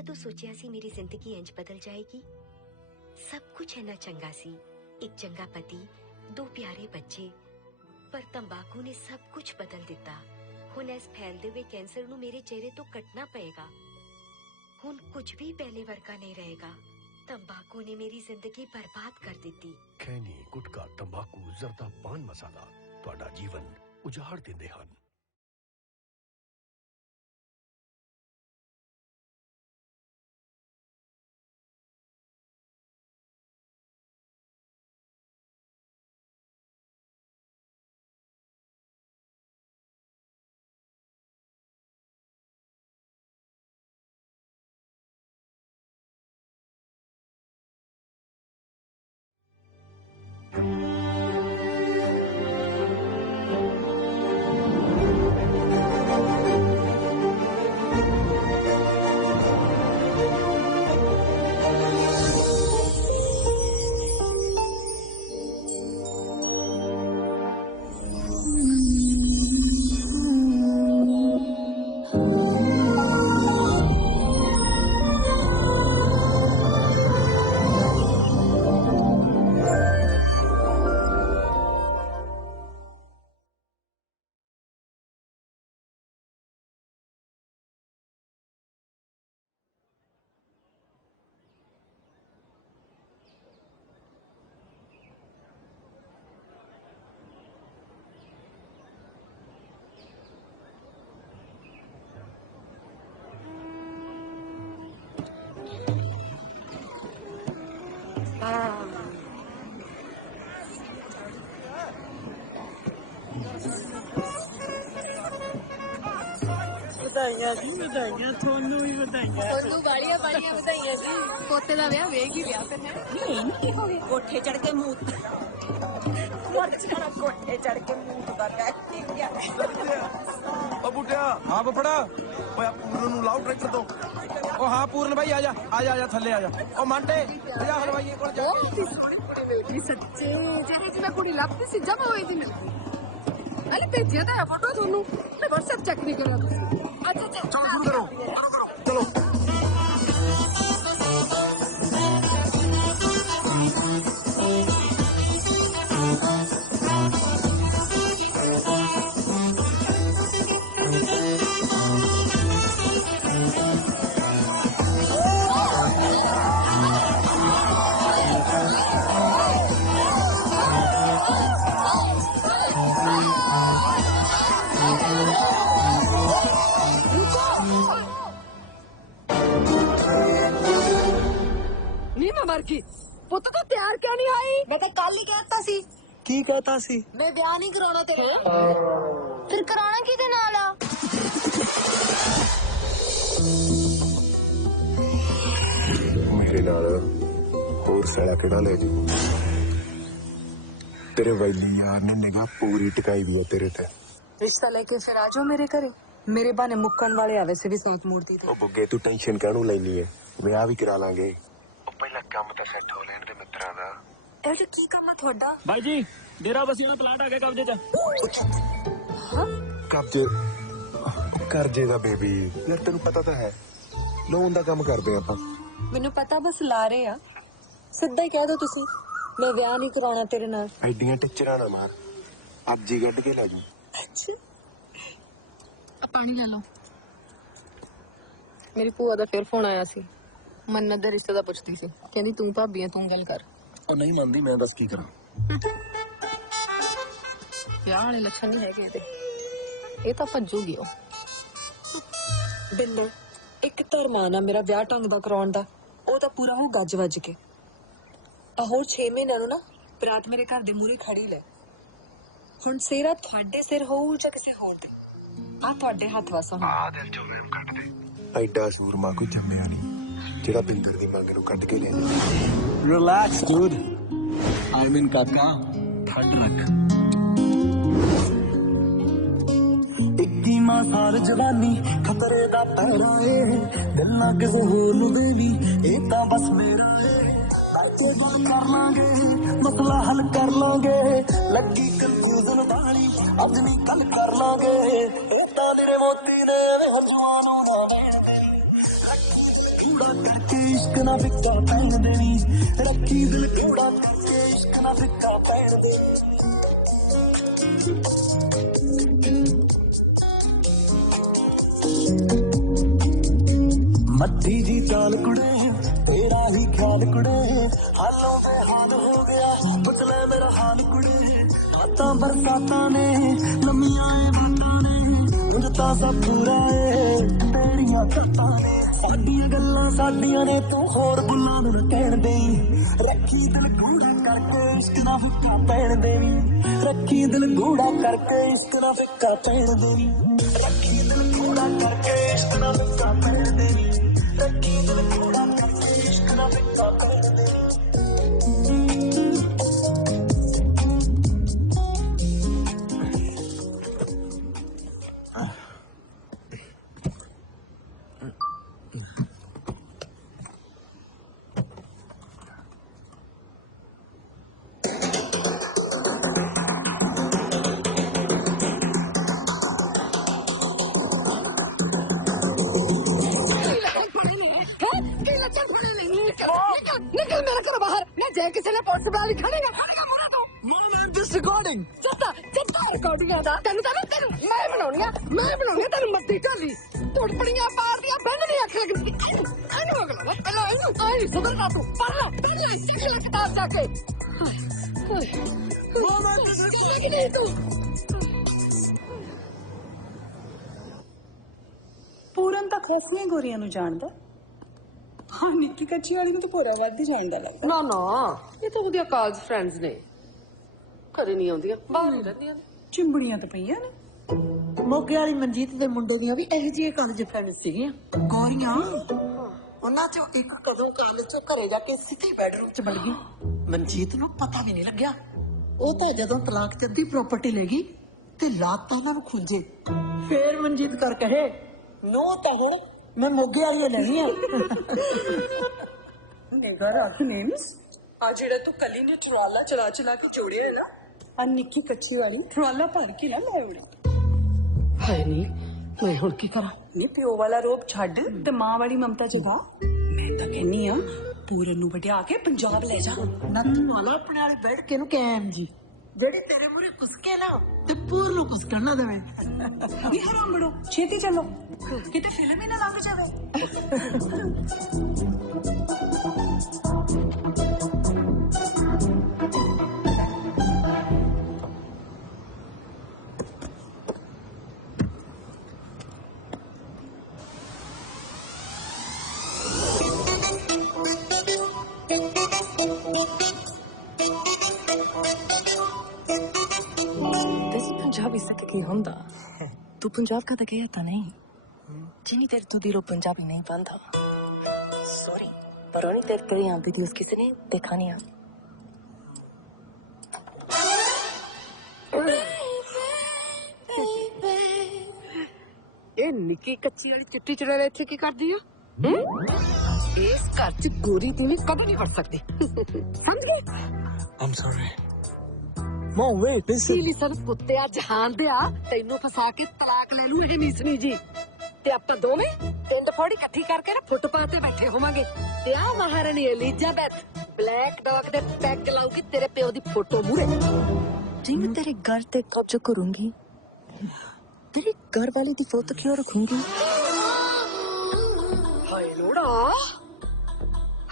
कदों सोचिया सी मेरी जिंदगी इंज बदल जाएगी। सब कुछ है ना चंगा सी, एक चंगा पति, 2 प्यारे बच्चे, पर तंबाकू ने सब कुछ बदल दिता। हुण इस फैलदे हुए कैंसर नूं मेरे चेहरे तो कटना पएगा। हुण कुछ भी पहले वर्गा नहीं रहेगा। तंबाकू ने मेरी जिंदगी बर्बाद कर दी। खैनी, गुटका, तंबाकू, जर्दा, पान मसाला तुहाडा जीवन उजाड़ दिंदे हन। ਵਧਾਈਆਂ ਜੀ, ਵਧਾਈਆਂ ਤੁਹਾਨੂੰ ਵੀ ਵਧਾਈਆਂ। ਤੁਹਾਨੂੰ ਬਾਲੀਆਂ ਬਾਲੀਆਂ ਵਧਾਈਆਂ ਜੀ। ਪੋਤੇ ਦਾ ਵਿਆਹ ਵੇਖ ਹੀ ਲਿਆ ਫਿਰ ਹੈ। ਨਹੀਂ ਕੀ ਹੋ ਗਿਆ? ਕੋਠੇ ਚੜ ਕੇ ਮੂਤ ਕੋਠੇ ਚੜ ਕੇ ਮੂਤ ਦਾ ਕੀ ਗਿਆ? ਓ ਬੁੱਢਿਆ, ਹਾਂ ਫਫੜਾ, ਓਏ ਆ ਪੂਰਨ ਨੂੰ ਲਾਓ ਟਰੈਕਟਰ ਤੋਂ। ਓ ਹਾਂ ਪੂਰਨ ਭਾਈ ਆ ਜਾ ਥੱਲੇ ਆ ਜਾ। ਓ ਮਾਂਟੇ ਜਾ ਹਲਵਾਈਏ ਕੋਲ ਜਾ। ਸੱਚੇ ਜਿਹੜੇ ਜੀ ਮੈਂ ਕੁੜੀ ਲੱਭਦੀ ਸੀ ਜਮਾ ਹੋਈ ਸੀ ਮਿਲ ਅਲੇ ਭੇਜਿਆ ਤਾਂ ਫੋਟੋ ਤੁਹਾਨੂੰ ਮੈਂ WhatsApp ਚੈੱਕ ਨਹੀਂ ਕਰਿਆ ਤੁਸੀਂ। ਅੱਛਾ ਚਲੋ ਸ਼ੁਰੂ ਕਰੋ, ਚਲੋ। नहीं मैं मर गई। पुत तो तैयार क्या नहीं आई? ਮੈਂ ਤਾਂ ਕੱਲ ਹੀ ਕਹਿਤਾ ਸੀ। ਕੀ ਕਹਤਾ ਸੀ? ਮੈਂ ਵਿਆਹ ਨਹੀਂ ਕਰਾਉਣਾ ਤੇਰੇ ਨਾਲ। फिर कराना किदे नाल आ? मेरे नाल होर सड़ा केड़ा ले जू। तेरे वैली यार ने निगाह पूरी टिकाई दी है तेरे ते। रिश्ता लेके फिर आ जाओ मेरे घरे। मेरे बहाने मुक्कन वाले आवे से भी साथ मूर्ति थे। ओ बुग्गे तू टेंशन काहनू लैनी है? विआह भी करा लांगे। ओ पहला काम तां सैट हो लेण दे मित्तरां दा। ਇਹ ਜੋ ਕੀ ਕੰਮ ਆ ਤੁਹਾਡਾ? भाई जी डेरा बसी वाला प्लाट आ गया कब्जे च। कब्जे करजे दा बेबी यार तेनू पता तो है लोन दा काम करदे आपां। ਮੈਨੂੰ ਪਤਾ ਬਸ ਲਾ ਰਹੇ ਆ। ਸਿੱਧਾ ਹੀ ਕਹਿ ਦੋ ਤੁਸੀਂ ਮੈਂ ਵਿਆਹ ਨਹੀਂ ਕਰਾਉਣਾ ਤੇਰੇ ਨਾਲ। ਐਡੀਆਂ ਟਿਚਰਾਂ ਨਾ ਮਾਰ ਅੱਜ ਹੀ ਕੱਢ ਕੇ ਲੈ ਜੂ। ਆ ਪਾਣੀ ਲੈ ਲਓ। ਮੇਰੀ ਭੂਆ ਦਾ ਫਿਰ ਫੋਨ ਆਇਆ ਸੀ। ਮੰਨਤ ਦੇ ਰਿਸ਼ਤੇ ਦਾ ਪੁੱਛਦੀ ਸੀ। ਕਹਿੰਦੀ ਤੂੰ ਭਾਬੀ ਆ ਤੂੰ ਗੱਲ ਕਰ। ਉਹ ਨਹੀਂ ਮੰਨਦੀ ਮੈਂ ਦੱਸ ਕੀ ਕਰਾਂ। ਵਿਆਹ ਵਾਲੇ ਲੱਛਣ ਨਹੀਂ ਹੈਗੇ ਇਹਦੇ। ਇਹ ਤਾਂ ਭੱਜੂਗੀ ਉਹ। ਬਿੰਦਰ ਇੱਕ ਧਰਮਾਨ ਆ ਮੇਰਾ ਵਿਆਹ ਢੰਗ ਦਾ ਕਰਾਉਣ ਦਾ। ਉਹ ਤਾਂ ਪੂਰਾ ਹੋ ਗੱਜ ਵੱਜ ਕੇ। ਆ ਹੋਰ 6 ਮਹੀਨਿਆਂ ਨੂੰ ਨਾ ਬਰਾਤ ਮੇਰੇ ਘਰ ਦੇ ਮੂਹਰੇ ਖੜੀ ਲੈ। ਹੁਣ ਸਿਰਾ ਤੁਹਾਡੇ ਸਿਰ ਹੋਊ ਜਾਂ ਕਿਸੇ ਹੋਰ ਦੇ। ਆ ਤੁਹਾਡੇ ਹੱਥ ਵਸ ਹੁਣ। ਆ ਦਿਲ ਚੋਂ ਵਹਿਮ ਕੱਢ ਦੇ। ਐਡਾ ਸੂਰਮਾ ਕੋਈ ਜੰਮਿਆ ਨਹੀਂ ਜਿਹੜਾ ਬਿੰਦਰ ਦੀ ਮੰਗ ਨੂੰ ਕੱਢ ਕੇ ਲੈ ਜਾਵੇ। रिलैक्स डूड, आर्मिन काका ठंड रख। 21 साल जवानी खतरे दा पैरा ए दिल ना किसे होर नूं देवी ए तां बस मेरा बैठे बात कर लांगे मसला हल कर लांगे लगी कंफ्यूजन वाली अज नहीं कल कर लांगे ए तां तेरे मोती ने हंजुआं नूं ना देण दे कूड़ा करके इश्क ना फिक्का पैन देनी रखी दिल कूड़ा करके इश्क ना फिक्का पैन देनी मट्टी जी चाल कुड़े तेरा ही ख्याल कुड़े हालों में हाल हो गया बदले मेरा हाल कुड़े आता बरसाता ने लम्मियां बातां ने मुझता सब पूरा है तेरियां करता ने साडियां गल्लां साडियां ने तू होर बुल्लां नूं ना कहण देई रखी दिल गूड़ा करके इश्क ना फिक्का पैण देनी रखी दिल गूड़ा करके इश्क ना फिक्का पैण देनी रखी दिल गूड़ा करके इश्क ना फिक्का पैण देनी रखी दिल गूड़ा करके इश्क ना फिक्का पैण देनी निकल मेरे घर बाहर मैं जय किसी ने पोस्ट वाली खड़ेगा This recording. जत्ता रिकॉर्डिंग दा तेन मैं बनाउनी तेन मत्ती ढाली टुट पड़ियां पार दियां बंद नहीं अख लगदी एनु अगला पहला एनु आई सुधर ना तू पढ़ ला किताब जाके नहीं तू पूरन ਤਾਂ ਖੋਫੀਆਂ ਗੋਰੀਆਂ ਨੂੰ ਜਾਣਦਾ ਹਾਂ ਨਿੱਕੀ ਕੱਚੀ ਵਾਲੀ ਨੂੰ ਤਾਂ ਪੂਰਾ ਵੱਧ ਹੀ ਜਾਣਦਾ ਲੱਗਦਾ ਨਾ ਨਾ ਇਹ ਤਾਂ ਉਹਦੀਆਂ ਕਾਲਜ ਫਰੈਂਡਸ ਨੇ ਘਰੇ ਨਹੀਂ ਆਉਂਦੀਆਂ ਬਾਹਰ ਹੀ ਰਹਿੰਦੀਆਂ ਨੇ ਚਿੰਬੜੀਆਂ ਤਾਂ ਪਈਆਂ ਨੇ ਮੋਗੇ ਵਾਲੀ ਮਨਜੀਤ ਦੇ ਮੁੰਡੇ ਦੀਆਂ ਵੀ ਇਹੋ ਜਿਹੀਆਂ ਕਾਲਜ ਫਰੈਂਡਸ ਸੀਗੀਆਂ ਗੋਰੀਆਂ ਉਹਨਾਂ ਚੋਂ ਇੱਕ ਕਦੋਂ ਕਾਲਜ ਚੋਂ ਘਰੇ ਜਾ ਕੇ ਸਿੱਧੇ ਬੈਡਰੂਮ 'ਚ ਵੜ ਗਈ ਮਨਜੀਤ ਨੂੰ ਪਤਾ ਵੀ ਨਹੀਂ ਲੱਗਿਆ ਉਹ ਤਾਂ ਜਦੋਂ ਤਲਾਕ ਤੇ ਅੱਧੀ ਪ੍ਰਾਪਰਟੀ ਲੈ ਗਈ ਤੇ ਲਾਤਾ ਉਹਨਾਂ ਨੂੰ ਖੁੰਝੇ ਫੇਰ ਮਨਜੀਤ ਕਰ ਕਹੇ ਨੋ ਤਾਂ ਹੁਣ ਮੈਂ ਮੋਗੇ ਵਾਲੀ ਲੈਣੀ ਆ ਨਿਗਰ ਆਖਨੇਸ ਆ ਜਿਹੜਾ ਤੂੰ ਕਲੀ ਨੇ ਟਰਾਲਾ ਚਲਾ ਕੇ ਜੋੜਿਆ ਹੈ ਨਾ ਆ ਨਿੱਕੀ ਕੱਚੀ ਵਾਲੀ ਟਰਾਲਾ ਭਰ ਕੇ ਨਾ ਲੈ ਉੜੇ ਹਾਏ ਨਹੀਂ ਮੈਂ ਹੁਣ ਕੀ ਕਰਾਂ ਨੀ ਪਿਓ ਵਾਲਾ ਰੋਬ ਛੱਡ ਤੇ ਮਾਂ ਵਾਲੀ ਮਮਤਾ ਜਗਾ ਮੈਂ ਤਾਂ ਕਹਿੰਨੀ ਆ ਪੂਰਨ ਨੂੰ ਵਟਿਆ ਕੇ ਪੰਜਾਬ ਲੈ ਜਾ ਨੱਥੂ ਵਾਲਾ ਆਪਣੇ ਨਾਲ ਬੈਠ ਕੇ ਨੂੰ ਕੈਮ ਜੀ ਜਿਹੜੀ ਤੇਰੇ ਮੂਰੇ ਕੁਸਕੇ ਨਾ ਤੇ ਪੂਰ ਨੂੰ ਕੁਸਕਣ ਨਾ ਦੇਵੇ ਇਹ ਹਰਾਮ ਬੜੋ ਛੇਤੀ ਚੱਲੋ ਕਿਤੇ ਫਿਲਮ ਹੀ ਨਾ ਲੱਗ ਜਾਵੇ पंजाबी सिख की हुंदा तू पंजाब का तो कहता नहीं जिनी तेरे तू दिलों पंजाबी नहीं बनता सॉरी पर उन्हीं तेरे तेरी आंधी दिल किसी ने देखा नहीं ਇਹ ਨਿੱਕੀ ਕੱਚੀ ਵਾਲੀ ਚਿੱਟੀ ਚੜੇਲ ਇੱਥੇ ਕੀ ਕਰਦੀ ਆ ਇਸ ਘਰ 'ਚ ਗੋਰੀ ਤੂੰ ਕਦੇ ਨਹੀਂ ਵੜ ਸਕਦੀ ਸਮਝ ਗਈ I'm sorry. Mom, wait, listen. ਸੀਲੀ ਸਰ ਕੁੱਤਿਆ ਜਹਾਨ ਦਿਆ ਤੈਨੂੰ ਫਸਾ ਕੇ ਤਲਾਕ ਲੈ ਲੂ ਇਹ ਨੀਸਨੀ ਜੀ ਤੇ ਆਪਾਂ ਦੋਵੇਂ ਟਿੰਡ ਫੋੜੀ ਇਕੱਠੀ ਕਰਕੇ ਨਾ ਫੁੱਟਪਾਥ ਤੇ ਬੈਠੇ ਹੋਵਾਂਗੇ ਤੇ ਆ ਮਹਾਰਾਣੀ ਐਲਿਜ਼ਾਬੈਥ ਬਲੈਕ ਡੌਗ ਦੇ ਪੈਗ ਲਾਉਗੀ ਤੇਰੇ ਪਿਓ ਦੀ ਫੋਟੋ ਮੂਰੇ जी मैं तेरे घर ते कब्जा करूंगी तेरे घर वाले की फोटो क्यों रखूंगी ਹਾਏ ਲੋੜਾ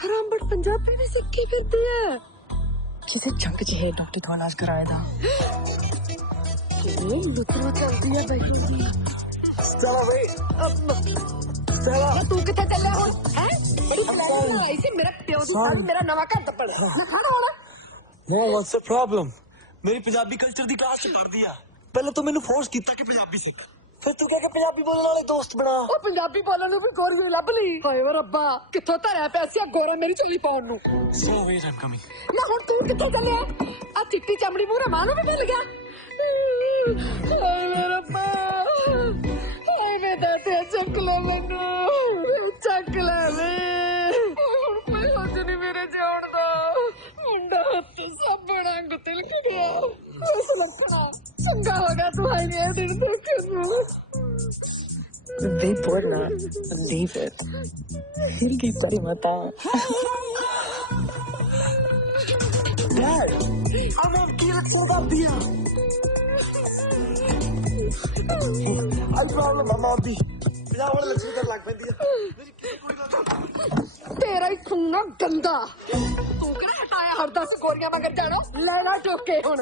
ਹਰਾਮਬੜ ਪੰਜਾਬੀ ਵੀ ਸਿੱਖੀ ਫਿਰਦੀ ਹੈ किसे चंक च है डॉक्टर खाना कराए दा ਕਿਵੇਂ ਲੁੱਟਰੋ ਚੱਲਦੀ ਹੈ ਬਈ Stella, wait. Stella. ਤੂੰ ਕਿੱਥੇ ਚੱਲਿਆ ਹੁਣ ਹੈ ਬੜੀ ਪਲਾਨ ਆਈ ਸੀ ਮੇਰਾ ਪਿਓ ਦੀ ਸਾਲ ਮੇਰਾ ਨਵਾਂ ਘਰ ਦੱਪੜ ਮੈਂ ਖੜਾ ਹੋਣਾ Mom, what's the problem? मेरी पंजाबी कल्चर दी क्लास च पढ़दी आ पहले तो मैंने फोर्स कीता कि पंजाबी सिख फिर तू कह के पंजाबी बोलने वाले दोस्त बना ਉਹ ਪੰਜਾਬੀ ਬੋਲਣ ਨੂੰ ਵੀ ਗੋਰੀ ਲੱਭ ਲਈ ਹਾਏ ਓ ਰੱਬਾ ਕਿੱਥੋਂ ਧਰਿਆ ਪਿਆ ਸੀ ਆ ਗੋਰਾ ਮੇਰੀ ਝੋਲੀ ਪਾਉਣ ਨੂੰ So wait, I'm coming. ਨਾ ਹੁਣ ਤੂੰ ਕਿੱਥੇ ਚੱਲਿਆ ਆ ਚਿੱਟੀ ਚਮੜੀ ਮੂਹਰੇ ਮਾਂ ਨੂੰ ਵੀ ਮਿਲ ਗਿਆ ਹਾਏ ਓ ਰੱਬਾ ਹਾਏ ਵੇ ਦਾਤੇ ਚੱਕ ਲੈ ਮੈਨੂੰ ਚੱਕ ਲੈ ਵੇ ਹੁਣ ਕੋਈ ਹੱਜ ਨਹੀਂ ਮੇਰੇ ਜਿਉਣ ਦਾ ਮੁੰਡਾ ਹੱਥ ਸਾਬਣਾ ਗੁੱਤਲ ਗਿਆ ਉਸ ਲੱਖਣਾ ਚੰਗਾ ਹੋ ਗਿਆ ਤੂੰ ਆਈ ਇਹ ਦਿਨ ਦੇਖਣ ਨੂੰ They borna, David. He'll keep calling Mata. Dad, I'm on Felix over there. I problem, I'm on the. Yeah, what let's look at like Bendia. तेरा ही खूना गंदा तू किहड़ा हटाया हरदा से गोरियां मगर जानो लेना चुक के हुन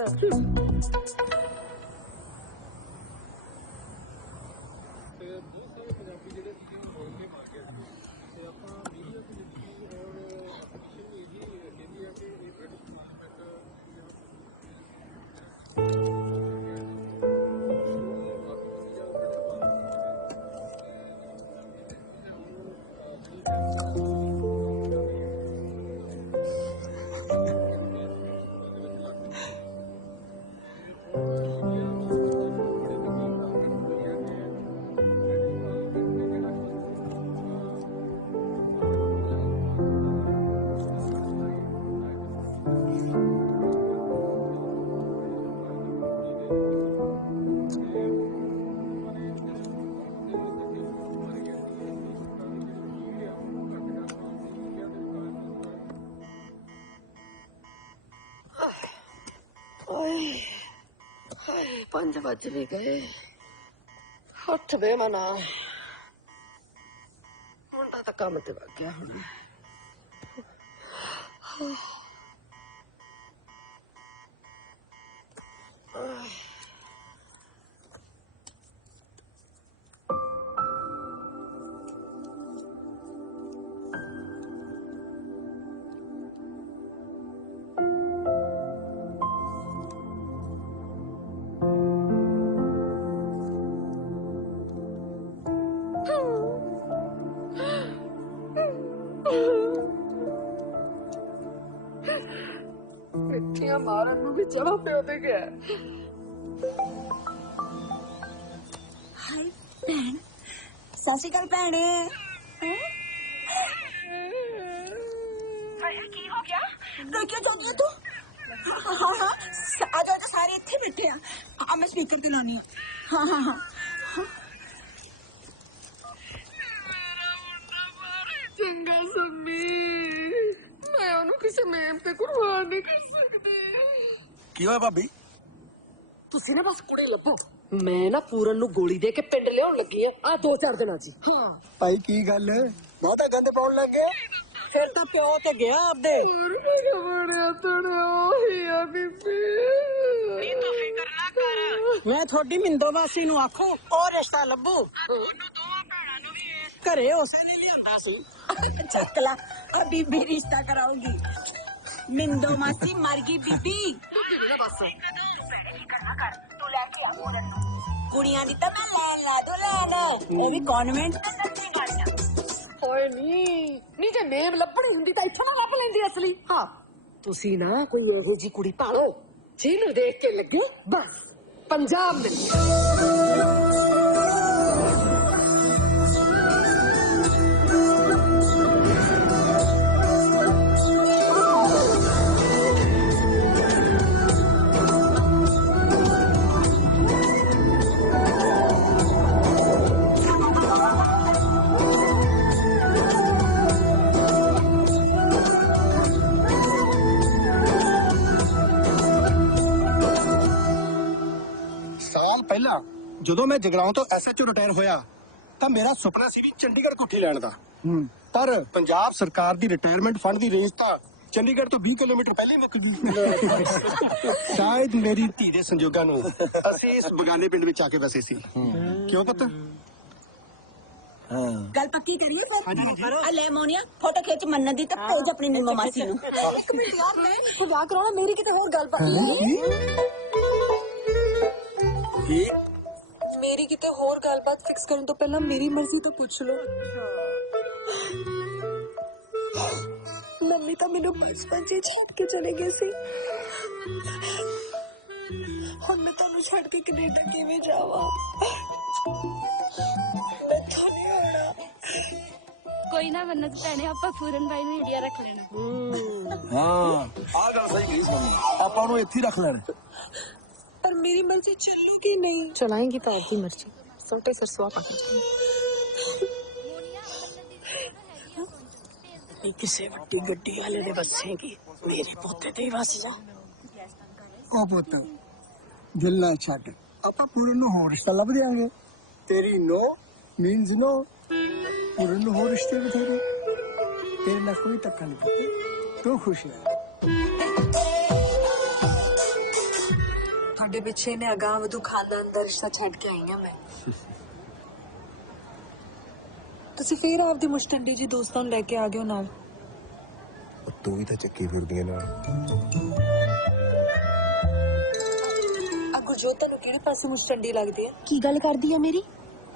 हाय 5 बज भी गए उठ बे मना मुंडा तो काम ते वग गया हुण मिठिया मारन नूं भी जवाब पियो दे गया हाय भैन सत श्री अकाल भैन की हो गया क्यों चौंकी तू हाँ हाँ आ जाओ तो सारे इत्थे बैठे हैं अब मैं स्पीकर ते लानी हाँ हाँ हाँ चंगा सम्मी मैं ਉਹਨੂੰ ਕਿਸੇ ਮੇਮ ਤੇ ਕੁਰਬਾਨ ਨਹੀਂ ਕਰ ਸਕਦੀ ਕੀ ਹੋਇਆ ਭਾਬੀ ਤੁਸੀਂ ਨਾ ਬਸ ਕੁੜੀ ਲੱਭੋ ਮੈਂ ਨਾ ਪੂਰਨ ਨੂੰ ਗੋਲੀ ਦੇ ਕੇ ਪਿੰਡ ਲਿਆਉਣ ਲੱਗੀ ਆ 2-4 ਦਿਨਾਂ ਚ ਹਾਂ ਭਾਈ ਕੀ ਗੱਲ ਬਹੁਤਾ ਗੰਦ ਪਾਉਣ ਲੱਗੇ ਫਿਰ ਤਾਂ ਪਿਓ ਤੇ ਗਿਆ ਆਪਦੇ ਬੜਿਆ ਤੜਿਆ ਹੋਇਆ ਬੀਬੀ ਨਹੀਂ ਤੂੰ ਫਿਕਰ ਨਾ ਕਰ ਮੈਂ ਤੁਹਾਡੀ ਮਿੰਦੋ ਵਾਸੀ ਨੂੰ ਆਖੋ ਉਹ ਰਿਸ਼ਤਾ ਲੱਭੂ ਤੁਹਾਨੂੰ ਦੋਵਾਂ ਭੈਣਾਂ ਨੂੰ ਵੀ ਘਰੇ ਉਸੇ ਨੇ ਲਿਆਂਦਾ ਸੀ ਚੱਕ ਲਾ ਆ ਬੀਬੀ ਰਿਸ਼ਤਾ ਕਰਾਉਗੀ ਮਿੰਦੋ ਮਾਸੀ ਮਰ ਗਈ ਬੀਬੀ ਬੀਬੀ ਨਾ ਬਸ ਕਰਨਾ ਕਰ ਤੂੰ ਲੈ ਕੇ ਆ ਮੂਰਨ ਨੂੰ ਕੁੜੀਆਂ ਦੀ ਤਾਂ ਮੈਂ ਲੈਣ ਲਾ ਦੂ ਲੈਣ ਉਹ ਵੀ ਕਨਵੈਂਟ ਤੇ ਸੱਚੀ ਗਾੜੀਆਂ ਹੋਏ ਨੀ ਜੇ ਮੇਮ ਲੱਭਣੀ ਹੁੰਦੀ ਤਾਂ ਇੱਥੇ ਨਾ ਲੱਭ ਲੈਂਦੀ ਅਸਲੀ ਹਾਂ ਤੁਸੀਂ ਨਾ ਕੋਈ ਇਹੋ ਜੀ ਕੁੜੀ ਭਾਲੋ ਜਿਹਨੂੰ ਦੇਖ ਕੇ ਲੱਗੇ ਬਸ ਪੰਜਾਬ ਦੇ ਪਹਿਲਾਂ ਜਦੋਂ ਮੈਂ ਜਗਰਾਉਂ ਤੋਂ ਐਸਐਚਓ ਰਿਟਾਇਰ ਹੋਇਆ ਤਾਂ ਮੇਰਾ ਸੁਪਨਾ ਸੀ ਵੀ ਚੰਡੀਗੜ੍ਹ ਕੋਠੀ ਲੈਣ ਦਾ ਪਰ ਪੰਜਾਬ ਸਰਕਾਰ ਦੀ ਰਿਟਾਇਰਮੈਂਟ ਫੰਡ ਦੀ ਰੇਂਜ ਤਾਂ ਚੰਡੀਗੜ੍ਹ ਤੋਂ 20 ਕਿਲੋਮੀਟਰ ਪਹਿਲਾਂ ਹੀ ਮੁੱਕ ਗਈ ਸ਼ਾਇਦ ਮੇਰੀ ਧੀ ਦੇ ਸੰਜੋਗਾਂ ਨੂੰ ਅਸੀਂ ਇਸ ਬਗਾਨੇ ਪਿੰਡ ਵਿੱਚ ਆ ਕੇ ਵਸੇ ਸੀ ਕਿਉਂ ਪੁੱਤ ਗੱਲ ਪੱਕੀ ਕਰੀਏ ਫਿਰ ਆ ਲੈ ਮੋਨੀਆ ਫੋਟੋ ਖਿੱਚ ਮੰਨਤ ਦੀ ਤੇ ਭੇਜ ਆਪਣੀ ਨਿੰਮੋ ਮਾਸੀ ਨੂੰ ਇੱਕ ਮਿੰਟ ਯਾਰ ਮੈਂ ਨਹੀਂ ਖੁਦਾ ਕਰਾਉਣਾ ਮੇਰੀ ਕਿਤੇ ਹੋਰ ਗੱਲ ਮੇਰੀ ਕਿਤੇ ਹੋਰ ਗੱਲਬਾਤ ਫਿਕਸ ਕਰਨ ਤੋਂ ਪਹਿਲਾਂ ਮੇਰੀ ਮਰਜ਼ੀ ਤਾਂ ਪੁੱਛ ਲਓ ਮੰਮੀ ਤਾਂ ਮੈਨੂੰ ਬਚਪਨ 'ਚ ਛੱਡ ਕੇ ਚਲੇ ਗਏ ਸੀ ਹੁਣ ਮੈਂ ਤੁਹਾਨੂੰ ਛੱਡ ਕੇ ਕੈਨੇਡਾ ਕਿਵੇਂ ਜਾਵਾਂ ਕੋਈ ਨਾ ਮੰਨਤ ਭੈਣੇ ਆਪਾਂ ਪੂਰਨ ਬਾਈ ਨੂੰ ਇੰਡੀਆ ਰੱਖ ਲੈਣਾ ਹਾਂ ਆਹ ਗੱਲ ਸਹੀ ਕਹੀ ਸੋਨੀ ਆਪਾਂ ਉਹਨੂੰ ਇੱਥੇ ਰੱਖ ਲੈਣਾ पर मेरी मर्जी चलूगी नहीं चलाएंगी तो आपकी मर्जी सोटे सरसवा पकड़ किसी वड्डी गड्डी वाले दे बसेगी मेरे पोते ते ही बस जा ओ पुੱਤ दिल ना छੱਡ ਆਪਾਂ ਪੂਰਨ ਨੂੰ ਹੋਰ ਰਿਸ਼ਤਾ ਲੱਭ ਦਿਆਂਗੇ ਤੇਰੀ ਨੋ ਮੀਨਸ ਨੋ ਪੂਰਨ ਨੂੰ ਹੋਰ ਰਿਸ਼ਤੇ ਬਥੇਰੇ ਤੇਰੇ ਨਾਲ ਕੋਈ ਧੱਕਾ ਨਹੀਂ ਪੁੱਤ ਤੂੰ ਖੁਸ਼ ਹੈ ਤੁਹਾਡੇ ਪਿੱਛੇ ਨੇ ਅਗਾਂਹ ਵਧੂ ਖਾਨਦਾਨ ਦਾ ਰਿਸ਼ਤਾ ਛੱਡ ਕੇ ਆਈ ਹਾਂ ਮੈਂ ਤੁਸੀਂ ਫੇਰ ਆਪਦੀ ਮੁਸ਼ਟੰਡੀ ਜੀ ਦੋਸਤਾਂ ਨੂੰ ਲੈ ਕੇ ਆ ਗਏ ਹੋ ਨਾਲ ਤੂੰ ਵੀ ਤਾਂ ਚੱਕੀ ਫਿਰਦੀ ਨਾਲ ਗੁਰਜੋਤ ਨੂੰ ਕਿਹੜੇ ਪਾਸੇ ਮੁਸ਼ਟੰਡੀ ਲੱਗਦੀ ਹੈ ਕੀ ਗੱਲ ਕਰਦੀ ਆ ਮੇਰੀ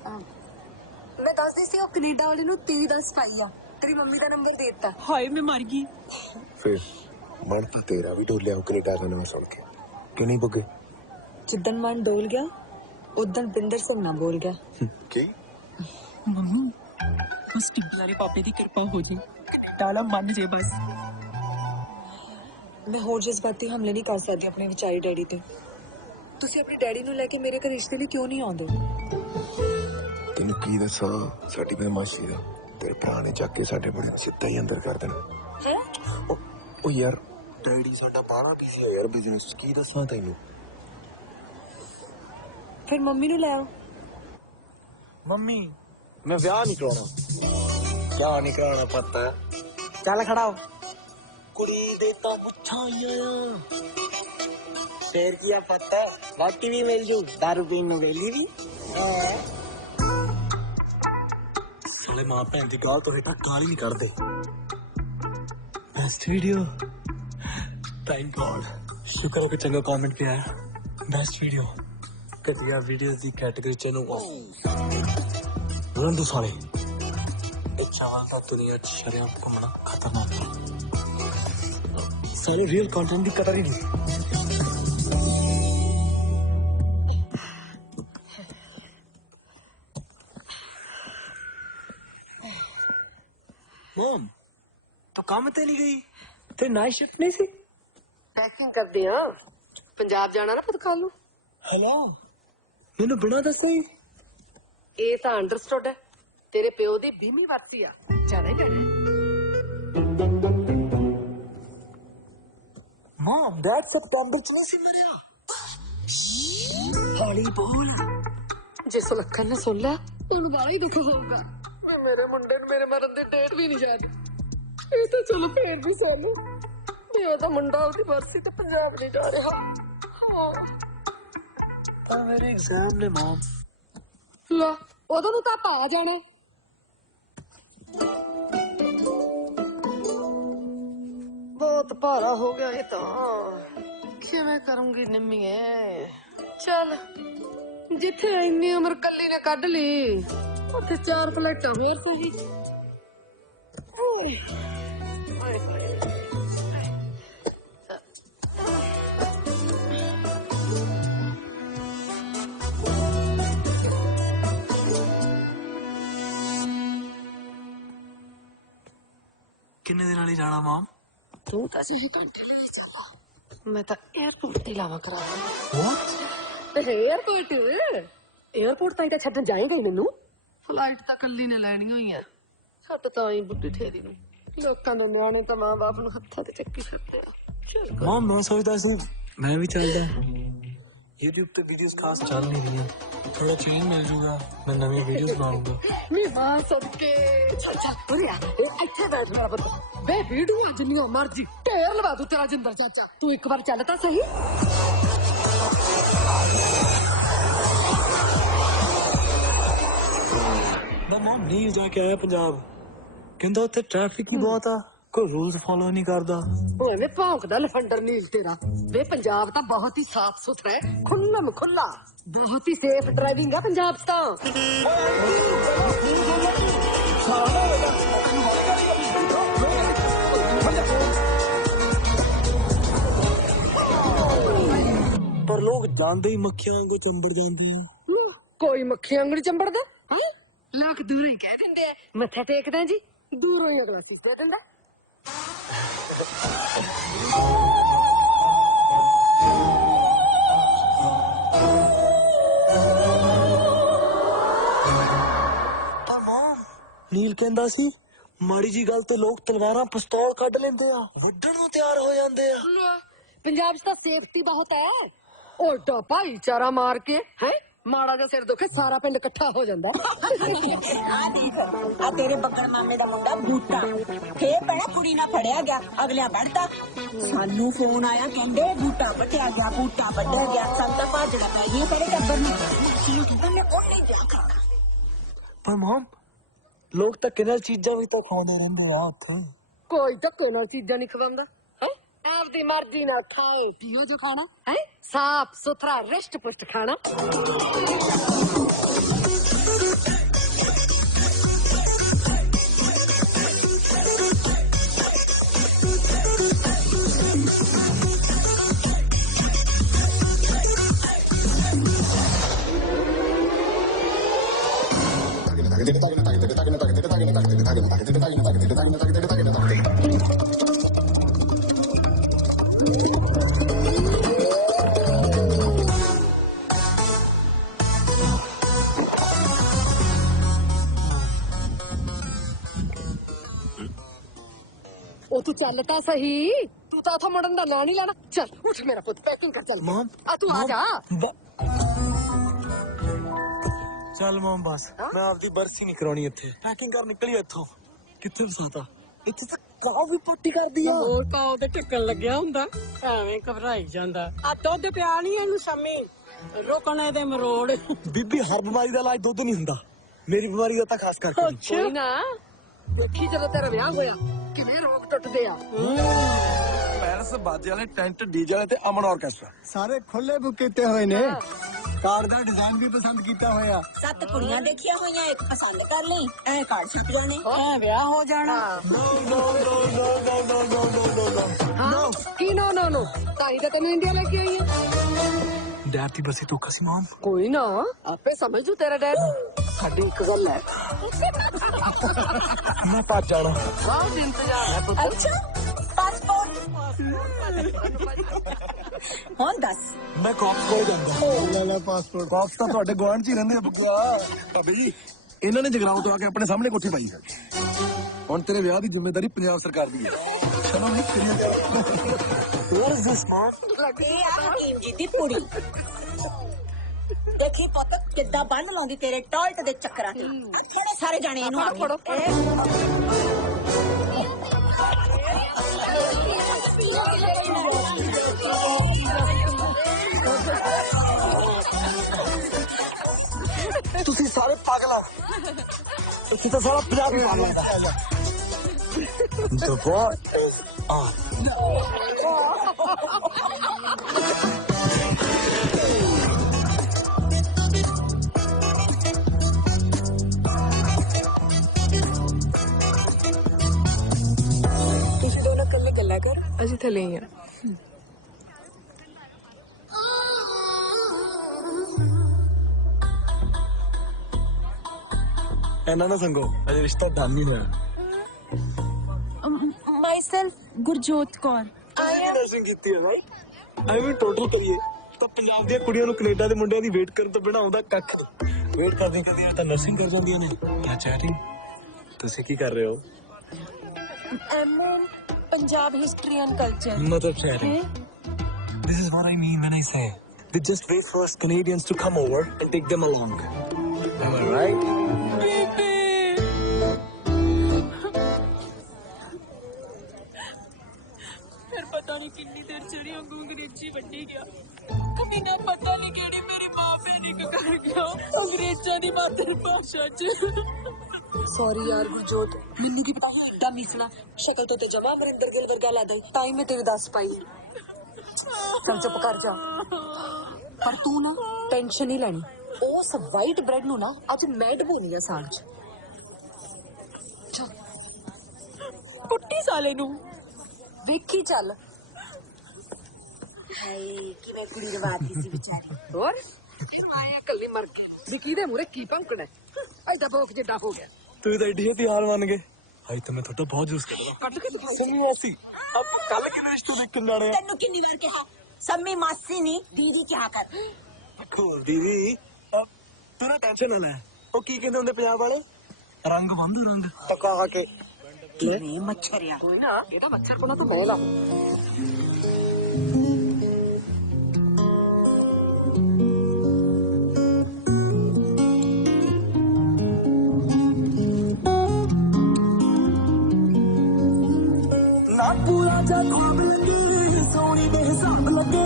ਮੈਂ ਦੱਸਦੀ ਸੀ ਉਹ ਕੈਨੇਡਾ ਵਾਲੇ ਨੂੰ ਤੇਰੀ ਦੱਸ ਪਾਈ ਆ ਤੇਰੀ ਮੰਮੀ ਦਾ ਨੰਬਰ ਦੇ ਦਿੱਤਾ ਹਾਏ ਮੈਂ ਮਰ ਗਈ ਫਿਰ ਮਨ ਤਾਂ ਤੇਰਾ ਵੀ ਡੋਲਿਆ ਉਹ ਕੈਨੇਡਾ ਦਾ ਨਾਮ ਸੁਣ ਕੇ ਕਿ ਨਹੀਂ ਬੁੱਗੇ ਜਿੱਦਣ ਮਨ ਡੋਲ ਗਿਆ ਉਦਣ ਬਿੰਦਰ ਸਿੰਘ ਨਾ ਬੋਲ ਗਿਆ ਕੀ ਮੰਮੀ ਬਸ ਟਿੱਬਲਾਰੇ ਪਾਪੇ ਦੀ ਕਿਰਪਾ ਹੋ ਜੀ ਡਾਲਾ ਮੰਨ ਜੇ ਬਸ ਮੈਂ ਹੋਰ ਜਜ਼ਬਾਤੀ ਹਮਲੇ ਨਹੀਂ ਕਰ ਸਕਦੀ ਆਪਣੇ ਵਿਚਾਰੀ ਡੈਡੀ ਤੇ ਤੁਸੀਂ ਆਪਣੇ ਡੈਡੀ ਨੂੰ ਲੈ ਕੇ ਮੇਰੇ ਘਰ ਰਿਸ਼ਤੇ ਲਈ ਕਿਉਂ ਨਹੀਂ ਆਉਂਦੇ ਤੈਨੂੰ ਕੀ ਦੱਸਾਂ ਸਾਡੀ ਬਦਮਾਸ਼ੀ ਦਾ ਤੇਰੇ ਭਰਾ ਨੇ ਚੱਕ ਕੇ ਸਾਡੇ ਬੜੇ ਸਿੱਧਾ ਹੀ ਅੰਦਰ ਕਰ ਦੇਣਾ ਹੈ ਉਹ ਯਾਰ ਡੈਡੀ ਸਾਡਾ ਬਾਹਰ ਕਿਸੇ ਯਾਰ ਬਿਜ਼ਨਸ ਕੀ ਦੱਸਾਂ ਤੈਨੂੰ ਫਿਰ ਮੰਮੀ ਨੂੰ ਲੈ ਆਓ ਮੰਮੀ ਮੈਂ ਵਿਆਹ ਨਹੀਂ ਕਰਾਉਣਾ ਕਿਆ ਨਹੀਂ ਕਰਾਉਣਾ ਪਤਾ ਚੱਲ ਖੜਾ ਹੋ ਕੁੜੀ ਦੇ ਤਾਂ ਮੁੱਛਾਂ ਆਈਆਂ ਫੇਰ ਕੀ ਆ ਪਤਾ ਵਾਟੀ ਵੀ ਮਿਲ ਜੂ ਦਾਰੂ ਪੀਣ ਨੂੰ ਵੇਲੀ ਵੀ ਸਾਲੇ ਮਾਂ ਭੈਣ ਦੀ ਗਾਲ ਤੋਂ ਹੇਠਾਂ ਗਾਲ ਹੀ ਨਹੀਂ ਕੱਢਦੇ बेस्ट वीडियो थैंक गॉड शुक्र है कि चंगा कमेंट किया है बेस्ट वीडियो घटिया वीडियोस दी कैटेगरी च नु रंदू साले चावल का दुनिया च शर्म घूमना खतरनाक है सारे रियल कंटेंट की कदर ही नहीं मॉम तो काम ते नहीं गई ਤੇ ਨਾਈਟ ਸ਼ਿਫਟ ਨਹੀਂ ਸੀ ਪੈਕਿੰਗ ਕਰਦੇ ਆ ਪੰਜਾਬ ਜਾਣਾ ਨਾ ਪੁੱਤ ਕੱਲ ਨੂੰ हेलो मैंने बिना दसे ही ਇਹ ਤਾਂ ਅੰਡਰਸਟੂਡ ਹੈ ਤੇਰੇ ਪਿਓ ਦੀ ਬੀਮੀ ਵਰਤੀ ਆ ਜ਼ਿਆਦਾ ਹੀ ਜਾਣਾ मॉम दैट सितंबर च नहीं मरिया ਹੌਲੀ ਬੋਲ ਜੇ ਸੁਲੱਖਣ ਨੇ ਸੁਣ ਲਿਆ ਉਹਨੂੰ ਬੜਾ ਹੀ ਦੁੱਖ ਹੋਊਗਾ ਮੇਰੇ ਮੁੰਡੇ ਨੂੰ ਮੇਰੇ ਮਰਨ ਦੀ ਡੇਟ ਵੀ ਨਹੀਂ ਯਾਦ ਇਹ ਤਾਂ ਚਲੋ ਫੇਰ ਵੀ ਸਾਨੂੰ ਵੀ ਉਹਦਾ ਮੁੰਡਾ ਉਹਦੀ ਬਰਸੀ ਤੇ ਪੰਜਾਬ ਨਹੀਂ ਜਾ ਰਿਹਾ पर मेरे एग्जाम ने मॉम ਲਾ ਉਦੋਂ ਨੂੰ ਤਾਂ ਆਪਾਂ ਆ ਜਾਣਾ ਬਹੁਤ ਭਾਰਾ ਹੋ ਗਿਆ ਇਹ ਤਾਂ ਕਿਵੇਂ ਕਰੂੰਗੀ ਨਿੰਮੀਏ ਚੱਲ ਜਿੱਥੇ ਇੰਨੀ ਉਮਰ ਕੱਲੀ ਨੇ ਕੱਢ ਲਈ ਉੱਥੇ 4 ਪਲੇਟਾਂ ਹੋਰ ਸਹੀ ਓਏ ਓਏ ਓਏ किन्ने दिन वाली जाना मॉम ਤੂੰ ਤਾਂ ਸਹੀ ਘੰਟੇ ਲਈ ਚੱਲਾ ਮੈਂ ਤਾਂ 에어ਪੋਰਟ ਤੇ ਲਾਵਾ ਕਰਾ व्हाट ਤੇ 에어ਪੋਰਟ ਤਾਂ ਛੱਡਣ ਜਾਏਗਾ ਹੀ ਮੈਨੂੰ ਫਲਾਈਟ ਤਾਂ ਕੱਲੀ ਨੇ ਲੈਣੀ ਹੋਈ ਆ ਛੱਡ ਤਾਂ ਹੀ ਬੁੱਢੀ ਠੇਰੀ ਨੂੰ ਲੋਕਾਂ ਦੇ ਨਿਆਣੇ ਤਾਂ ਮਾਂ ਬਾਪ ਨੂੰ ਹੱਥਾਂ ਤੇ ਚੱਕੀ ਫਿਰਦੇ ਆ ਚੱਲ मॉम मैं सोचता सी मैं भी चलता YouTube पे वीडियोस खास चल नहीं रही हैं थोड़ा चेंज मिल जूगा मैं नवी वीडियोस बनाऊंगा ਨੀ ਮਾਂ ਸਦਕੇ ਚੱਲ ਚੱਲ ਉਰਿਆ ਇੱਥੇ ਬੈਠ ਮੇਰਾ ਪੁੱਤ ਬੇ ਵੀਡੀਓ ਜਿੰਨੀਆਂ ਮਰਜੀ ਢੇਰ ਲਵਾ ਦੂ ਤੇਰਾ ਜਿੰਦਰ ਚਾਚਾ ਤੂੰ ਇੱਕ ਵਾਰ ਚੱਲ ਤਾਂ ਸਹੀ मैं मॉम नहीं जाके आया पंजाब कहंदा उत्थे ट्रैफिक ही बहुत आ कोई रूल्स फॉलो नहीं करदा ਓਏ ਭੌਂਕਦਾ ਲਫੰਡਰ ਨੀਲ ਤੇਰਾ ਵੇ ਪੰਜਾਬ ਤਾਂ ਬਹੁਤ ਹੀ ਸਾਫ ਸੁਥਰਾ ਹੈ ਖੁੱਲਮ ਖੁੱਲਾ ਬਹੁਤ ਹੀ ਸੇਫ ਡਰਾਈਵਿੰਗ ਹੈ ਪੰਜਾਬ 'ਚ ਤਾਂ पर लोग जानते ही मक्खियां वांगू चंबड़ जाते हैं ਕੋਈ ਮੱਖੀ ਅੰਗੜੀ ਚੰਬੜਦਾ ਹੈ ਲੋਕ ਦੂਰੋਂ ਹੀ ਕਹਿ ਦਿੰਦੇ ਆ ਮੱਥਾ ਟੇਕਦਾ ਜੀ ਦੂਰੋਂ ਹੀ ਅਗਲਾ ਸੀਸ ਦੇ ਦਿੰਦਾ पर मॉम नील कहंदा सी ਮਾੜੀ ਜੀ ਗੱਲ ਤੇ ਲੋਕ ਤਲਵਾਰਾਂ ਪਿਸਤੌਲ ਕੱਢ ਲੈਂਦੇ ਆ, ਵੱਢਣ ਨੂੰ ਤਿਆਰ ਹੋ ਜਾਂਦੇ ਆ। ਪੰਜਾਬ 'ਚ ਤਾਂ ਸੇਫਟੀ ਬਹੁਤ ਹੈ। ਉਲਟਾ ਭਾਈਚਾਰਾ ਮਾਰ ਕੇ ਹੈ ਮਾੜਾ ਜਿਹਾ ਸਿਰ ਦੁਖੇ ਸਾਰਾ ਪਿੰਡ ਇਕੱਠਾ ਹੋ ਜਾਂਦਾ। ਆ ਦੇਖ ਆ ਤੇਰੇ ਬੱਕਰ ਮਾਮੇ ਦਾ ਮੁੰਡਾ ਬੂਟਾ ਫੇਰ ਪਹਿਲਾਂ ਕੁੜੀ ਨਾਲ ਫੜਿਆ ਗਿਆ, ਅਗਲਿਆਂ ਵੱਢਤਾ। ਸਾਨੂੰ ਫੋਨ ਆਇਆ ਕਹਿੰਦੇ ਬੂਟਾ ਵੱਢਿਆ ਗਿਆ, ਬੂਟਾ ਵੱਢਿਆ ਗਿਆ। ਸੰਤਾ ਭਾਜੜਾ ਪੈ ਗਈ ਤੇਰੇ ਟੱਬਰ ਨੂੰ। ਉਹਨੇ ਉਹਨੇ ਵਿਆਹ ਕਰਨਾ। ਪਰ ਮਮ ਲੋਕ ਤਾਂ ਕਿੰਨਾ ਚੀਜ਼ਾਂ ਵੀ ਤਾਂ ਖਾਉਂਦੇ ਰਹਿੰਦੇ ਆ ਉੱਥੇ। ਕੋਈ ਧੱਕੇ ਨਾਲ ਚੀਜ਼ਾਂ ਨਹੀਂ ਖਵਾਉਂਦਾ ਹੈ। ਆਪਦੀ ਮਰਜ਼ੀ ਨਾਲ ਖਾਓ ਪੀਓ ਜੋ ਖਾਣਾ ਹੈ। ਸਾਫ ਸੁਥਰਾ ਰਿਸ਼ਟ ਪੁਸ਼ਟ ਖਾਣਾ। ਉਹ ਤੂੰ ਚੱਲ ਤਾਂ ਸਹੀ, ਤੂੰ ਤਾਂ ਉਥੋਂ ਮੁੜਨ ਦਾ ਨਾਂ ਨਹੀਂ ਲੈਣਾ। ਚੱਲ ਉੱਠ ਮੇਰਾ ਪੁੱਤ, ਪੈਕਿੰਗ ਕਰ ਚੱਲ। ਆ ਤੂੰ ਆ ਜਾ। ਚੱਲ ਮਮ ਬਸ ਮੈਂ ਆਪਦੀ ਬਰਸੀ ਨਹੀਂ ਕਰਾਉਣੀ ਇੱਥੇ। ਪੈਕਿੰਗ ਕਰ ਨਿਕਲੀ ਇੱਥੋਂ। ਕਿੱਥੇ ਫਸਾਤਾ? ਇੱਥੇ ਤਾਂ ਕਾਹ ਵੀ ਪੱਟੀ ਕਰਦੀ ਆ। ਹੋਰ ਤਾਂ ਉਹਦੇ ਟਿੱਕਣ ਲੱਗਿਆ ਹੁੰਦਾ, ਐਵੇਂ ਘਬਰਾਈ ਜਾਂਦਾ। ਆ ਦੁੱਧ ਪਿਆ ਨਹੀਂ ਇਹਨੂੰ ਸ਼ਮੀ, ਰੋਕਣੇ ਦੇ ਮਰੋੜ। ਬੀਬੀ ਹਰ ਬਿਮਾਰੀ ਦਾ ਇਲਾਜ ਦੁੱਧ ਨਹੀਂ ਹੁੰਦਾ, ਮੇਰੀ ਬਿਮਾਰੀ ਦਾ ਤਾਂ ਖਾਸ ਕਰਕੇ। ਕੋਈ ਨਾ ਦੇਖੀ ਜਦੋਂ ਤੇਰਾ ਵਿਆਹ ਹੋਇਆ ਕਿਵੇਂ ਰੋਕ ਟੁੱਟਦੇ ਆ। ਪੈਲਸ ਬਾਜੇ ਵਾਲੇ ਟੈਂਟ ਡੀਜੇ ਵਾਲੇ ਤੇ ਅਮਨ ਆਰਕੈਸਟਰਾ ਸਾਰੇ ਖੁੱਲੇ ਬੁੱਕ ਕੀਤੇ ਹੋਏ ਨੇ। ਕਾਰ ਦਾ ਡਿਜ਼ਾਈਨ ਵੀ ਪਸੰਦ ਕੀਤਾ ਹੋਇਆ। 7 ਕੁੜੀਆਂ ਦੇਖੀਆਂ ਹੋਈਆਂ, ਇੱਕ ਪਸੰਦ ਕਰ ਲਈ, ਐ ਕਾਰਡ ਛਿਪ ਜਾਣੇ, ਐ ਵਿਆਹ ਹੋ ਜਾਣਾ। ਹਾਂ ਕੀ ਨੋ ਨੋ ਨੋ, ਤਾਈ ਤਾਂ ਤੈਨੂੰ ਇੰਡੀਆ ਲੈ ਕੇ ਆਈ ਹੈ। ਡੈਡ ਦੀ ਬਸੀ ਤੂੰ ਕਸੀ ਮਾਨ। ਕੋਈ ਨਾ ਆਪੇ ਸਮਝ ਜੂ ਤੇਰਾ ਡੈਡ। ਸਾਡੀ ਇੱਕ ਗੱਲ ਹੈ, ਮੈਂ ਭੱਜ ਜਾਣਾ। ਬਹੁਤ ਇੰਤਜ਼ਾਰ ਹੈ ਪੁੱਤ। ਅੱਛਾ ਪਾਸਪੋਰਟ ਹੁਣ ਦੱਸ। ਮੈਂ ਕਾਪਸ ਕੋਲ ਜਾਂਦਾ। ਲੈ ਲੈ ਪਾਸਪੋਰਟ। ਕਾਪਸ ਤਾਂ ਤੁਹਾਡੇ ਗੁਆਂਢ 'ਚ ਹੀ ਰਹਿੰਦੇ ਆ ਬੁੱਗਾ। ਭਾਬੀ ਇਹਨਾਂ ਨੇ ਜਗਰਾਉਂ ਤੋਂ ਆ ਕੇ ਆਪਣੇ ਸਾਹਮਣੇ ਕੋਠੀ ਪਾਈ ਹੈ। ਹੁਣ ਤੇਰੇ ਵਿਆਹ ਦੀ ਜ਼ਿੰਮੇਵਾਰੀ ਪੰਜਾਬ ਸਰਕਾਰ ਦੀ ਹੈ। ਚਲੋ ਨਹੀਂ ਕਰੀਏ। What is this, Mom? ਇਹ ਆ ਹਕੀਮ ਜੀ ਦੀ ਕੁੜੀ। ਦੇਖੀ ਪੁੱਤ ਕਿੱਦਾਂ ਬੰਨ ਲਾਉਂਦੀ ਤੇਰੇ ਟਾਲਟ ਦੇ ਚੱਕਰਾਂ ਤੇ। ਥੋੜੇ ਸਾਰੇ ਜਾਣੇ ਇਹਨੂੰ ਆ ਫੜੋ। ਤੁਸੀਂ ਸਾਰੇ ਪਾਗਲ ਆ। ਤੁਸੀਂ ਤਾਂ ਸਾਰਾ ਪੰਜਾਬ ਹੀ ਪਾਗਲ ਆ। The boy is on. ਤੁਸੀਂ ਦੋਨੋਂ ਇਕੱਲੇ ਗੱਲਾਂ ਕਰ, ਅਸੀਂ ਥੱਲੇ ਹੀ ਆ। ਇਹਨਾਂ ਨਾਲ ਸੰਗੋ ਅਜੇ ਰਿਸ਼ਤਾ ਡਨ ਨਹੀਂ ਹੋਇਆ। ਮਾਈਸੈਲਫ ਗੁਰਜੋਤ ਕੌਰ। ਨਰਸਿੰਗ ਕੀਤੀ ਹੈ ਰਾਈਟ। ਐਵੇਂ ਟੋਟਲ ਕਰੀਏ ਤਾਂ ਪੰਜਾਬ ਦੀਆਂ ਕੁੜੀਆਂ ਨੂੰ ਕੈਨੇਡਾ ਦੇ ਮੁੰਡਿਆਂ ਦੀ ਵੇਟ ਕਰਨ ਤੋਂ ਬਿਨਾਂ ਆਉਂਦਾ ਕੱਖ ਨਹੀਂ। ਵੇਟ ਕਰਦੀ ਤਾਂ ਨਰਸਿੰਗ ਕਰ ਜਾਂਦੀਆਂ ਨੇ। ਕਿਆ ਚੈਟਿੰਗ? ਤੁਸੀਂ ਕੀ ਕਰ ਰਹੇ ਹੋ? Punjab history and culture. ਮਤਲਬ chatting. This is what I mean when I say they just wait for us Canadians to come over and take them along. Am I right? ਫਿਰ ਪਤਾ ਨਹੀਂ ਕਿੰਨੀ ਦੇਰ ਚੜੀ ਵਾਂਗੂ ਅੰਗਰੇਜ਼ੀ ਵੱਢੀ ਗਿਆ। ਕਦੀ ਨਾ ਪਤਾ ਨਹੀਂ ਕਿਹੜੀ ਮੇਰੀ ਮਾਂ ਪੈਨਿਕ ਕਰ ਗਿਆ ਅੰਗਰੇਜ਼ਾਂ ਦੀ ਮਾਤਰ ਭਾਸ਼ਾ 'ਚ। ਸੌਰੀ ਯਾਰ ਗੁਰਜੋਤ, ਮੈਨੂੰ ਕੀ ਪਤਾ ਹੈ ਏਡਾ ਮਿਸਣਾ। ਸ਼ਕਲ ਤੋਂ ਤੇ ਜਮਾ ਅਮਰਿੰਦਰ ਗਿੱਲ ਵਰਗਾ ਲੱਗਦਾ, ਤਾਂ ਹੀ ਮੈਂ ਤੈਨੂੰ ਦੱਸ ਪਾਈ। ਚੱਲ ਚੁੱਪ ਕਰ ਜਾ। ਪਰ ਤੂੰ ਨਾ ਟੈਨਸ਼ਨ ਨਹੀਂ ਲੈਣੀ। ਉਸ ਵਾਈਟ ਬ੍ਰੈਡ ਨੂੰ ਨਾ ਅੱਜ ਮੈਂ ਡਬੋਣੀ ਆ ਸਾਗ 'ਚ। ਚੱਲ ਪੁੱਟੀ ਸਾਲੇ ਨੂੰ ਵੇਖੀ ਚੱਲ। ਹਾਏ ਕਿਵੇਂ ਕੁੜੀ ਰਵਾਤੀ ਸੀ ਵਿਚਾਰੀ। ਹੋਰ ਮਾਇਆ ਕੱਲੀ ਮਰ ਗਈ ਵੀ ਕਿਹਦੇ ਮੂਰੇ ਕੀ ਭੌਂਕਣਾ। ਐਡਾ ਭੌਂਕ ਜਿੱਡਾ ਹੋ ਗਿਆ। ਤੁਸੀਂ ਤਾਂ ਏਡੀ ਤਿਆਰ ਮੰਨ ਗਏ। ਹਾਈ ਤਾਂ ਮੈਂ ਤੁਹਾਡਾ ਬਹੁਤ ਜੂਸ ਕੱਢਦਾ। ਕੱਢ ਕੇ ਦਿਖਾਈ। ਸੁਣੀ ਐਸੀ ਆਪਾਂ ਕੱਲ ਕਿਵੇਂ ਰਿਸ਼ਤੇ ਦੇਖਣ ਜਾਣੇ ਆ। ਤੈਨੂੰ ਕਿੰਨੀ ਵਾਰ ਕਿਹਾ ਸੰਮੀ ਮਾਸੀ ਨਹੀਂ ਦੀਦੀ ਕਿਹਾ ਕਰ। cool ਦੀਦੀ। ਤੂੰ ਨਾ ਟੈਨਸ਼ਨ ਨਾ ਲੈ। ਉਹ ਕੀ ਕਹਿੰਦੇ ਹੁੰਦੇ ਪੰਜਾਬ ਵਾਲੇ, ਰੰਗ ਬੰਦ ਰੰਗ ਟਕਾ ਕੇ ਕਿਵੇਂ ਮੱਛਰਿਆ ਕੋਈ ਨਾ ਇਹਦਾ ਮੱਛਰ ਕੋਲ ਤਾਂ ਬਹੁਤ ਆ ना पूरा जवाब लगे सोनी के हिसाब लगे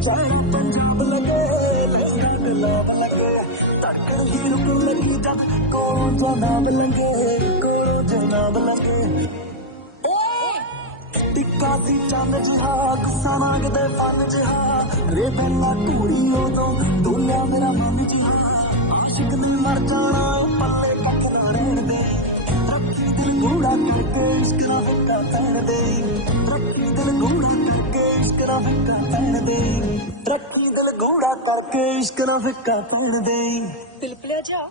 चाहे पंजाब लगे लहंगा गुलाब लगे टक्कर ही रुक लगी जब को जनाब लगे को जनाब लगे टिक्का सी चंद जिहा गुस्सा मांगदे फन जिहा रे बेला टूड़ी उदों डोलिया मेरा मन जिहा आशिक ने मर जाना पल्ले कख ना रहन दे रखी दिल गूड़ा करके इश्क ना फिक्का पैन दे रखी दिल गूड़ा करके इश्क ना फिक्का पैन दे रखी दिल गूड़ा करके इश्क ना फिक्का पैन दे ਪਿਲਪਲਿਆ ਜਾ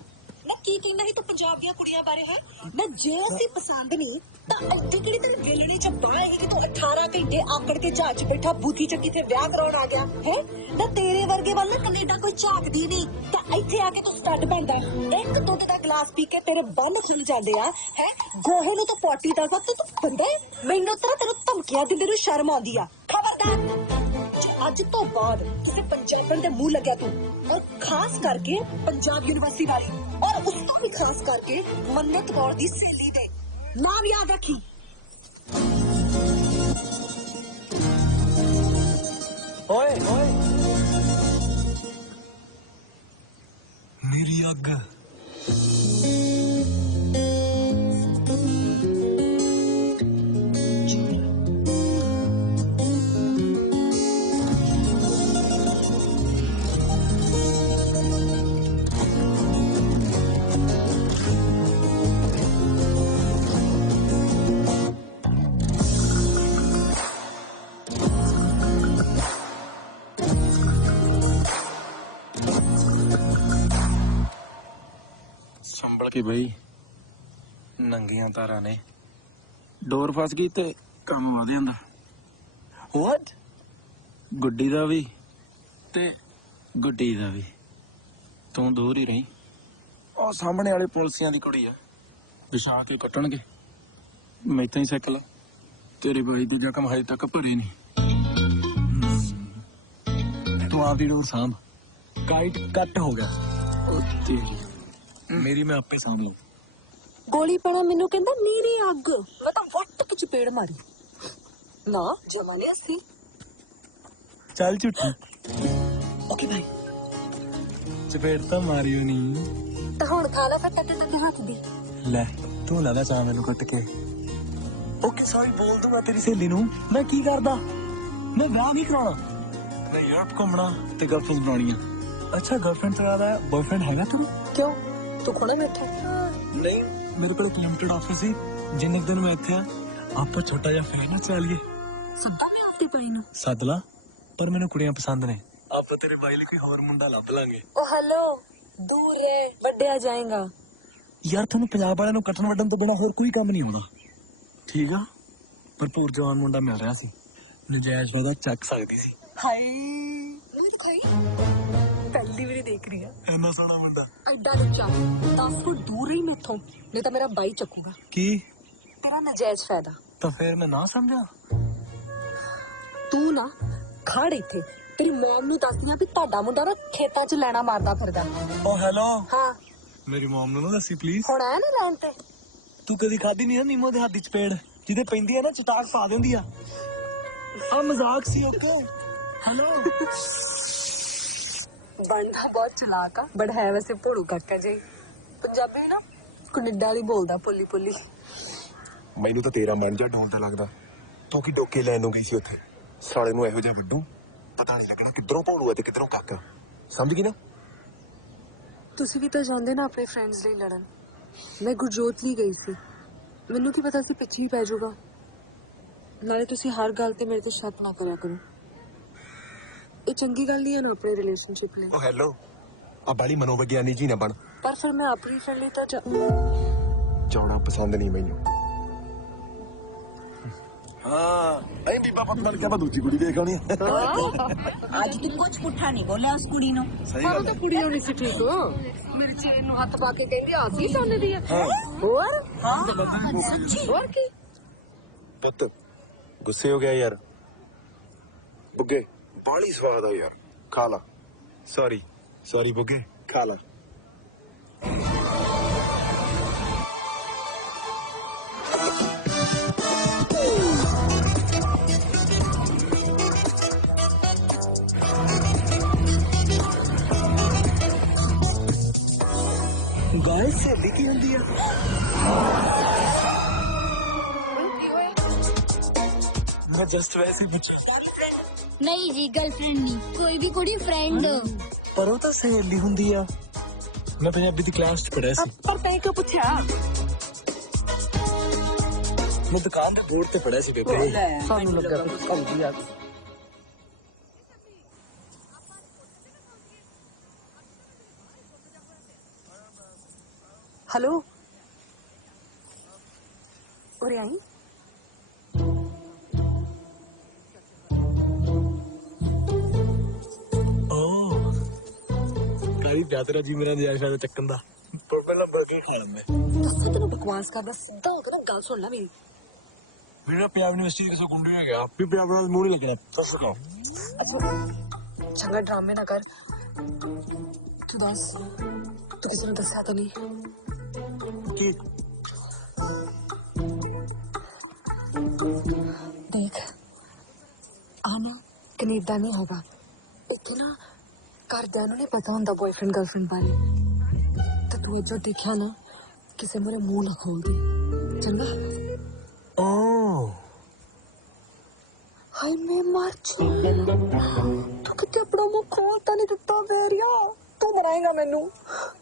ਨਾ ਕੀ ਕਹਿੰਦਾ ਸੀ ਤੂੰ ਪੰਜਾਬ ਦੀਆਂ ਕੁੜੀਆਂ ਬਾਰੇ ਹੈ ਨਾ ਜੇ ਅਸੀਂ ਪਸੰਦ ਨਹੀਂ ਤਾਂ ਅੱਧੇ ਕਿਹੜੀ ਤੈਨੂੰ ਵੇਲਣੀ ਚ ਬਾਹ ਹੈ ਕਿ ਤੂੰ 18 ਘੰਟੇ ਆਕੜ ਕੇ ਜਹਾਜ਼ 'ਚ ਬੈਠਾ ਬੂਥੀ ਚੱਕੀ ਤੇ ਵਿਆਹ ਕਰਾਉਣ ਆ ਗਿਆ ਹੈ ਨਾ ਤੇਰੇ ਵਰਗੇ ਵੱਲ ਕੈਨੇਡਾ ਕੋਈ ਝਾਕਦੀ ਨਹੀਂ ਤਾਂ ਇੱਥੇ ਆ ਕੇ ਤੂੰ ਸਟੱਡ ਬਣਦਾ ਇੱਕ ਦੁੱਧ ਦਾ ਗਲਾਸ ਪੀ ਕੇ ਤੇਰੇ ਬੰਨ ਖੁੱਲ ਜਾਂਦੇ ਆ ਹੈ ਗੋਹੇ ਨੂੰ ਤੂੰ ਪੋਟੀ ਦਾ ਵਕਤ ਤੂੰ ਬੰਦਾ ਮੈਨੂੰ ਤੈਨੂੰ ਧਮਕੀਆਂ ਦਿੰਦੇ ਨੂੰ ਸ਼ਰਮ ਆਉਂਦੀ ਆ ਖਬਰਦਾਰ ਅੱਜ ਤੋਂ ਬਾਅਦ ਕਿਸੇ ਪੰਜਾਬਣ ਦੇ ਮੂੰਹ ਲੱਗਿਆ ਤੂੰ और खास करके पंजाब यूनिवर्सिटी वाली और उसको भी खास करके मन्नत कौर दी सहेली दे नाम याद रखी ओए ओए मेरी आग संभल के बई नंगियां तारा ने ਡੋਰ ਫਸ ਗਈ ਤੇ ਕੰਮ ਵਧ ਜਾਂਦਾ व्हाट ਗੁੱਡੀ ਦਾ ਵੀ ਤੇ ਗੁੱਡੀ ਦਾ ਵੀ ਤੂੰ ਦੂਰ ਹੀ ਰਹੀ ਉਹ ਸਾਹਮਣੇ ਵਾਲੇ ਪੁਲਸੀਆਂ ਦੀ ਕੁੜੀ ਆ ਵਿਸ਼ਾ ਕੇ ਕੱਟਣਗੇ ਮੈਥੋਂ ਹੀ ਸਿੱਖ ਲੈ ਤੇਰੇ ਬਾਈ ਦੇ ਜ਼ਖਮ ਹਜੇ ਤੱਕ ਭਰੇ ਨਹੀਂ तू आपकी डोर साम काइट कट हो गया ਉਹ ਤੇਰੀ मेरी मैं आपे साम लूं ਗੋਲੀ ਪੈਣਾ ਮੈਨੂੰ ਕਹਿੰਦਾ ਮੇਰੀ ਅੱਗ ਮੈਂ ਤਾਂ ਵੱਟ ਕੇ ਚਪੇੜ ਮਾਰੀ ਨਾ ਜਮਾਨੇ ਅਸੀਂ चल झूठी ਓਕੇ ਬਾਈ चपेट तो मारियो नहीं ਤਾਂ ਹੁਣ ਖਾ ਲੈ ਫਿਰ ਟੱਟੇ ਟੱਟੇ ਹੱਥ ਦੀ ले तू ला ला चाह मैनू कट के ओके सॉरी बोल दूं मैं तेरी सहेली नू मैं की करदा मैं विआह नहीं कराउणा मैं यूरोप घूमना ते गर्लफ्रेंड बनाउणी आ अच्छा गर्लफ्रेंड तो ज्यादा बॉयफ्रेंड हैगा तू ਕਿਉਂ ਤੂੰ ਖੋਣਾ ਬੈਠਾ नहीं मेरे को एक लिमिटेड ऑफर सी जिन्ने दिन मैं इत्थे आप छोटा जिहा फैन चला लिए ਸੱਦਾ ਮੈਂ ਆਪਦੇ ਭਾਈ ਨੂੰ सद ला पर मैनू कुड़ियां पसंद ने आप तेरे भाई लिए कोई होर मुंडा लभ लांगे ओ हेलो दूर है ਵੱਡਿਆ ਜਾਏਗਾ यार थानू पंजाब वालियां नू कट्टण वड्डण तो बिना होर कोई काम नहीं आउंदा ठीक आ भरपूर जवान मुंडा मिल रहा सी नजायज वादा चक सकदी सी ਹਾਏ ਮੈਨੂੰ ਦਿਖਾਈ ਪਹਿਲੀ ਵਾਰੀ ਦੇਖ ਰਹੀ ਆ ਇੰਨਾ ਸੋਹਣਾ ਮੁੰਡਾ ਐਡਾ ਲੁੱਚਾ 10 ਫੁੱਟ ਦੂਰ ਹੀ ਮੈਥੋਂ ਨਹੀਂ ਤਾਂ ਮੇਰਾ ਬਾਈ ਚੱਕੂਗਾ ਕੀ ਤੇਰਾ ਨਜਾਇਜ਼ ਫਾਇਦਾ ਤਾਂ ਫਿਰ ਮੈਂ ਨਾ ਸਮਝਾ ਤੂੰ ਨਾ ਖੜ ਇੱਥੇ ਤੇਰੀ ਮਮ ਨੂੰ ਦੱਸਦੀਆਂ ਵੀ ਤੁਹਾਡਾ ਮੁੰਡਾ ਨਾ ਖੇਤਾਂ 'ਚ ਲੈਣਾ ਮਾਰਦਾ ਫਿਰਦਾ ਓ ਹੈਲੋ ਹਾਂ ਮੇਰੀ ਮਮ ਨੂੰ ਨਾ ਦੱਸੀ ਪਲੀਜ਼ ਹੁਣ ਆਇਆ ਨਾ ਲੈਣ ਤੇ ਤੂੰ ਕਦੀ ਖਾਦੀ ਨਹੀਂ ਨਾ ਨੀਮੋ ਦੇ ਹੱਥ ਦੀ ਚਪੇੜ ਜਿਹਦੇ ਪੈਂਦੀ ਆ ਨਾ ਚਟਾਕ ਪਾ ਦਿੰਦੀ ਆ ਆ ਮਜ਼ਾਕ ਸੀ ਓਕੇ ਹੈਲੋ ਬਣਨਾ ਬਹੁਤ ਚਲਾਕ ਆ ਬਟ ਹੈ ਵੈਸੇ ਭੋਲੂ ਕਾਕਾ ਜੀ ਪੰਜਾਬੀ ਨਾ ਕੈਨੇਡਾ ਵਾਲੀ ਬੋਲਦਾ ਪੋਲੀ ਪੋਲੀ ਮੈਨੂੰ ਤਾਂ ਤੇਰਾ ਮਨ ਜਾ ਡੋਂਦਾ ਲੱਗਦਾ ਤੂੰ ਕੀ ਡੋਕੇ ਲੈਣ ਨੂੰ ਗਈ ਸੀ ਉੱਥੇ ਸਾਲੇ ਨੂੰ ਇਹੋ ਜਿਹਾ ਵੱਡੂ ਪਤਾ ਨਹੀਂ ਲੱਗਣਾ ਕਿੱਧਰੋਂ ਭੋਲੂ ਹੈ ਤੇ ਕਿੱਧਰੋਂ ਕਾਕਾ ਸਮਝ ਗਈ ਨਾ ਤੁਸੀਂ ਵੀ ਤਾਂ ਜਾਂਦੇ ਨਾ ਆਪਣੇ ਫਰੈਂਡਸ ਲਈ ਲੜਨ ਮੈਂ ਗੁਰਜੋਤ ਲਈ ਗਈ ਸੀ ਮੈਨੂੰ ਕੀ ਪਤਾ ਸੀ ਪਿੱਛੇ ਹੀ ਪੈ ਜਾਊਗਾ ਨਾਲੇ ਤੁਸੀਂ ਹਰ ਗੱਲ ਤੇ ਮੇਰੇ ਤੇ ਸ਼ੱਕ ਨਾ ਕਰਿਆ ਕਰੋ ਇਹ ਚੰਗੀ ਗੱਲ ਨਹੀਂ ਹੈ ਨਾ ਆਪਣੇ ਰਿਲੇਸ਼ਨਸ਼ਿਪ ਲਈ ਓ ਹੈਲੋ ਆ ਬਾਲੀ ਮਨੋਵਿਗਿਆਨੀ ਜੀ ਨਾ ਬਣ ਪਰ ਫਿਰ ਮੈਂ ਆਪਣੀ ਫਰੈਂਡ ਲਈ ਤਾਂ ਜਾਣਾ ਪਸੰਦ ਨਹੀਂ ਮੈਨੂੰ ਹਾਂ ਨਹੀਂ ਬੀਬਾ ਪਤਾ ਨਹੀਂ ਕਿਹਾ ਦੂਜੀ ਕੁੜੀ ਦੇਖ ਆਉਣੀ ਅੱਜ ਤੂੰ ਕੁਝ ਪੁੱਠਾ ਨਹੀਂ ਬੋਲਿਆ ਉਸ ਕੁੜੀ ਨੂੰ ਸਹੀ ਗੱਲ ਤਾਂ ਕੁੜੀ ਹੋਣੀ ਸੀ ਠੀਕ ਮੇਰੇ ਚੇਨ ਨੂੰ ਹੱਥ ਪਾ ਕੇ ਕਹਿੰਦੀ ਆ ਸੀ ਸੋਨੇ ਦੀ ਹੈ ਹੋਰ ਹਾਂ ਸੱਚੀ ਹੋਰ ਕੀ ਪੁੱਤ ਗੁੱਸੇ ਹੋ ਗਿਆ ਯਾਰ ਬੁੱਗੇ ਬਾਲੀ ਸਵਾਦ ਆ ਯਾਰ ਖਾ ਲਾ ਸੌਰੀ ਬੁੱਗੇ ਖਾ ਲਾ ਗਾਇਸ ਸਹੇਲੀ ਕੀ ਹੁੰਦੀ ਆ मैं जस्ट वैसे पूछा नहीं जी गर्लफ्रेंड नहीं कोई भी कुड़ी फ्रेंड पर वो तो सहेली हुंदी आ मैं पंजाबी दी क्लास च पढ़िया सी ਪਰ ਤੈਂ ਕਿਉਂ ਪੁੱਛਿਆ मैं दुकान दे बोर्ड ते पढ़िया सी पेपर ਸਾਨੂੰ ਲੱਗਾ ਤੂੰ ਕੌਂਦੀ ਆ हेलो उरे आई तारी प्यातरा जी मेरा नजारा शायद चक्कन दा पर पहला बर्गर खाना मैं ਦੱਸ ਤੈਨੂੰ ਬਕਵਾਸ ਕਰਦਾ ਸਿੱਧਾ ਹੋ ਕੇ ਨਾ ਗੱਲ ਸੁਣ ਲੈ ਮੇਰੀ मेरा पंजाब यूनिवर्सिटी का गुंडे हो गया आप भी पंजाब वाला मूड ही लगना तो सुनाओ ਚੰਗਾ ਡਰਾਮੇ ਨਾ ਕਰ ਤੂੰ ਦੱਸ ਤੂੰ ਕਿਸੇ ਨੂੰ ਦੱਸਿਆ ਤਾਂ ਨਹੀਂ ठीक देख आना कनेडा नहीं होगा इतना घरदियां नूं नहीं पता हुंदा बॉयफ्रेंड गर्लफ्रेंड बारे तो तू इज्जत देखिया ना किसी मेरे मुंह ना खोल दे चंगा हाय मैं मर तू किते अपना मुंह खोलता नहीं दिता वेरिया तू मराएगा मैनू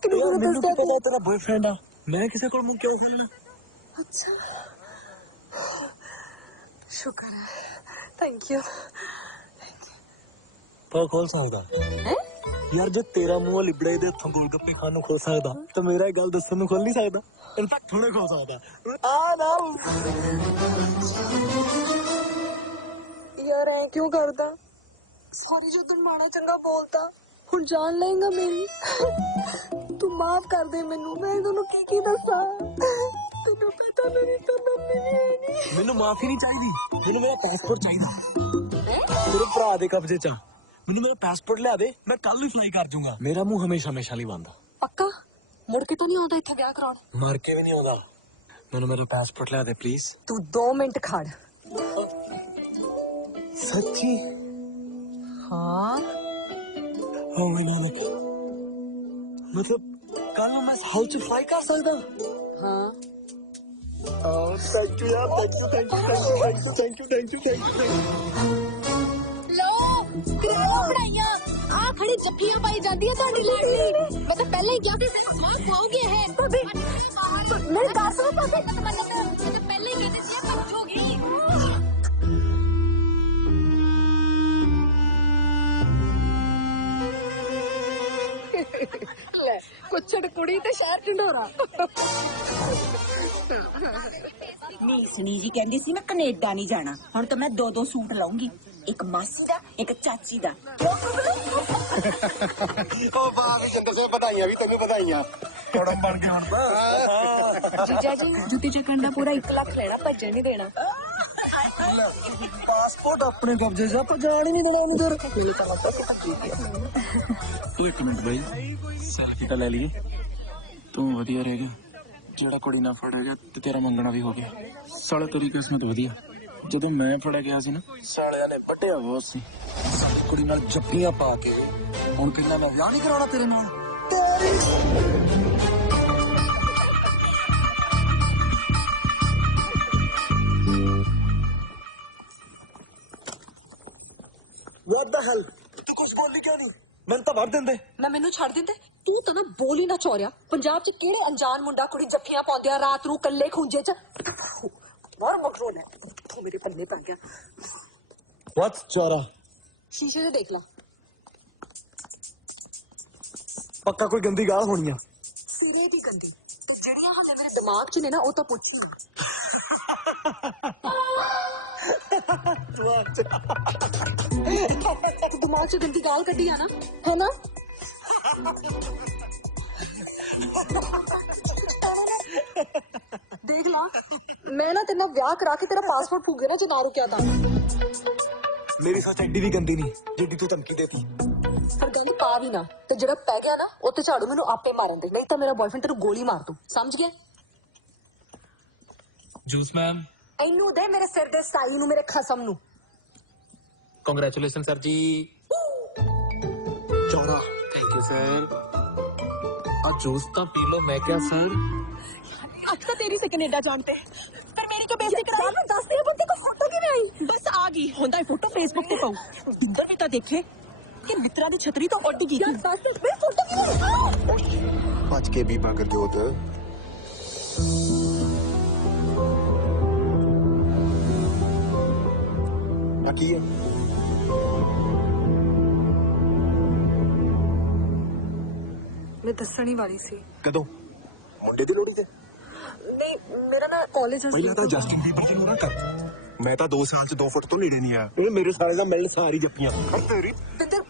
कि मैनू की पता तेरा बॉयफ्रेंड आ मैं किसी को मुंह क्यों खोलना अच्छा शुक्र है थैंक यू पर खोल सकदा यार जो तेरा मुंह लिबड़े दे हथों गोलगप्पे खान ਨੂੰ ਖੋਲ ਸਕਦਾ ਤੇ ਮੇਰਾ ਇਹ ਗੱਲ ਦੱਸਣ ਨੂੰ ਖੋਲ ਨਹੀਂ ਸਕਦਾ ਇਨਫੈਕਟ ਥੋੜੇ ਖੋਲ ਸਕਦਾ ਆ ਨਾ यार ऐ क्यों करदा सॉरी जो तुम माड़ा चंगा बोलता हुण जान लेगा मेरी तू माफ कर दे मैनू मैं तैनू की दसा तैनू पता मेरी तो मम्मी नहीं है ਮੈਨੂੰ ਮਾਫੀ ਨਹੀਂ ਚਾਹੀਦੀ ਮੈਨੂੰ ਮੇਰਾ ਪਾਸਪੋਰਟ ਚਾਹੀਦਾ ਮੇਰੇ ਭਰਾ ਦੇ ਕਬਜ਼ੇ 'ਚ ਮੈਨੂੰ ਮੇਰਾ ਪਾਸਪੋਰਟ ਲਿਆ ਦੇ ਮੈਂ ਕੱਲ ਹੀ ਫਲਾਈ ਕਰ ਜੂੰਗਾ ਮੇਰਾ ਮੂੰਹ ਹਮੇਸ਼ਾ ਲਈ ਬੰਦ पक्का मुड़ के तो नहीं आंदा इत्थे ब्याह कराउण ਮਰ ਕੇ ਵੀ ਨਹੀਂ ਆਉਂਦਾ ਮੈਨੂੰ ਮੇਰਾ ਪਾਸਪੋਰਟ ਲਿਆ ਦੇ ਪਲੀਜ਼ तू 2 मिनट खड़ सच्ची हाँ ओ माय गॉड मतलब कल मैं हाउ टू फ्लाई कर सकता हाँ थैंक यू यार थैंक यू लो पढ़ाइया आ खड़ी जप्पियां पाई जाती है ਤੁਹਾਡੀ लाडली मैं तो पहले ही क्या कि मां खोओगे है मेरी बात सुनो भाभी मैं तो पहले ही कहती थी कब खोगी ले कुछड़ कुड़ी ते शहर ढंडोरा ਨਹੀਂ ਸੁਣੀ ਜੀ ਕਹਿੰਦੀ ਸੀ ਮੈਂ ਕੈਨੇਡਾ ਨਹੀਂ ਜਾਣਾ ਹੁਣ ਤਾਂ ਮੈਂ 2 ਸੂਟ ਲਾਉਂਗੀ ਇੱਕ ਮਾਸੀ ਦਾ ਇੱਕ ਚਾਚੀ ਦਾ ਉਹ ਵਾਹ ਵੀ ਜਿੰਦਰ ਸੇ ਵਧਾਈਆਂ ਵੀ ਤੈਨੂੰ ਵਧਾਈਆਂ ਕੜਮ ਬਣ ਗਿਆ ਹੁਣ जीजा जी जुटी चकन का पूरा 1 लाख लेना भजन नहीं देना पासपोर्ट अपने कब्जे से आप जान ही नहीं देना उधर एक मिनट भाई सेल्फी तो ले लिए तू वधिया रहेगा ਜਿਹੜਾ ਕੁੜੀ ਨਾਲ ਫੜਿਆ ਗਿਆ ਤੇ ਤੇਰਾ ਮੰਗਣਾ ਵੀ ਹੋ ਗਿਆ ਸਾਲੇ ਤੇਰੀ ਕਿਸਮਤ ਵਧੀਆ ਜਦੋਂ ਮੈਂ ਫੜਿਆ ਗਿਆ ਸੀ ਨਾ ਸਾਲਿਆਂ ਨੇ ਵੱਢਿਆ ਬਹੁਤ ਸੀ ਕੁੜੀ ਨਾਲ ਜੱਫੀਆਂ ਪਾ ਕੇ ਹੁਣ ਕਹਿੰਦਾ ਮੈਂ ਵਿਆਹ ਨਹੀਂ ਕਰਾਉਣਾ ਤੇਰੇ ਨਾਲ What the hell? तू कुछ बोल क्यों नहीं? मैंने तो भर देंदे। मैं मैनू छड़ दिंदे तू तो ना बोल ही ना चोरिया पंजाब च केड़े अनजान मुंडा कुड़ी जफ्फियां पाउंदिया रात नू कल्ले खुंजे च मार मखरोन है तू मेरे पन्ने पै गया What चोरा? शीशे से देख ला पक्का कोई गंदी गाल होनी है सिरे दी गंदी ਜਿਹੜੀਆਂ ਹਜੇ ਮੇਰੇ ਦਿਮਾਗ 'ਚ ਨੇ ਨਾ ਉਹ ਤਾਂ ਪੁੱਛੀ ਦਿਮਾਗ 'ਚ ਗੰਦੀ ਗਾਲ ਕੱਢੀ ਆ ਨਾ ਹੈ ਨਾ देख ला मैं ना तेरे नाल ब्याह करा के तेरा पासपोर्ट फूक देना जो ना रुकिया था। मेरी सोच एडी भी गंदी नहीं जिड्डी तू धमकी देती। पर गल पा भी ना ते जेड़ा पै गया ना उत्ते झाड़ू मैनू आपे मारन दे, नहीं तो मेरा बॉयफ्रेंड तेरे गोली मार दूं, समझ गया? Juice ma'am. इनू दे मेरे सिर दे साई नू, मेरे खसम नू। कांग्रेचुलेशन सर जी। चौड़ा थैंक यू सर। और जूस तो पी लो। मैं क्या सर अब तो तेरी से कनेडा जानते पर मेरी क्यों बेइज्जती कराई? मैं दस दिन बुद्धी को फोटो किवें आई? बस आ गई होंदा है फोटो फेसबुक पे पाऊं। इधर भी तो देखे कि मित्रा दी छतरी तो उड़ गई थी। बस मैं फोटो किवें बच के भी बागर जोत की है मैं दसणी वाली सी। कदों मुंडे दी लोड़ी ते नहीं मेरा ना कॉलेज ਪਹਿਲਾਂ ਤਾਂ ਜਸਟਿਨ ਬੀਬਰ ਦੀ ਨਾ ਕਰ। ਮੈਂ ਤਾਂ 2 ਸਾਲ ਚ 2 ਫੁੱਟ ਤੋਂ ਨੇੜੇ ਨਹੀਂ ਆਇਆ। ਇਹ ਮੇਰੇ ਸਾਲੇ ਦਾ ਮਿਲ ਸਾਰੀ ਜੱਫੀਆਂ ਤੇਰੀ ਪਿੰਦਰ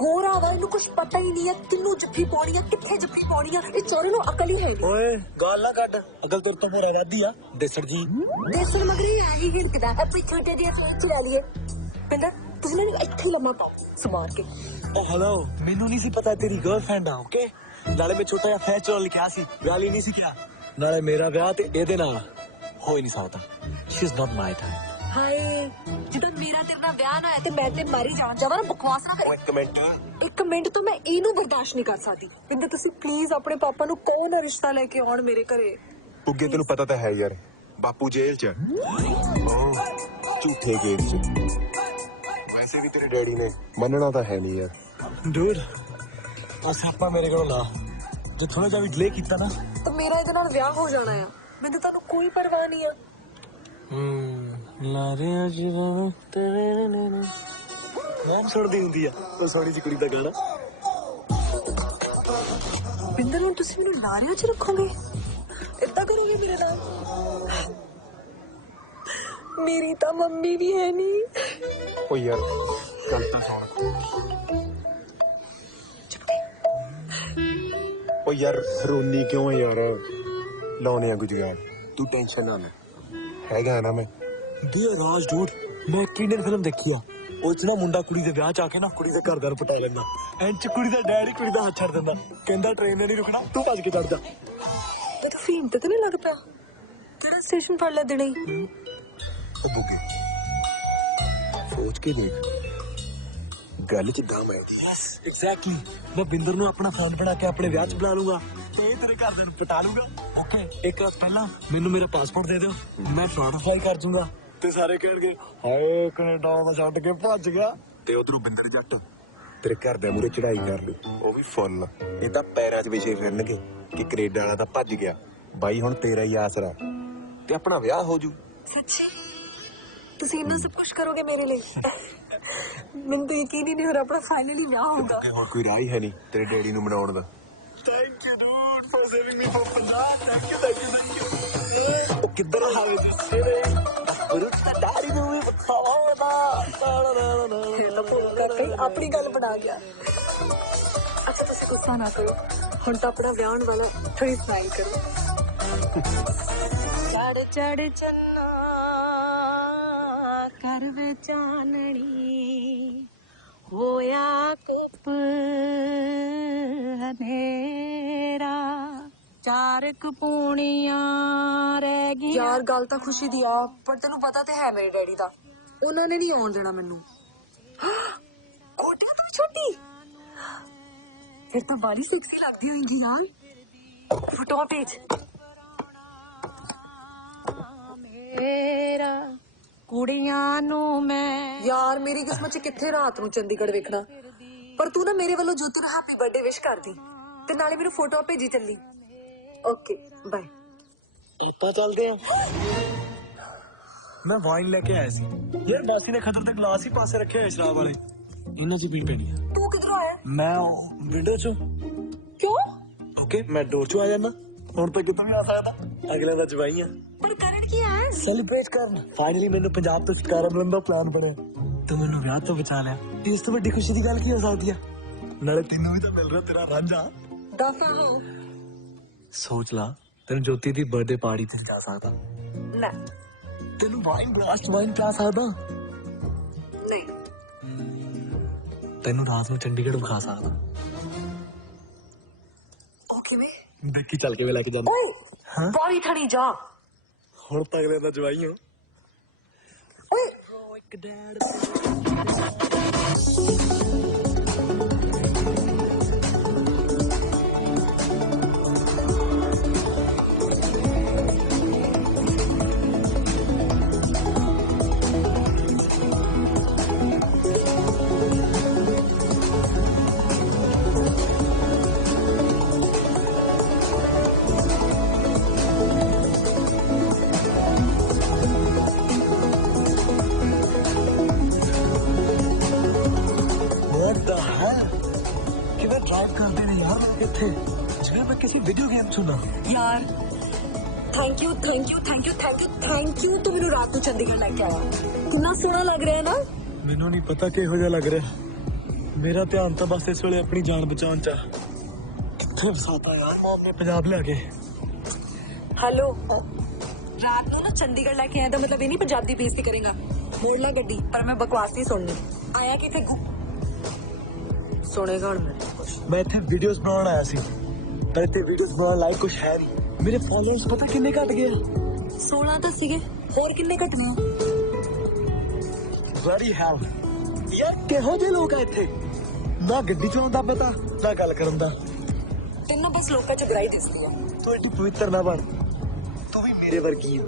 ਗੋਰਾ ਵਾ, ਇਹਨੂੰ ਕੁਝ ਪਤਾ ਹੀ ਨਹੀਂ ਹੈ ਕਿੰਨੂੰ ਜੱਫੀ ਪਾਉਣੀ ਹੈ, ਕਿੱਥੇ ਜੱਫੀ ਪਾਉਣੀ ਹੈ। ਇਹ ਚੋਰੇ ਨੂੰ ਅਕਲ ਹੀ ਹੈ ਨਹੀਂ। ਓਏ ਗਾਲ ਨਾ ਕੱਢ, ਅਕਲ ਤੇਰੇ ਤੋਂ ਮੇਰਾ ਵਾਦੀ ਆ ਦੇਸੜ ਜੀ। ਦੇਸੜ ਮਗਰੀ ਆ ਹੀ ਹਿੰਕਦਾ ਆਪਣੀ ਛੋਟੇ ਦੇ ਚਲਾ ਲਈਏ। ਪਿੰਦਰ ਤੁਸੀਂ ਮੈਨੂੰ ਇੱਥੇ ਲੰਮਾ ਪਾਓ ਸਮਾਰ ਕੇ। ਓ ਹੈਲੋ, ਮੈਨੂੰ ਨਹੀਂ ਸੀ ਪਤਾ ਤੇਰੀ ਗਰਲਫ੍ਰੈਂਡ ਆ। ਓਕੇ ਨਾਲੇ ਮੈਂ ਛੋਟਾ ਜਿਹਾ ਫੈਚਰ ਲਿਖਿਆ ਸੀ, ਵਿਆਹ ਲਈ ਨਹੀਂ ਸੀ ਕਿਹਾ। ਨਾਲੇ ਮੇਰਾ ਵਿਆਹ ਤੇ ਇਹਦੇ ਨਾਲ ਹੋ ਹੀ ਨਹੀਂ ਸਕਦਾ। She is not my type. ਹਾਏ ਜਦੋਂ ਮੇਰਾ ਤੇਰੇ ਨਾਲ ਵਿਆਹ ਨਾ ਹੋਇਆ ਤੇ ਮੈਂ ਤੇ ਮਾਰੀ ਜਾਵਾਂ ਨਾ, ਬਕਵਾਸ ਨਾ ਕਰੇ। ਇੱਕ ਮਿੰਟ ਤੋਂ ਮੈਂ ਇਹਨੂੰ ਬਰਦਾਸ਼ਤ ਨਹੀਂ ਕਰ ਸਕਦੀ। ਪਿੰਦਰ ਤੁਸੀਂ ਪਲੀਜ਼ ਆਪਣੇ ਪਾਪਾ ਨੂੰ ਕਹੋ ਨਾ ਰਿਸ਼ਤਾ ਲੈ ਕੇ ਆਉਣ ਮੇਰੇ ਘਰੇ। ਪੁੱਗੇ ਤੈਨੂੰ ਪਤਾ ਤਾਂ ਹੈ ਯਾਰ, ਬਾਪੂ ਜੇਲ੍ਹ ਚ ਝੂਠੇ ਗੇਮ ਚ। ਵੈਸੇ ਵੀ ਤੇਰੇ ਡੈਡੀ ਨੇ ਮੰਨਣਾ ਤਾਂ ਹੈ ਨਹੀਂ ਯਾਰ। ਡੂਡ ਉਹ ਸਿਆਪਾ ਮੇਰੇ ਕੋਲ ਲਾ, ਜੇ ਥੋੜਾ ਜਿਹਾ ਵੀ ਡਿਲੇ ਕੀਤਾ ਨਾ ਤਾਂ ਮੇਰਾ ਇਹਦੇ ਨਾਲ ਵਿਆਹ ਹੋ ਜਾਣਾ ਆ। ਮੈਨੂੰ ਤੁਹਾਨੂੰ ਕੋਈ ਪਰਵਾਹ ਨਹੀਂ ਆ। ਲਾਰਿਆ ਜੀਵਨ ਤੇਰੇ ਨੇ ਮੋਮ ਛੱਡਦੀ ਹੁੰਦੀ ਆ ਉਹ ਸੋਹਣੀ ਜਿਹੀ ਕੁੜੀ ਦਾ ਗਾਣਾ। ਪਿੰਦਰ ਹੁਣ ਤੁਸੀਂ ਮੈਨੂੰ ਲਾਰਿਆਂ 'ਚ ਰੱਖੋਗੇ? ਏਦਾਂ ਕਰੋਗੇ ਮੇਰੇ ਨਾਲ? ਮੇਰੀ ਤਾਂ ਮੰਮੀ ਵੀ ਹੈ ਨਹੀਂ। ਓ ਯਾਰ ਗੱਲ ਤਾਂ ਸੁਣ। ਓ ਯਾਰ ਰੋਣੀ ਕਿਉਂ ਹੈ ਯਾਰ? ਲਾਉਣੇ ਆ ਗੁਜਰਾਤ, ਤੂੰ ਟੈਨਸ਼ਨ ਨਾ ਲੈ। ਹੈਗਾ ਨਾ ਮੈਂ ਡੀਅਰ ਰਾਜ ਡੂਡ, ਮੈਂ ਇੱਕ ਇੰਡੀਅਨ ਫਿਲਮ ਦੇਖੀ ਆ। ਉਹ ਚ ਨਾ ਮੁੰਡਾ ਕੁੜੀ ਦੇ ਵਿਆਹ ਚ ਆ ਕੇ ਨਾ ਕੁੜੀ ਦੇ ਘਰਦਿਆਂ ਨੂੰ ਪਟਾ ਲੈਂਦਾ। ਐਂ ਚ ਕੁੜੀ ਦਾ ਡੈਡੀ ਕੁੜੀ ਦਾ ਹੱਥ ਛੱਡ ਦਿੰਦਾ, ਕਹਿੰਦਾ ਟ੍ਰੇਨ ਨੇ ਨਹੀਂ ਰੁਕਣਾ, ਤੂੰ ਭੱਜ ਕੇ ਚੜ ਜਾ। ਤੇ ਤੂੰ ਫੀਮ ਤੇ ਨਹੀਂ ਲੱਗਦਾ? ਕਿਹੜਾ ਸਟੇਸ਼ਨ ਫੜ ਲੈ ਦੇਣਾ ਹੀ। ਉਹ ਬੁੱਗੇ ਸੋਚ ਕੇ ਦੇਖ, ਗੱਲ ਕਿੱਦਾਂ ਮੈਦੀ। ਐਗਜ਼ੈਕਟਲੀ, ਮੈਂ ਬਿੰਦਰ ਨੂੰ ਆਪਣਾ ਫਰੈਂਡ ਬਣਾ ਕੇ ਆਪਣੇ ਵਿਆਹ ਚ ਬੁਲਾ ਲੂੰਗਾ ਤੇ ਇਹ ਤੇਰੇ ਘਰਦਿਆਂ ਨੂੰ ਪਟਾ ਲੂੰਗਾ। ਓਕੇ ਇੱਕ ਰਾਤ ਪਹਿਲਾਂ ਮੈਨੂੰ ਮੇਰਾ ਪਾਸਪੋਰਟ ਦੇ ਦਿਓ, ਮੈਂ ਫਲਾਈਟ ਫਲਾਈ ਕਰ ਜੂੰਗਾ ਤੇ ਸਾਰੇ ਕਹਿਣਗੇ ਹਾਏ ਕੈਨੇਡਾ ਦਾ ਛੱਡ ਕੇ ਭੱਜ ਗਿਆ। ਤੇ ਉਧਰੋਂ ਬਿੰਦਰ ਜੱਟ ਤੇਰੇ ਘਰ ਦੇ ਮੂਹਰੇ ਚੜਾਈ ਕਰ ਲਈ, ਉਹ ਵੀ ਫੁੱਲ। ਇਹ ਤਾਂ ਪੈਰਾਂ 'ਚ ਵਿਛੇ ਫਿਰਨਗੇ ਕਿ ਕੈਨੇਡਾ ਵਾਲਾ ਤਾਂ ਭੱਜ ਗਿਆ। ਬਾਈ ਹੁਣ ਤੇਰਾ ਹੀ ਆਸਰਾ ਤੇ ਆਪਣਾ ਵਿਆਹ ਹੋ ਜੂ। ਸੱਚੀ ਤੁਸੀਂ ਇੰਨਾ ਸਭ ਕੁਝ ਕਰੋਗੇ ਮੇਰੇ ਲਈ? ਮੈਨੂੰ ਤਾਂ ਯਕੀਨ ਹੀ ਨਹੀਂ ਹੋ ਰਿਹਾ ਆਪਣਾ ਫਾਈਨਲੀ ਵਿਆਹ ਹੋਊਗਾ। ਹੁਣ ਕੋਈ ਰਾਹ ਹੀ ਹੈ ਨਹੀਂ ਤੇਰੇ ਡੈਡੀ ਨੂੰ ਮਨਾਉਣ ਦਾ। Thank you dude for saving me for Punjab. Thank you thank you. ਉਹ ਕਿੱਧਰ ਹਾਵੇ ਤੇਰੇ ਰੁੱਤ ਡਾਰੀ ਨੂੰ ਵੀ ਬਖਾਵਾ ਦਾ ਆਪਣੀ ਗੱਲ ਬਣਾ ਗਿਆ। ਅੱਛਾ ਤੁਸੀਂ ਗੁੱਸਾ ਨਾ ਕਰੋ, ਹੁਣ ਤਾਂ ਆਪਣਾ ਵਿਆਹ ਹੋਣ ਵਾਲਾ, ਥੋੜੀ ਸਮਾਈਲ ਕਰੋ। ਚੜ ਚੜ ਚੰਨਾ ਕਰ ਵੇ ਚਾਨਣੀ ਹੋਇਆ ਕੁਪ ਹਨੇਰਾ ਚਾਰ ਕਪੂਣੀਆਂ ਰਹਿ ਗਈਆਂ। ਯਾਰ ਗੱਲ ਤਾਂ ਖੁਸ਼ੀ ਦੀ ਆ, ਪਰ ਤੈਨੂੰ ਪਤਾ ਤੇ ਹੈ ਮੇਰੇ ਡੈਡੀ ਦਾ, ਉਹਨਾਂ ਨੇ ਨਹੀਂ ਆਉਣ ਦੇਣਾ ਮੈਨੂੰ। ਕੋਟਾ ਤਾਂ ਛੋਟੀ ਫਿਰ ਤਾਂ ਬਾਲੀ ਸੈਕਸੀ ਲੱਗਦੀ ਹੋਏਗੀ ਯਾਰ। ਫੋਟੋ ਭੇਜ ਮੇਰਾ ਕੁੜੀਆਂ ਨੂੰ ਮੈਂ। ਯਾਰ ਮੇਰੀ ਕਿਸਮਤ ਚ ਕਿੱਥੇ ਰਾਤ ਨੂੰ ਚੰਡੀਗੜ੍ਹ ਵੇਖਣਾ, ਪਰ ਤੂੰ ਨਾ ਮੇਰੇ ਵੱਲੋਂ ਜੋਤੀ ਨੂੰ ਹੈਪੀ ਬਰਥਡੇ ਵਿਸ਼ ਕਰਦੀ ਤੇ ਨਾਲੇ ਮੈਨੂੰ ਫੋਟੋ ਭੇਜੀ ਚੱਲੀ। Okay bye. ਆਪਾਂ ਚੱਲਦੇ ਆ। ਮੈਂ ਵਾਈਨ ਲੈ ਕੇ ਆਇਆ ਸੀ ਯਾਰ, ਬਾਸੀ ਨੇ ਖਤਰ ਦੇ ਗਲਾਸ ਹੀ ਪਾਸੇ ਰੱਖੇ ਹੋਏ ਸ਼ਰਾਬ ਵਾਲੇ, ਇਹਨਾਂ ਚ ਪੀ ਪੈਣੀ ਆ। ਤੂੰ ਕਿੱਧਰੋਂ ਆਇਆ? ਮੈਂ ਵਿੰਡੋ ਚੋਂ। ਕਿਉਂ? ਓਕੇ ਮੈਂ ਡੋਰ ਚੋਂ ਆ ਜਾਣਾ, ਹੁਣ ਤਾਂ ਕਿਤੋਂ ਵੀ ਆ ਸਕਦਾ, ਅਗਲੇ ਦਾ ਜਵਾਈ ਆ। ਪਰ ਕਰਨ ਕੀ ਆਇਆ? ਸੈਲੀਬ੍ਰੇਟ ਕਰਨ। ਫਾਈਨਲੀ ਮੈਨੂੰ ਪੰਜਾਬ ਤੋਂ ਛੁਟਕਾਰਾ ਮਿਲਣ ਦਾ ਪਲਾਨ ਬਣਿਆ, ਤੂੰ ਮੈਨੂੰ ਵਿਆਹ ਤੋਂ ਬਚਾ ਲਿਆ। ਇਸ ਤੋਂ ਵੱਡੀ ਖੁਸ਼ੀ ਦੀ ਗੱਲ ਕੀ ਹੋ ਸਕਦੀ ਆ? ਨਾਲੇ ਤੈਨੂੰ ਵੀ ਤਾਂ ਮਿਲ ਰਿਹਾ ਤੇਰਾ ਰਾਂਝਾ। ਦੱਸ ਆਹੋ। ਸੋਚ ਲਾ ਤੈਨੂੰ ਜੋਤੀ ਦੀ ਬਰਥਡੇ ਪਾਰਟੀ ਤੇ ਜਾ ਸਕਦਾ ਨਾ ਤੈਨੂੰ ਵਾਈਨ ਪਿਲਾ ਸਕਦਾ ਨਹੀਂ ਤੈਨੂੰ ਰਾਤ ਨੂੰ ਚੰਡੀਗੜ੍ਹ ਵਿਖਾ ਸਕਦਾ ਉਹ ਕਿਵੇਂ ਦੇਖੀ ਚੱਲ ਕੇ ਵੇ ਲੈ ਕੇ ਜਾਂਦਾ ਹਾਂ ਬਾਰੀ ਥਣੀ ਜਾ ਹੁਣ ਤੱਕ ਦਾ ਜਵਾਈ ਹੋ ਓਏ ਇੱਕ ਡੈਡ जिसमें मैं किसी वीडियो गेम सुना यार थैंक यू तू मेनू रात को चंडीगढ़ लेके आया कितना सोहना लग रहा है ना ਮੈਨੂੰ ਨਹੀਂ ਪਤਾ ਕਿਹੋ ਜਿਹਾ ਲੱਗ ਰਿਹਾ ਮੇਰਾ ਧਿਆਨ ਤਾਂ ਬਸ ਇਸ ਵੇਲੇ ਆਪਣੀ ਜਾਨ ਬਚਾਉਣ ਚ ਆ ਕਿੱਥੇ ਫਸਾਤਾ ਯਾਰ ਆਪਣੇ ਪੰਜਾਬ ਲਿਆ ਕੇ हेलो रात को ना चंडीगढ़ लेके आया था मतलब ये नहीं पंजाब दी बेइज्जती करेगा मोड़ ला गड्डी पर मैं बकवास नहीं सुननी आया कि थे सुनेगा और मैं इतने वीडियोस बनाने आया सी पर इतने वीडियोस बनाने लायक कुछ है नहीं मेरे फॉलोअर्स पता कितने घट गए 16 तो सीगे और कितने घटने बड़ी हैव यार किहो जे लोग आ इत्थे ना गड्डी चलाउण दा पता ना गल करन दा तेनों बस लोकां च बुराई दिसदी है तू एडी पवित्र ना बन तू भी मेरे वर्गी है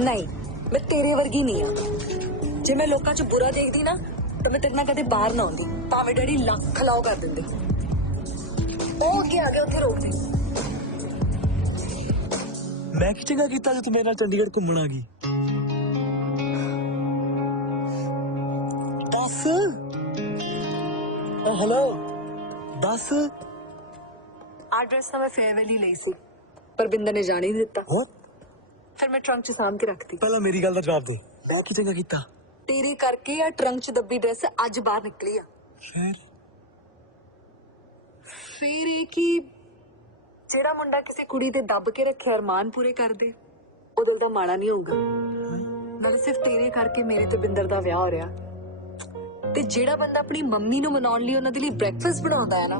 नहीं मैं तेरे वर्गी नहीं हां जे मैं लोकां च बुरा देखदी ना तो मैं तेरे नाल कदे बाहर ना आउंदी भावें डैडी लख खलाओ कर दिंदे ओ अगे आ गया उत्थे रोक दे मैं की चंगा कीता जे तू मेरे नाल चंडीगढ़ घूमण आ गई दस हेलो दस एड्रेस ना मैं फेयरवेल ही ली सी पर बिंदर ने जाने ही नहीं दिता फिर मैं ट्रंक च साम के रखती पहला मेरी गल दा जवाब दे मैं की चंगा कीता तेरे करके या ट्रंक च दब्बी ड्रेस अज बाहर निकली आ फिर ये कि जेड़ा मुंडा किसी कुड़ी दे दब के रखे अरमान पूरे कर दे ओ दिल दा माड़ा नहीं होगा नाले सिर्फ तेरे करके मेरे ते बिंदर दा विआह हो रहा ते जेड़ा बंदा अपनी मम्मी नू मनाउण लई उन्हां दे लई ब्रेकफास्ट बनाउंदा है ना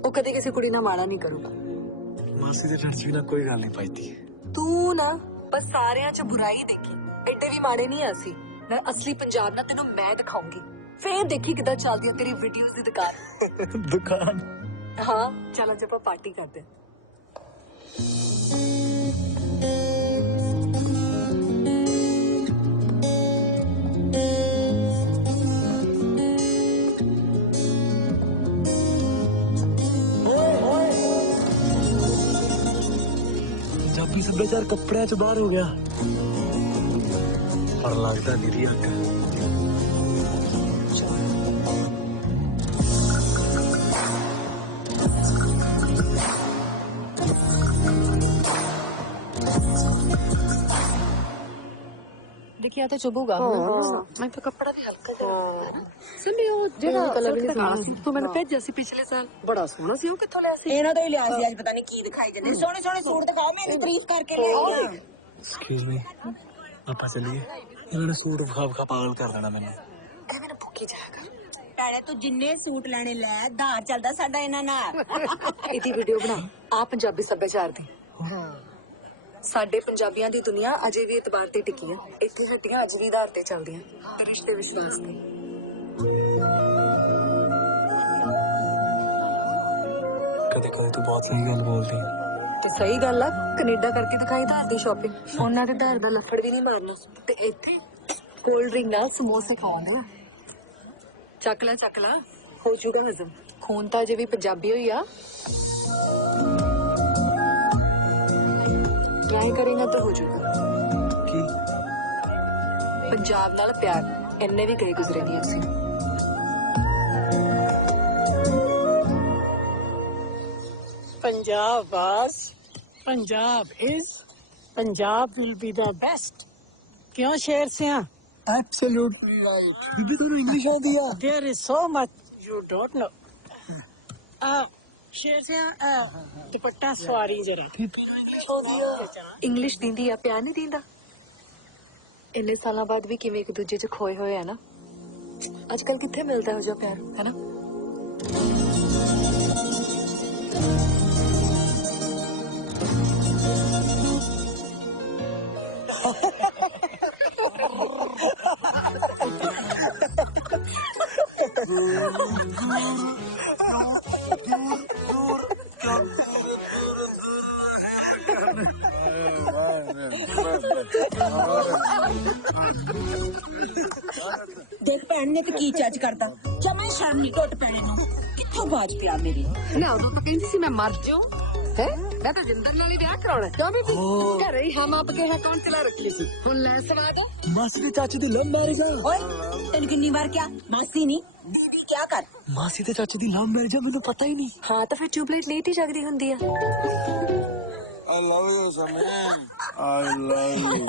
ओ कदे किसी कुड़ी नाल माड़ा नहीं करूगा मासी दे चर्च भी ना कोई गल नहीं पाईती तू ना बस सारियां च बुराई देखी एडे भी माड़े नहीं आसी मैं असली पंजाब ना तेनों मैं दिखाऊंगी फिर देखी किदा चलदी है तेरी वीडियोस दी दुकान हाँ चल आज ਆਪਾਂ पार्टी करते हैं पंजाबी सभ्याचार कपड़े च बाहर हो गया पर लगता निरी हक देखिए तो चुभूगा मैं तो कपड़ा भी हल्का सुनिए वो जेड़ा कलर भी दिखाना सी तो मैंने भेजा सी पिछले साल बड़ा सोहना सी वो किथों लिया सी ਇਹਨਾਂ ਤੋਂ ਹੀ ਲਿਆ ਸੀ ਅੱਜ ਪਤਾ ਨਹੀਂ ਕੀ ਦਿਖਾਈ ਜਾਂਦੇ ਸੋਹਣੇ ਸੋਹਣੇ ਸੂਟ ਦਿਖਾਓ ਮੇਰੀ ਤਾਰੀਫ ਕਰਕੇ ਲੈ ਆਓ एक्सक्यूज मी पापा चलिए इन्होंने सूट खा पागल कर देना मैंने मैंने भूखी जाएगा ਭੈਣੇ ਤੂੰ ਜਿੰਨੇ ਸੂਟ ਲੈਣੇ ਲੈ ਧਾਰ ਚੱਲਦਾ ਸਾਡਾ ਇਹਨਾਂ ਨਾਲ ਇਹਦੀ ਵੀਡੀਓ ਬਣਾ ਆ ਪੰਜਾਬੀ ਸੱਭਿਆਚਾਰ ਦੀ ਸਾਡੇ ਪੰਜਾਬੀਆਂ ਦੀ ਦੁਨੀਆ ਅਜੇ ਵੀ ਇਤਬਾਰ ਤੇ ਟਿਕੀ ਹੈ ਇੱਥੇ ਹੱਡੀਆਂ ਅੱਜ ਵੀ ਆਧਾਰ ਤੇ ਚੱਲਦੀਆਂ ਤੇ ਰਿਸ਼ਤੇ ਵਿਸ਼ਵਾਸ ਤੇ कदे कदे तू बहुत सही गल बोलती ਤੇ ਸਹੀ ਗੱਲ ਆ ਕੈਨੇਡਾ ਕਰਕੇ ਦਿਖਾਈ ਧਾਰ ਦੀ ਸ਼ਾਪਿੰਗ ਉਹਨਾਂ ਦੇ ਧਾਰ ਦਾ ਲੱਫੜ ਵੀ ਨਹੀਂ ਮਾਰਨਾ ਤੇ ਇੱਥੇ ਕੋਲਡ ਡਰਿੰਕ ਨਾਲ ਸਮੋਸੇ ਖਾਵਾਂਗੇ ਚੱਕ ਲੈ ਹੋ ਜੂਗਾ ਹਜ਼ਮ ਖੂਨ ਤਾਂ ਅਜੇ ਵੀ ਪੰਜਾਬੀ ਹੋਈ ਆ ਯਾਹੀ ਕਰੇਗਾ ਤਾਂ ਹੋ ਜੂਗਾ की ਪੰਜਾਬ ਨਾਲ ਪਿਆਰ ਇੰਨੇ ਵੀ ਗਏ ਗੁਜ਼ਰੇ ਨਹੀਂ ਅਸੀਂ Punjab was, Punjab is, Punjab will be the best. क्यों शेर से हैं? Absolutely right. बीबी तू इंग्लिश आती है There is so much you don't know. शेर से दुपट्टा सवारी जरा ਇੰਗਲਿਸ਼ ਦਿੰਦੀ ਆ ਪਿਆਰ ਨਹੀਂ ਦਿੰਦਾ ਇੰਨੇ ਸਾਲਾਂ ਬਾਅਦ ਵੀ ਕਿਵੇਂ ਇੱਕ ਦੂਜੇ 'ਚ ਖੋਏ ਹੋਏ ਆ ਨਾ ਅੱਜ ਕੱਲ ਕਿੱਥੇ ਮਿਲਦਾ ਹੋ ਜਿਹਾ ਪਿਆਰ ਹੈ ਨਾ देख भैन ने तो की चज करता जमा शर्म नहीं टुट पैने नु कित्थों बाज पिया मेरी ना उदों तो कहती सी मैं मर जाऊं है मैं तो जिंदर नाल ही ब्याह कराउणा क्यों भी घरे ही हम आप के है कौन चला रखी सी हुन ले सवा दो मासी दी चाची दी लव मैरिज है ओए तेन कितनी बार क्या मासी नहीं दीदी क्या कर मासी ते चाची दी लव मैरिज है मैंने पता ही नहीं हाँ तो फिर ट्यूबलाइट लेट ही जगदी हुंदी है I love you, Samir. I love you.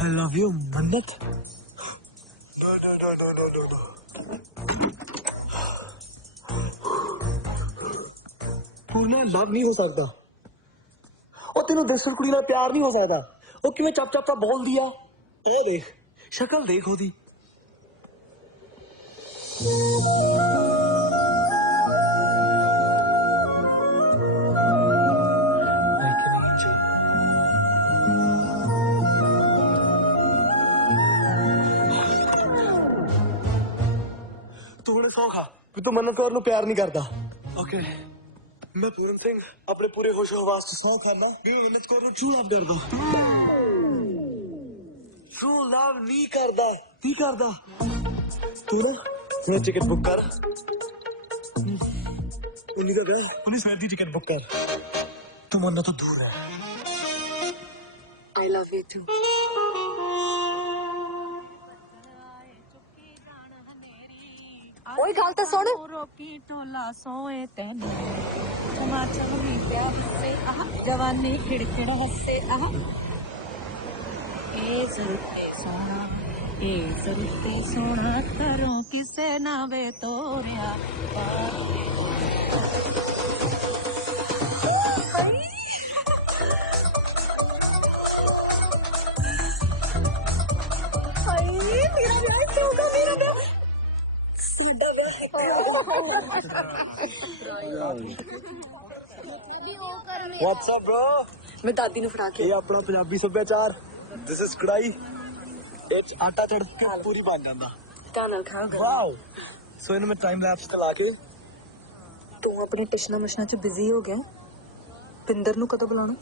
I love you, Mannat. No. पूर्ण लव नहीं हो सकता और तेनों दरअसल कुड़ी नाल प्यार नहीं हो सकता वो किवें चप चप बोल दिया ए देख शक्ल देख ओदी तू हुणे सौ खा कि तू मन्नत कौर नूं प्यार नहीं करता ओके मैं पूरन सिंह अपने पूरे होश हवास से सौ खाना भी मैं मन्नत कौर नूं ट्रू लव करदा ट्रू लव नहीं करदा तू ना मेरा टिकट बुक कर उन्हीं का क्या उन्हीं सवेर दी टिकट बुक कर तू मन्नत तो दूर है आई लव यू टू ओए गाल तो सुन रोकी टोला सोए तेने हिमाचल भी प्यार से जवानी खिड़खिड़ हंसे ए जरूरते सोना करो किसे ना वे तोरिया What's up, bro? मैं दादी ने फड़ा के ये अपना पंजाबी सभ्याचार दिस इज कढ़ाई एक आटा चढ़ के पूरी बन जाता कानल खाओगे वाओ सो इनमें टाइम लैप्स चला के तू अपने टिशना मशना च बिजी हो गया पिंदर नु कदों बुलाना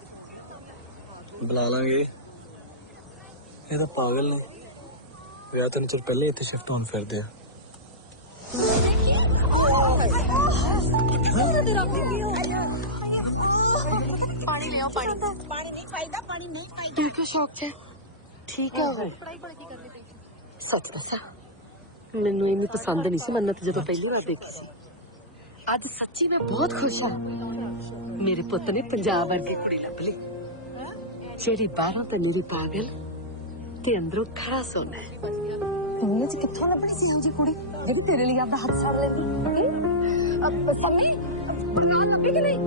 बुला लांगे ये तो पागल ने विआह तो चल पहले इतने शिफ्ट होन फिरदे आ पानी ले आओ पानी नहीं फायदा पानी नहीं फायदा बिल्कुल शौक है ठीक है वो सच दसा ਮੈਨੂੰ ਇੰਨੀ ਪਸੰਦ ਨਹੀਂ ਸੀ ਮੰਨਤ ਜਦੋਂ ਪਹਿਲੀ ਵਾਰ ਦੇਖੀ ਸੀ ਅੱਜ ਸੱਚੀ ਮੈਂ ਬਹੁਤ ਖੁਸ਼ ਹਾਂ ਮੇਰੇ ਪੁੱਤ ਨੇ ਪੰਜਾਬ ਵਰਗੀ ਕੁੜੀ ਲੱਭ ਲਈ ਜਿਹੜੀ ਬਾਹਰੋਂ ਤਾਂ ਨੀਰੀ ਪਾਗਲ ਤੇ ਅੰਦਰੋਂ ਖਰਾ ਸੋਨਾ ਹੈ ਇੰਨੇ ਚ ਕਿੱਥੋਂ ਲੱਭਣੀ ਸੀ ਇਹੋ ਜਿਹੀ ਕੁੜੀ ਜਿਹੜੀ ਤੇਰੇ ਲਈ ਆਪਦਾ ਹੱਥ ਛੱਡ ਲੈਂਦੀ अब मम्मी बता लगे कि नहीं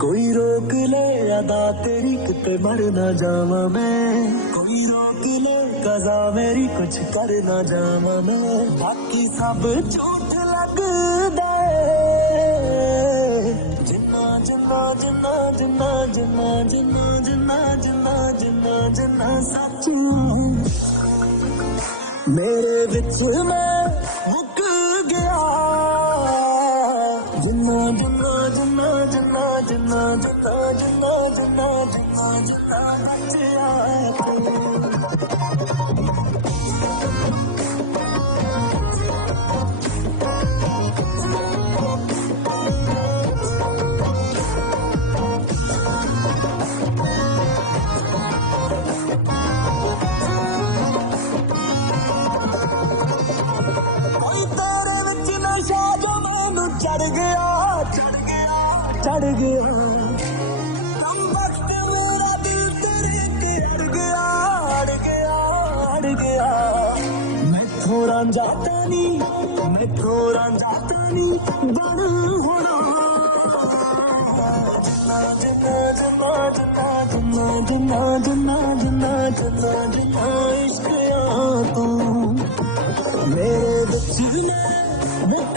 कोई रोक ले अदा तेरी किते मर ना जावा मैं, कोई रोक ले कज़ा मेरी कुछ कर ना जावा मैं, बाकी सब झूठ लगदा जिन्ना जिन्ना जिन्ना जिन्ना जिन्ना जिन्ना जिन्ना जिन्ना जिन्ना जिन्ना सच मेरे विच मैं मुक गया जिन्ना जिन्ना जिन्ना जिन्ना जिन्ना जिन्ना जिन्ना जिन्ना जिन्ना जिन्ना बचिया चढ़ गया चढ़ गया चढ़ गया तुम वक्त मेरा दिल तेरे के अड़ गया अड़ गया अड़ गया मैं थोड़ा जाता नहीं मैं थोड़ा जाता नहीं बन होना जिन्ना जिन्ना जिन्ना जिन्ना जिन्ना जिन्ना जिन्ना जिन्ना इश्क तू मेरे दिल में मुक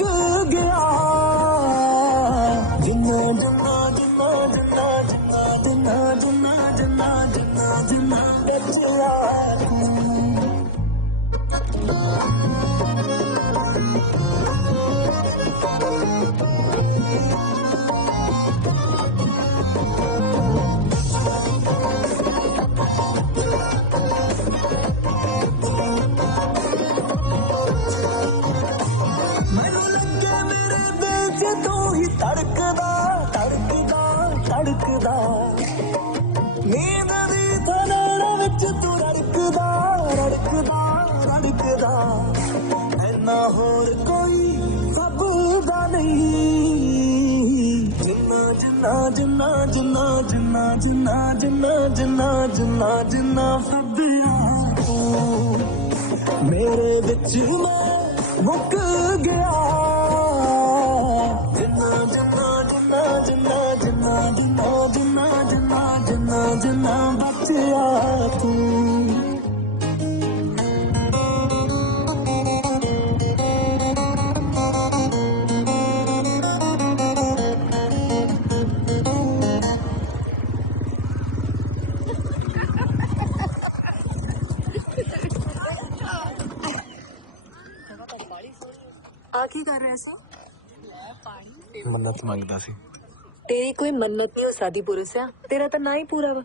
गया जिन्ना जिन्ना जिन्ना जिन्ना जिन्ना जिन्ना जिन्ना जिन्ना जिन्ना जिन्ना बचिया तड़कदा तड़कदा तड़कदा नींद दी थनड़ विच तू रड़कदा रड़कदा रड़कदा ऐना होर कोई सबदा नहीं जिन्ना जिन्ना जिन्ना जिन्ना जिन्ना जिन्ना जिन्ना जिन्ना जिन्ना जिन्ना फदिया तू मेरे विच मैं मुक गया जिन्ना जिन्ना जिन्ना जिन्ना जिन्ना जिन्ना जिन्ना जिन्ना जिन्ना बचिया तू आ की कर रहे सो मन्नत मंगदा सी तेरी कोई मन्नत नहीं हो सादी पुरुषा तेरा तो ना ही पूरा वा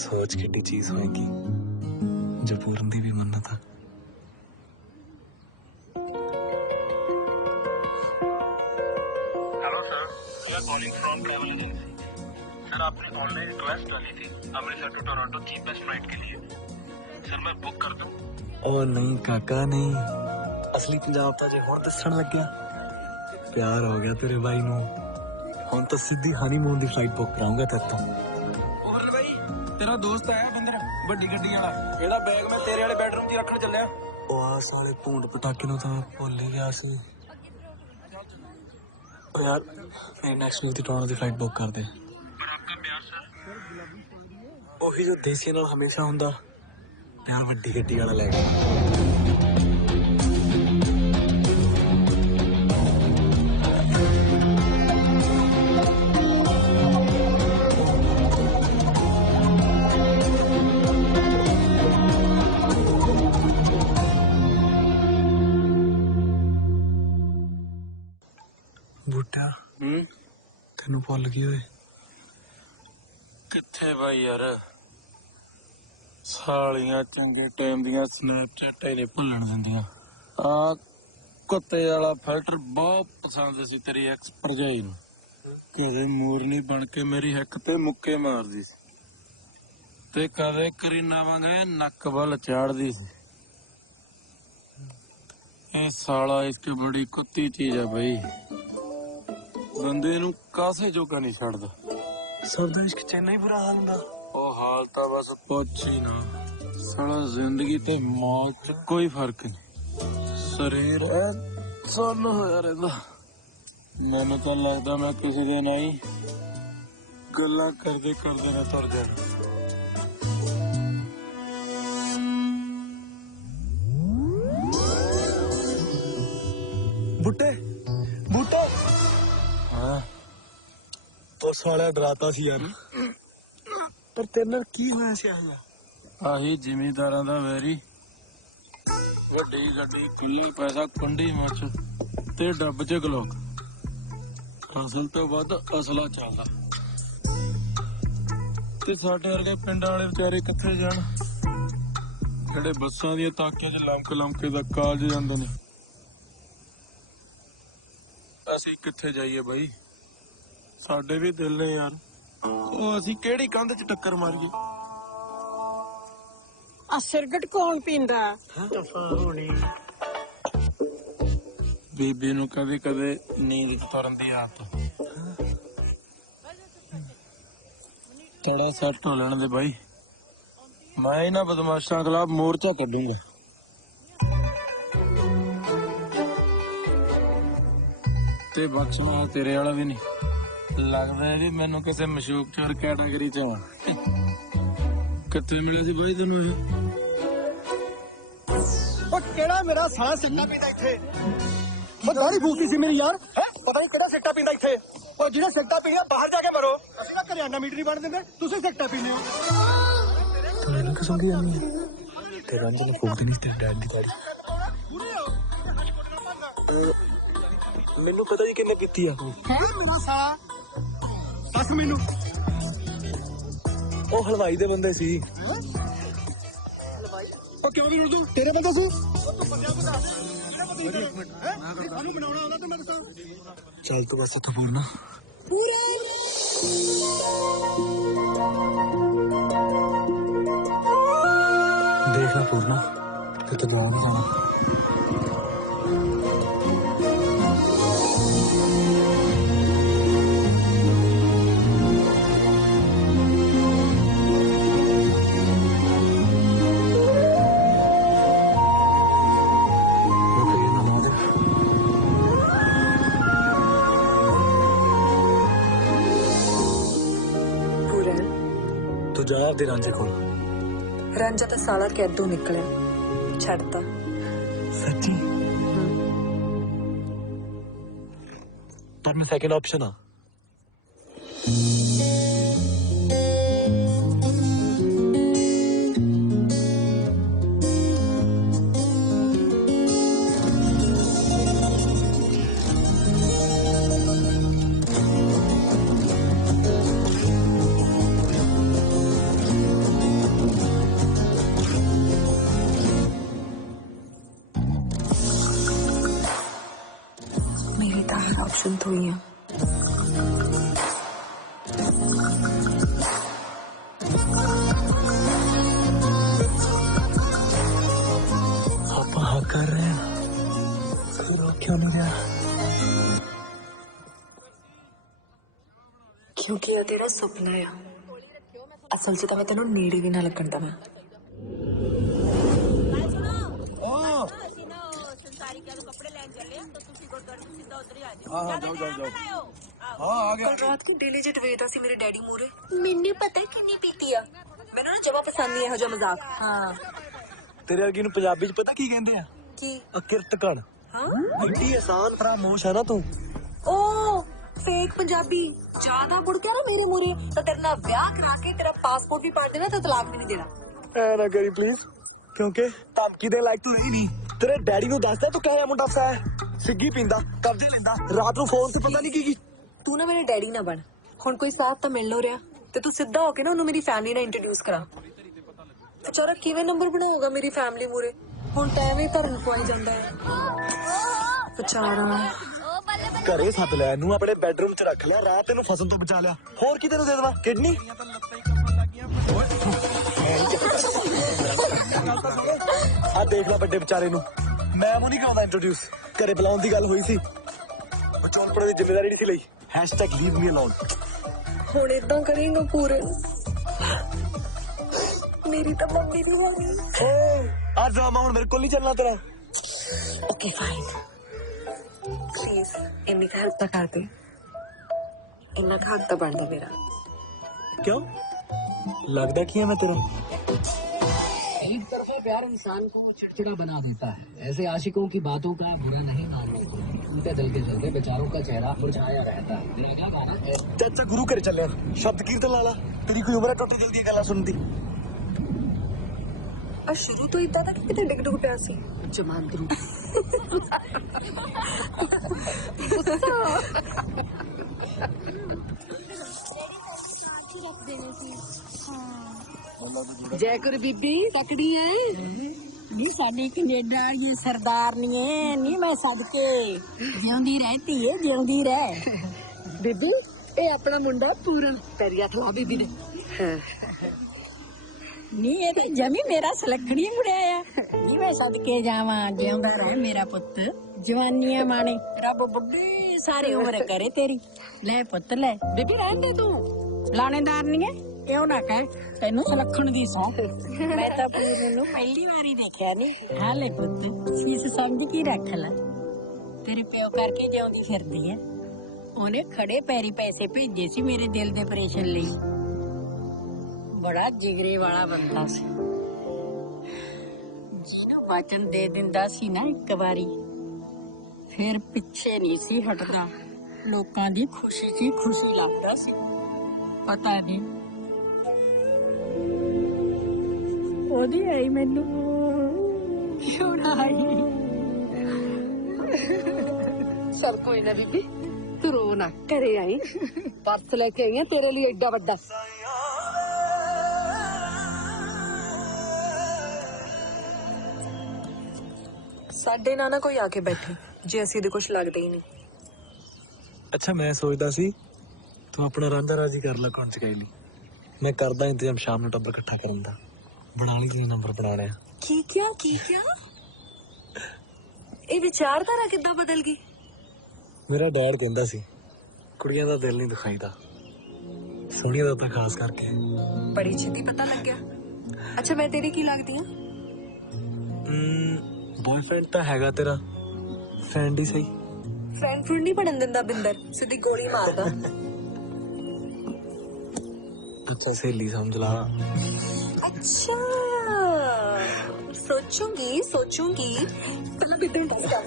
सोच किड्डी चीज होएगी जो पूरन दी भी मन्नत है hello sir, we are calling from travel agency. Sir आपने ऑनलाइन रिक्वेस्ट डाली थी Amritsar to Toronto cheapest flight के लिए। सर मैं बुक कर दूं? ओ नहीं काका नहीं असली पंजाब तो जे होर दसण लग गया प्यार हो गया तेरे भाई नू हुण तो सीधी हनीमून दी फ्लाइट बुक कराऊंगा तेरे तो ओवर भाई तेरा दोस्त आया बंदर बड़ी गड्डी वाला एड़ा बैग मैं तेरे वाले बेडरूम च रखण चलिया ओ आ साले भूंड पटाके नु तो भुल ही गया सी ओ यार मैं नेक्स्ट वीक दी टोरंटो दी फ्लाइट बुक कर दे पर आपका प्यार सर ओही जो देसी नाल हमेशा हुंदा प्यार वड्डी गड्डी वाला ले गया बूटा तेनू भुल गई होए किथे भाई यार सालियां चंगे टाइम दियां स्नैपचैट ही नहीं भुल्लण दिंदियां आ कुत्ते वाला फिल्टर बहुत पसंद सी तेरी एक्स भरजाई नू कदे मूरनी बन के मेरी हिक ते मुक्के मारदी सी ते कदे करीना वांगे नक वल चाड़दी सी ए साला इसकी बड़ी कुत्ती चीज है भाई बंदे नू कासे जोगा नहीं छड़दा सब दा इश्क चैन्ना ही बुरा हाल हुंदा ओ हाल तो बस पुछ ही ना साला जिंदगी ते मौत च कोई फर्क नहीं। शरीर है सुन्न होया रहंदा। मैनू तो लगदा मैं किसी दिन आई गल्लां करदे करदे ना तुर जाना। बुट्टे बूटे हाँ तो साला डराता सी यार पर तेरे नाल की होया सी आही जिमीदारां दा वैरी वड्डी गड्डी किले पैसा कुंडी मच ते डब च गलोक असल तो वध असला चलदा ते साडे वर्गे पिंडां वाले बेचारे कित्थे जाण जेड़े बसां दी ताकियां च लमक लमके दा कालज जांदे ने। ਅਸੀਂ ਕਿੱਥੇ ਜਾਈਏ ਬਾਈ ਸਾਡੇ ਵੀ ਦਿਲ ਨੇ ਯਾਰ ਉਹ ਅਸੀਂ ਕਿਹੜੀ ਕੰਧ 'ਚ ਟੱਕਰ ਮਾਰੀਏ। ਆ ਸਿਰਗਟ ਕੌਣ ਪੀਂਦਾ ਬੀਬੀ ਨੂੰ ਕਦੇ ਕਦੇ ਨੀਂਦ ਤੁਰਨ ਦੀ ਆਦਤ ਥੋੜਾ ਸੈੱਟ ਹੋ ਲੈਣ ਦੇ ਬਾਈ ਮੈਂ ਇਹਨਾਂ ਬਦਮਾਸ਼ਾਂ ਖਿਲਾਫ ਮੋਰਚਾ ਕੱਢੂੰਗਾ। ਤੇ ਬਖਸ਼ਣਾ ਤੇਰੇ ਵਾਲਾ ਵੀ ਨਹੀਂ ਲੱਗਦਾ ਹੈ ਵੀ ਮੈਨੂੰ ਕਿਸੇ ਮਸ਼ੂਕ ਚੋਰ ਕੈਟਾਗਰੀ ਚ ਆ। ਕਿੱਥੇ ਮਿਲਿਆ ਸੀ ਬਾਈ ਤੈਨੂੰ ਇਹ? ਉਹ ਕਿਹੜਾ ਮੇਰਾ ਸਾਲਾ ਸਿੱਟਾ ਪੀਂਦਾ ਇੱਥੇ? ਉਹ ਦਾੜੀ ਫੂਕੀ ਸੀ ਮੇਰੀ ਯਾਰ ਪਤਾ ਨਹੀਂ ਕਿਹੜਾ ਸਿੱਟਾ ਪੀਂਦਾ ਇੱਥੇ। ਉਹ ਜਿਹੜਾ ਸਿੱਟਾ ਪੀਂਦਾ ਬਾਹਰ ਜਾ ਕੇ ਮਰੋ। ਅਸੀਂ ਤਾਂ ਕਰਿਆਨਾ ਮੀਟਰ ਨਹੀਂ ਬਣ ਦਿੰਦੇ ਤੁਸੀਂ ਸਿੱਟਾ ਪੀਂਦੇ ਹੋ। ਤੈਨੂੰ ਕਿਸਮ ਦੀ ਆਨੀ ਤੇ ਰੰਜ ਨੂੰ ਫੂਕ ਦੇਣੀ ਤੇ ਡੈਡ ਦੀ ਦਾੜੀ ਮੈਨੂੰ ਪਤਾ ਹੀ ਕਿੰਨੇ ਪੀਤੀ ਆ ਤੂੰ ਹੈ ਮੇਰਾ ਸਾਲਾ ਦੱਸ ਮੈਨੂੰ। ਉਹ ਹਲਵਾਈ ਦੇ ਬੰਦੇ ਸੀ। ਉਹ ਕਿਉਂ ਨਹੀਂ ਰੁੱਦੂ ਤੇਰੇ ਬੰਦੇ ਸੀ। ਸਾਨੂੰ ਬਣਾਉਣਾ ਆਉਂਦਾ ਤੇ ਮੈਂ ਦੱਸਾਂ ਚੱਲ ਤੂੰ ਬਸ ਇੱਥੋਂ ਪੂਰਨਾ ਦੇਖ ਲੈ ਪੂਰਨਾ ਤੇ ਤੂੰ ਜਾਣਾ ਜਾਣਾ ਜਵਾਬ ਦੇ ਰਾਂਝੇ ਕੋਲ। ਰਾਂਝਾ ਤਾਂ ਸਾਲਾ ਕੈਦੋਂ ਨਿਕਲਿਆ ਛੱਡਤਾ ਸੱਚੀ ਪਰ ਮੈਂ ਸੈਕਿੰਡ ਆਪਸ਼ਨ ਆ। ऑप्शन तो ही है। आप हाँ कर रहे हैं फिर क्यों नहीं गया? क्योंकि यह तेरा सपना है असल से तो मैं तेनों नेड़े भी ना लगन दवा। रात को डिलीजिट वेदा सी मेरे डैडी मूरे मैंने पता है कितनी पीती आ मैंने ना जवा पसंद नहीं है जो मजाक। हाँ तेरे वर्गी नु पंजाबी च पता की कहंदे आ की अकिरतकण। हां बड़ी आसान फरामोश है ना तू। ओ फेक पंजाबी ज्यादा बुड़ के ना मेरे मूरे तो तेरे ना ब्याह करा के तेरा पासपोर्ट भी पाड़ देना तो तलाक भी नहीं देना। ऐ ना करी प्लीज क्योंकि धमकी दे लायक तू रही नहीं। तेरे डैडी नु दसदा तू क्या मुंडा फै सिग्गी पींदा कब्जे लेंदा रात नु फोन ते पता नहीं की तू ना मेरे डैडी ना बन हुण कोई साथ तो मिल लो रहा ते तू सीधा होके ना उन्हें मेरी फैमिली ना इंट्रोड्यूस करा। बेचारा किवें नंबर बनाऊगा मेरी फैमिली मूरे हुण टाइम ही धरन पवाई जांदा है बेचारा। घरे सद लै नू अपने बेडरूम च रख लिया रात तेनू फसल तो बचा लिया होर की तेनू दे देवां किडनी। आ देख ला बड़े बेचारे नू मैं नहीं कराउंदा इंट्रोड्यूस घरे बुलाउण दी गल होई सी चौलपड़े दी जिम्मेदारी नहीं सी लई #leave me alone। हुण इदां करेंगा पूरे मेरी तो मम्मी भी है नहीं। आज ड्रामा हुण मेरे को नहीं चलना तेरा। ओके फाइन, प्लीज इन्नी का हद कर दे, इन्ना का हद बन दे मेरा। क्यों लगता की है मैं तेरा? एक तरफा प्यार इंसान को चिड़चिड़ा बना देता है। ऐसे आशिकों की बातों का बुरा नहीं मानते, उनके दिल के चलते बेचारों का चेहरा मुरझाया रहता है। मेरा क्या गाना है? चाचा गुरु करे चले शब्द कीर्तन ला ला, तेरी कोई उम्र टुट जल्दी गल्लां सुनदी। और शुरू तो इतना था कि कितने डिग डुग पिया सी जमांदरू। जय कर बीबी तकड़ी है नी साडी कनेडा ये सरदार नी मैं सदके जिउंदी रहती है, जिउंदी रह। बीबी ए अपना मुंडा पूरन पैरिया खिला बीबी ने। नी ये तो जमी मेरा सलखड़ी मुड़िया नी मैं सदके जावा, जिउंदा रह मेरा पुत्त, जवानियां माने रब बुड्ढी सारी उम्र करे तेरी। ले पुत्त ले बीबी रहन दे तू लानेदार नहीं है क्यों ना कह तेनू सलखण दी सौ। मैं तो पूरे नु पहली बारी देखा नहीं। हाँ ले पुत्त शीश समझ की रख ला, तेरे प्यो करके जिउंदी फिरदी है। ਉਹਨੇ खड़े पैरी पैसे भेजे सी मेरे दिल दे ऑपरेशन ਲਈ। बड़ा जिगरे वाला बंदा सी, ਜਿਹਨੂੰ ਵਚਨ ਦੇ ਦਿੰਦਾ ਸੀ ਨਾ ਇੱਕ ਵਾਰੀ, ਫਿਰ ਪਿੱਛੇ ਨਹੀਂ ਸੀ ਹਟਦਾ। ਲੋਕਾਂ ਦੀ ਖੁਸ਼ੀ 'ਚ ਖੁਸ਼ੀ ਲੱਭਦਾ ਸੀ। ਪਤਾ ਨਹੀਂ ਉਹਦੀ ਆਈ ਮੈਨੂੰ ਕਿਉਂ ਨਾ ਆਈ। चल कोई ना बीबी तू रो ना, घरे आई पर्स लेके आई तेरे लिए एडा बड़ा। ਸਾਡੇ ਨਾਲ ਨਾ ਕੋਈ ਆ ਕੇ ਬੈਠੇ ਜੇ ਅਸੀਂ ਦੇ ਕੁਝ ਲੱਗਦਾ ਹੀ ਨਹੀਂ। अच्छा मैं सोचता सी तू अपना रांझा राजी कर ला कौन चकाई ली, मैं करदा इंतजाम शाम ਨੂੰ ਟੱਬਰ ਇਕੱਠਾ ਕਰਨ ਦਾ। ਬਣਾ ਲਈ ਕੀ ਨੰਬਰ ਬਣਾਣੇ ਆ। ਕੀ ਕਿਆ ਇਹ ਵਿਚਾਰਧਾਰਾ ਕਿੱਦਾਂ ਬਦਲ ਗਈ? ਮੇਰਾ ਡੈਡ ਕਹਿੰਦਾ ਸੀ ਕੁੜੀਆਂ ਦਾ ਦਿਲ ਨਹੀਂ ਦਿਖਾਈਦਾ, ਸੋਹਣੀਆਂ ਦਾ ਤਾਂ ਖਾਸ ਕਰਕੇ। ਬੜੀ ਛੇਤੀ ਪਤਾ ਲੱਗ ਗਿਆ। ਅੱਛਾ ਮੈਂ ਤੇਰੀ ਕੀ ਲੱਗਦੀ ਆ? ਬॉयਫ੍ਰੈਂਡ ਤਾਂ ਹੈਗਾ ਤੇਰਾ, ਫਰੈਂਡ ਹੀ ਸਹੀ। ਫਰੈਂਡ ਫਰੂੰਡ ਨਹੀਂ ਬਣਨ ਦਿੰਦਾ ਬਿੰਦਰ, ਸਿੱਧੀ ਗੋਲੀ ਮਾਰਦਾ। ਅੱਛਾ ਸਹੇਲੀ ਸਮਝ ਲਾ। अच्छा सोचूंगी पहले बिल्डर टच कर।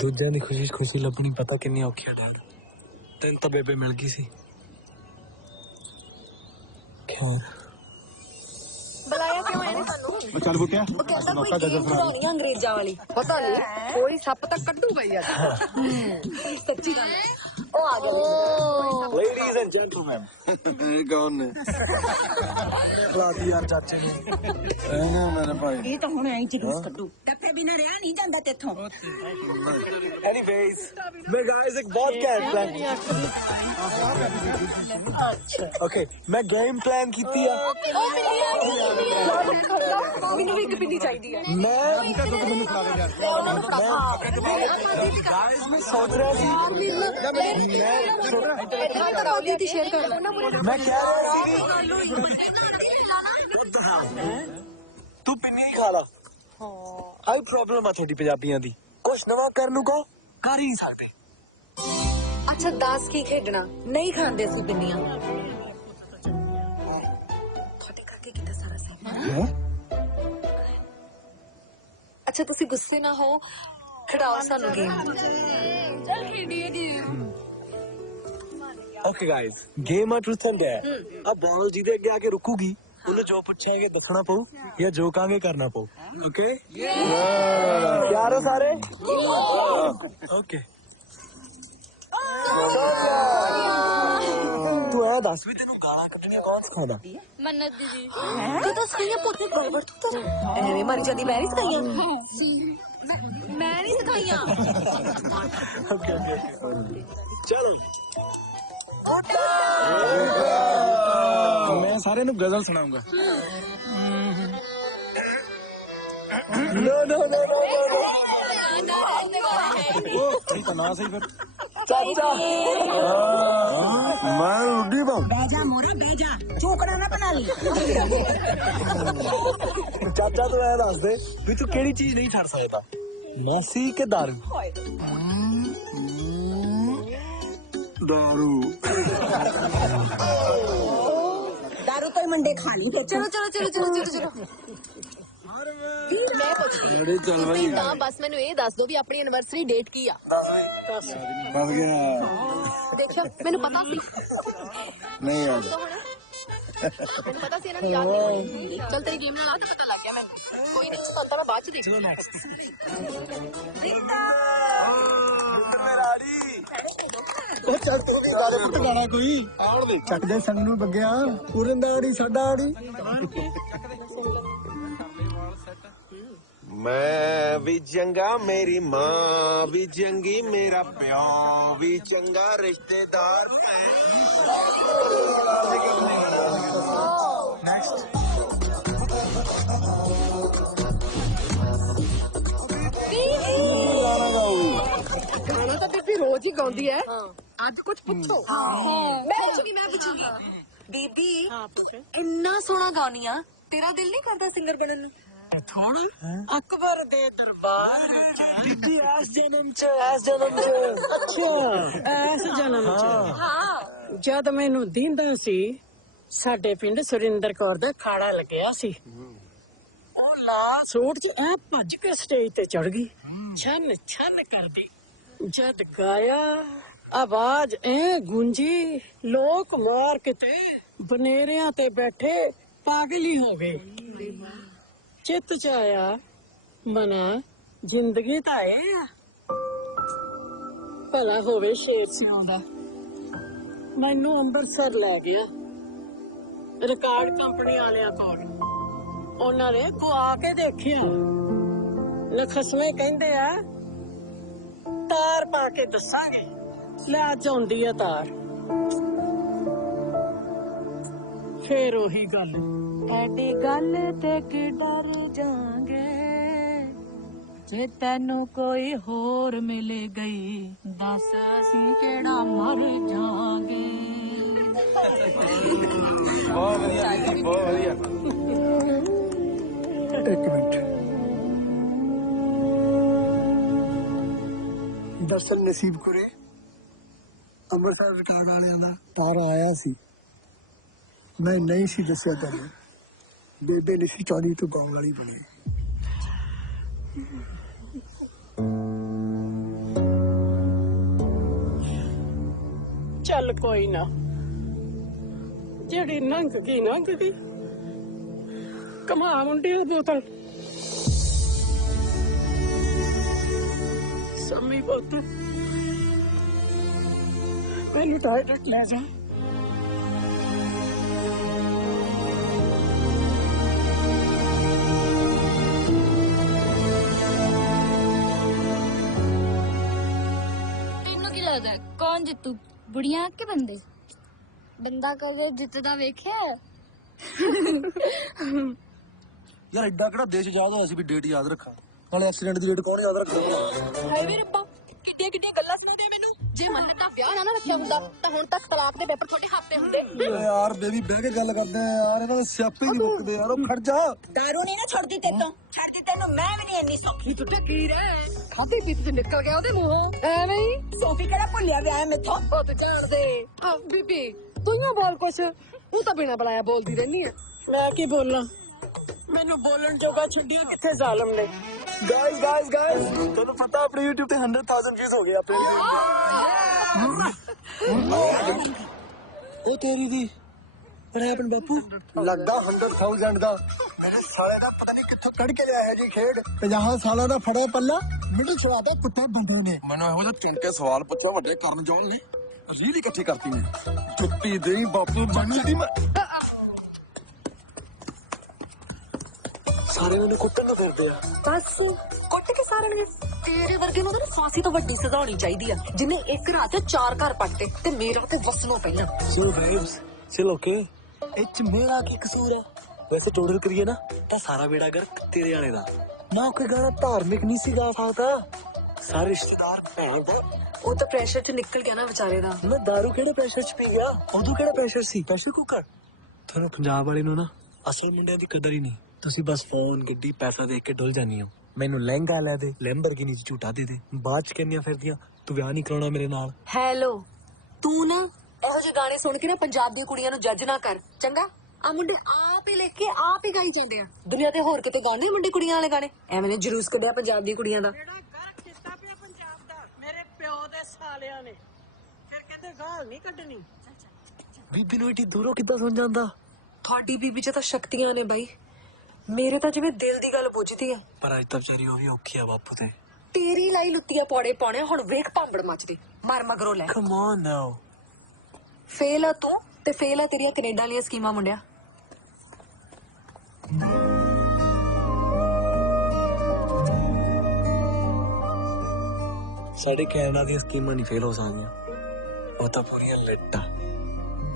ਦੂਜਿਆਂ ਦੀ ਖੁਸ਼ੀ ਲੱਭਣੀ ਪਤਾ ਕਿੰਨੀ ਔਖੀ ਆ ਡੈਡ। ਤੈਨੂੰ ਤਾਂ ਬੇਬੇ ਮਿਲ ਗਈ ਸੀ। ਖੈਰ ਬੁਲਾਇਆ ਕਿਉਂ ਇਹਨੇ ਤੁਹਾਨੂੰ? ਚੱਲ ਬੁੱਟਿਆ ਉਹ ਕਹਿੰਦਾ ਕੋਈ ਗੇਮ ਖਿਡਾਉਣੀ ਆ ਅੰਗਰੇਜ਼ਾਂ ਵਾਲੀ। पता नहीं कोई सप तक कड्डूगा ही आज। ਸੱਚੀ ਗੱਲ ਹੈ। ਉਹ ਆ ਗਿਆ। ਲੇਡੀਜ਼ ਐਂਡ ਜੈਂਟਲਮੈਨ ਕੌਣ ਨੇ ਖਲਾਤੀ ਯਾਰ ਚਾਚੇ ਨੇ ਮੇਰੇ ਭਾਈ। ਇਹ ਤਾਂ ਹੁਣ ਐਂ ਜਲੂਸ ਕੱਢੂ, ਟੱਪੇ ਬਿਨਾਂ ਰਿਹਾ ਨਹੀਂ ਜਾਂਦਾ ਤੇਥੋਂ। एनीवेज मैं गाइस एक बहुत कैट प्लान। ओके मैं गेम प्लान कीती है। ਮੈਨੂੰ ਵੀ ਇੱਕ ਪਿੰਡੀ ਚਾਹੀਦੀ ਹੈ। मैं गाइस मैं सोच रहा थी शेयर कर लो ना। मैं कह रहा थी तू पिन्नी खा ला। आई प्रॉब्लम आ थोड़ी पंजाबियां दी, कुछ नवा कर नू कहो कर ही नहीं सकते। ਅੱਛਾ ਦਾਸ ਕੀ ਖੇਡਣਾ ਨਹੀਂ ਖਾਂਦੇ ਸੀ ਪਿੰਨੀਆਂ। ਤੁਹਾਡੇ ਕਰਕੇ ਕਿਤਾ ਸਾਰਾ ਸਹੀ। ਅੱਛਾ ਤੁਸੀਂ ਗੁੱਸੇ ਨਾ ਹੋ, ਖਿਡਾਓ ਸਾਨੂੰ ਗੇਮ। ਚੱਲ ਖੇਡੀਏ ਗੇਮ। ओके गाइस गेम आ ट्रूथ एंड डेयर। अब बॉल जिदे अगे आके रुकूगी उन्हें जो पूछेंगे दसना पऊ या जो कहेंगे करना पऊ। ओके तैयार हो सारे? ओके तू है दस भी तेनू गाना कटनियां कौन सिखांदा? मन्नत दीदी। तू तो सिखाइयां पुੱਤ बराबर तू तो ਐਵੇਂ ਮਰ ਜਾਂਦੀ। ਮੈਂ ਨਹੀਂ ਸਿਖਾਈਆਂ। मैं नहीं सिखाइया। ओके ओके चलो मैं सारे नु गजल सुनाऊंगा। नो नो नो ना सही फिर चाचा मैं रुडी बाबू बैजा मोरा बैजा चौकड़ा ना बना ली ਚਾਚਾ ਤੂੰ ਐ ਦੱਸ ਦੇ ਵੀ ਤੂੰ ਕਿਹੜੀ ਚੀਜ਼ ਨਹੀਂ ਛੱਡ ਸਕਦਾ ਮਾਸੀ ਕਿ ਦਾਰੂ दारू दारू तो मंडे खानी थे चलो चलो चलो चलो चलो चलो मैं पुछदी अरे चल भाई ਤਾਂ ਬਸ ਮੈਨੂੰ ਇਹ ਦੱਸ ਦੋ ਵੀ ਆਪਣੀ ਐਨਵਰਸਰੀ ਡੇਟ ਕੀ ਆ बस गया ਦੇਖਿਆ ਮੈਨੂੰ ਪਤਾ ਸੀ नहीं यार ਮੈਨੂੰ ਪਤਾ ਸੀ ਇਹਨਾਂ ਨੂੰ ਯਾਦ ਨਹੀਂ ਹੋਣੀ ਚਲ ਤੇਰੀ ਗੇਮ ਨਾਲ ਆ ਕੇ ਪਤਾ ਲੱਗ ਗਿਆ ਮੈਨੂੰ ਕੋਈ ਨਹੀਂ ਤੁਹਾਨੂੰ ਤਾਂ ਮੈਂ ਬਾਅਦ ਚ ਦੇਖ ਉਹ ਚੱਕ ਦਾਰੇ ਪੁੱਤ ਗਾਣਾ ਕੋਈ ਆਉਣ ਦੇ ਚੱਕ ਦੇ ਸੰਗ ਨੂੰ ਬੱਗਿਆ ਪੂਰਨ ਦਾ ਆੜੀ ਸਾਡਾ ਆੜੀ ਮੈਂ ਵੀ ਚੰਗਾ ਮੇਰੀ ਮਾਂ ਵੀ ਚੰਗੀ ਮੇਰਾ ਪਿਓ ਵੀ ਚੰਗਾ ਰਿਸ਼ਤੇਦਾਰ गाना तो बीबी रोज ही गाउंदी है आज कुछ पूछो मैं पूछूंगी ਬੀਬੀ ਇੰਨਾ ਸੋਹਣਾ ਗਾਉਣੀ ਆ ਤੇਰਾ ਦਿਲ ਨਹੀਂ ਕਰਦਾ ਸਿੰਗਰ ਬਣਨ ਨੂੰ ਥੋੜਾ ਅਕਬਰ ਦੇ ਦਰਬਾਰ ਬੀਬੀ ਐਸ ਜਨਮ ਚ ਅੱਛਾ ਐਸ ਜਨਮ ਚ ਹਾਂ ਜਦ ਮੈਨੂੰ ਦੀਂਦਾ ਸੀ ਸਾਡੇ ਪਿੰਡ ਸੁਰਿੰਦਰ ਕੌਰ ਦਾ ਖਾੜਾ ਲੱਗਿਆ ਸੀ ਉਹ ਲਾਲ ਸੂਟ ਚ ਐ ਭੱਜ ਕੇ ਸਟੇਜ ਤੇ ਚੜ ਗਈ ਛਨ ਛਨ ਕਰਦੀ ਜਦ ਗਾਇਆ ਆਵਾਜ਼ ਐ ਗੂੰਜੀ ਲੋਕ ਮਾਰ ਕਿਤੇ ਬਨੇਰਿਆਂ ਤੇ ਬੈਠੇ ਪਾਗਲ ਹੀ ਹੋ ਗਏ ਚਿੱਤ ਚ ਆਇਆ ਮਨਾ ਜ਼ਿੰਦਗੀ ਤਾਂ ਇਹ ਆ ਭਲਾ ਹੋਵੇ ਸ਼ੇਰ ਸਿਉਂ ਦਾ ਮੈਨੂੰ ਅੰਮ੍ਰਿਤਸਰ ਲੈ ਗਿਆ ਰਿਕਾਰਡ ਕੰਪਨੀ ਵਾਲਿਆਂ ਕੋਲ ਉਹਨਾਂ ਨੇ ਗੁਆ ਕੇ ਦੇਖਿਆ ਲਖਸਵੇਂ ਕਹਿੰਦੇ ਆ ਤਾਰ ਪਾ ਕੇ ਦੱਸਾਂਗੇ ਲੈ ਅੱਜ ਆਉਂਦੀ ਆ ਤਾਰ ਫੇਰ ਉਹੀ ਗੱਲ ਐਡੀ ਗੱਲ ਤੇ ਕਿ ਡਰ ਜਾਗੇ ਜੇ ਤੈਨੂੰ ਕੋਈ ਹੋਰ ਮਿਲ ਗਈ ਦੱਸ ਅਸੀਂ ਕਿਹੜਾ ਮਰ ਜਾਗੇ बहुत बढ़िया एक मिनट दरअसल नसीब कुरे ਅੰਮ੍ਰਿਤਸਰ ਰਿਕਾਰਡ ਵਾਲਿਆਂ ਦਾ ਤਾਰਾ ਆਇਆ ਸੀ ਮੈਂ ਨਹੀਂ ਸੀ ਦੱਸਿਆ ਤੈਨੂੰ ਬੇਬੇ ਨਹੀਂ ਸੀ ਚਾਹਦੀ ਤੂੰ ਗਾਉਣ ਵਾਲੀ ਬਣੀ ਚੱਲ ਕੋਈ ਨਾ ਜਿਹੜੀ ਲੰਘ ਗਈ ਕਮਾ ਮੁੰਡਿਆਂ ਬੋਤਲ ਸਮੀ ਪੁੱਤ ਮੈਨੂੰ ਟਾਇਲਟ ਲੈ ਜਾ ਤੈਨੂੰ ਕੀ ਲੱਗਦਾ ਕੌਣ ਜਿੱਤੂ ਬੁੜੀਆਂ ਕਿ ਬੰਦੇ ਬੰਦਾ ਕਦੋਂ ਜਿੱਤਦਾ ਵੇਖਿਆ ਯਾਰ ਐਡਾ ਕਿਹੜਾ ਦੇਸ਼ ਆਜ਼ਾਦ ਹੋਇਆ ਸੀ ਵੀ ਡੇਟ ਯਾਦ ਰੱਖਾਂ ਨਾਲੇ ਐਕਸੀਡੈਂਟ ਦੀ ਡੇਟ ਕੌਣ ਯਾਦ ਰੱਖਦਾ ਹਾਏ ਵੇ ਰੱਬਾ ਕਿੱਡੀਆਂ ਕਿੱਡੀਆਂ ਗੱਲਾਂ ਸੁਣਾਉਂਦੇ ਮੈਨੂੰ ਜੇ ਮੰਨ ਦਾ ਵਿਆਹ ਨਾ ਰੱਖਿਆ ਹੁੰਦਾ ਤਾਂ ਹੁਣ ਤੱਕ ਤਲਾਕ ਦੇ ਪੇਪਰ ਤੁਹਾਡੇ ਹੱਥ ਤੇ ਹੁੰਦੇ ਯਾਰ ਬੇਬੀ ਬਹਿ ਕੇ ਗੱਲ ਕਰਦੇ ਆ ਯਾਰ ਇਹਨਾਂ ਦੇ ਸਿਆਪੇ ਨਹੀਂ ਮੁੱਕਦੇ ਯਾਰ ਉਹ ਖੜ ਜਾ दारू नहीं ना छोड़ती तेतों छड़ती तेनू मैं भी नहीं इन्नी सौखी ਤੂੰ ਕੀ ਰਹਿ ਖਾਦੀ ਪੀਤੀ ਤੇ ਨਿਕਲ ਗਿਆ ਉਹਦੇ ਮੂੰਹੋਂ ਐਵੇਂ ਹੀ सोफी केड़ा भुलिया गया है मेथों ਉਹ ਤੇ ਜਾਣ ਦੇ ਆ ਬੀਬੀ ਤੂੰ ਨਾ ਬੋਲ ਕੁਛ ਤੂੰ ਤਾਂ ਬਿਨਾਂ ਬੁਲਾਇਆ ਬੋਲਦੀ ਰਹਿਨੀ ਆ ਮੈਂ ਕੀ ਬੋਲਾਂ ਮੈਨੂੰ ਬੋਲਣ ਜੋਗਾ ਛੱਡਿਆ ਕਿੱਥੇ ਜ਼ਾਲਮ ਨੇ ਗਾਇਸ ਤੁਹਾਨੂੰ ਪਤਾ ਆਪਣੇ YouTube ਤੇ 100,000 ਵਿਊਜ਼ ਹੋ ਗਏ ਆਪਣੇ ਉਹ ਤੇਰੀ ਦੀ ਬੜਾ ਆਪਣ ਬਾਪੂ ਲੱਗਦਾ 100,000 ਦਾ ਮੇਰੇ ਸਾਲੇ ਦਾ ਪਤਾ ਨਹੀਂ ਕਿੱਥੋਂ ਕੱਢ ਕੇ ਲਿਆ ਹੈ ਜੀ ਖੇਡ 50 ਸਾਲਾਂ ਦਾ ਫੜਾ ਪੱਲਾ ਮਿੱਟੀ ਛਵਾਦਾ ਕੁੱਤੇ ਬੰਦੇ ਨੇ ਮੈਨੂੰ ਇਹੋ ਜਿਹਾ ਚੁਣ ਕੇ ਸਵਾਲ ਪੁੱਛਿਆ ਵੱਡੇ ਕਰਨ ਜੋਨ ਨੇ ਰੀਲ ਇਕੱਠੀ ਕਰਤੀ ਮੈਂ ਚੁੱਪੀ ਦੇਈ ਬਾਪੂ ਜਾਨੀ ਦੀ ਮੈਂ ਸਾਰੇ ਮੈਨੂੰ ਕੁੱਟਣ ਨੂੰ ਫਿਰਦੇ ਆ ਬਸ ਕੁੱਟ ਕੇ ਸਾਰਿਆਂ ਨੂੰ ਤੇਰੇ ਵਰਗੇ ਨੂੰ ਤਾਂ ਫਾਂਸੀ ਤੋਂ ਵੱਡੀ ਸਜ਼ਾ ਹੋਣੀ ਚਾਹੀਦੀ ਆ ਜਿਨੇ ਇੱਕ ਰਾਤ 'ਚ 4 ਘਰ ਪੱਟੇ ਤੇ ਮੇਰਾ ਤੇ ਵਸਣੋਂ ਪਹਿਲਾਂ ਸੋ ਬੇਬਸ ਚਲ ਓਕੇ ਇਹ ਚ ਮੇਰਾ ਕੀ ਕਸੂਰ ਹੈ ਵੈਸੇ ਟੋਟਲ ਕਰੀਏ ਨਾ ਤਾਂ ਸਾਰਾ ਬੇੜਾ ਗਰ ਤੇਰੇ ਵਾਲੇ ਦਾ ਨਾ ਕੋਈ ਗਾਣਾ ਧਾਰਮਿਕ ਨਹੀਂ ਸੀ ਗਾ ਸਕਦਾ। ਸਾਰੇ ਰਿਸ਼ਤੇਦਾਰ ਭੈਣ ਦਾ ਉਹ ਤਾਂ ਪ੍ਰੈਸ਼ਰ ਚ ਨਿਕਲ ਗਿਆ ਨਾ ਵਿਚਾਰੇ ਦਾ। ਮੈਂ ਦਾਰੂ ਕਿਹੜੇ ਪ੍ਰੈਸ਼ਰ ਚ ਪੀ ਗਿਆ? ਉਦੋਂ ਕਿਹੜਾ ਪ੍ਰੈਸ਼ਰ ਸੀ? Pressure cooker. ਤੁਹਾਨੂੰ ਪੰਜਾਬ ਵਾਲੇ ਨੂੰ ਨਾ ਅਸਲ ਮੁੰਡਿਆਂ ਦੀ ਕਦਰ ਹੀ ਨਹੀਂ। ਤੁਸੀਂ ਬਸ ਫੋਨ ਗੱਡੀ ਪੈਸਾ ਦੇਖ ਕੇ ਡੁੱਲ ਜਾਂਦੀ ਹੋ। ਮੈਨੂੰ ਲਹਿੰਗਾ ਲੈ ਦੇ, ਲੈਂਬਰਗਿਨੀ ਚ ਝੂਟਾ ਦੇ ਦੇ, ਬਾਅਦ ਚ ਕਹਿੰਦੀਆਂ ਫਿਰਦੀਆਂ ਤੂੰ ਵਿਆਹ ਨਹੀਂ ਕਰਾਉਣਾ ਮੇਰੇ ਨਾਲ। ਹੈਲੋ, ਤੂੰ ਨਾ ਇਹੋ ਜਿਹੇ ਗਾਣੇ ਸੁਣ ਕੇ ਨਾ ਪੰਜਾਬ ਦੀਆਂ ਕੁੜੀਆਂ ਨੂੰ ਜੱਜ ਨਾ ਕਰ ਚੰਗਾ। ਆ ਮੁੰਡੇ ਆਪ ਹੀ ਲਿਖ ਕੇ ਆਪ ਹੀ ਗਾਈ ਜਾਂਦੇ ਆ। ਦੁਨੀਆ ਤੇ ਹੋਰ ਕਿਤੇ ਗਾਣੇ ਮੁੰਡੇ ਕੁੜੀਆਂ ਵਾਲੇ ਗਾਣੇ। ਐਵੇਂ ਨੇ ਜਲੂਸ ਕੱਢਿਆ ਪੰਜਾਬ ਦੀਆਂ ਕੁੜੀਆਂ ਦਾ। ਮੇਰੇ ਪਿਓ ਦੇ ਸਾਲਿਆਂ ਨੇ ਫਿਰ ਕਹਿੰਦੇ ਗਾਲ ਨਹੀਂ ਕੱਢਣੀ। ਬੀਬੀ ਨੂੰ ਏਡੀ ਦੂਰੋਂ ਕਿੱਦਾਂ ਸੁਣ ਜਾਂਦਾ? ਤੁਹਾਡੀ ਬੀਬੀ ਚ ਤਾਂ ਸ਼ਕਤੀਆਂ ਨੇ ਬਾਈ। ਮੇਰੇ ਤਾਂ ਜਿਵੇਂ ਦਿਲ ਦੀ ਗੱਲ ਪੁੱਛਦੀ ਹੈ। ਪਰ ਅੱਜ ਤਾਂ ਵਿਚਾਰੀ ਉਹ ਵੀ ਔਖੀ ਆ ਬਾਪੂ ਤੇ। ਤੇਰੀ ਲਾਈ ਲੁੱਤੀਆਂ ਪੌੜੇ ਪਾਉਣੇ ਹੁਣ ਵੇਖ ਭਾਂਬੜ ਮੱਚਦੀ ਮਰ ਮਗਰੋਂ ਲੈ। Come on now. ਫੇਲ ਆ ਤੂੰ ਤੇ ਫੇਲ ਆ ਤੇਰੀਆਂ ਕੈਨੇਡਾ ਵਾਲੀਆਂ ਸਕੀਮਾਂ ਮੁੰਡਿਆ। ਸਾਡੇ ਕੈਨੇਡਾ ਦੀਆਂ ਸਕੀਮਾਂ ਨਹੀਂ ਫੇਲ ਹੋ ਸਕਦੀਆਂ। ਉਹ ਤਾਂ ਪੂਰੀਆਂ ਲਿੱਟਾਂ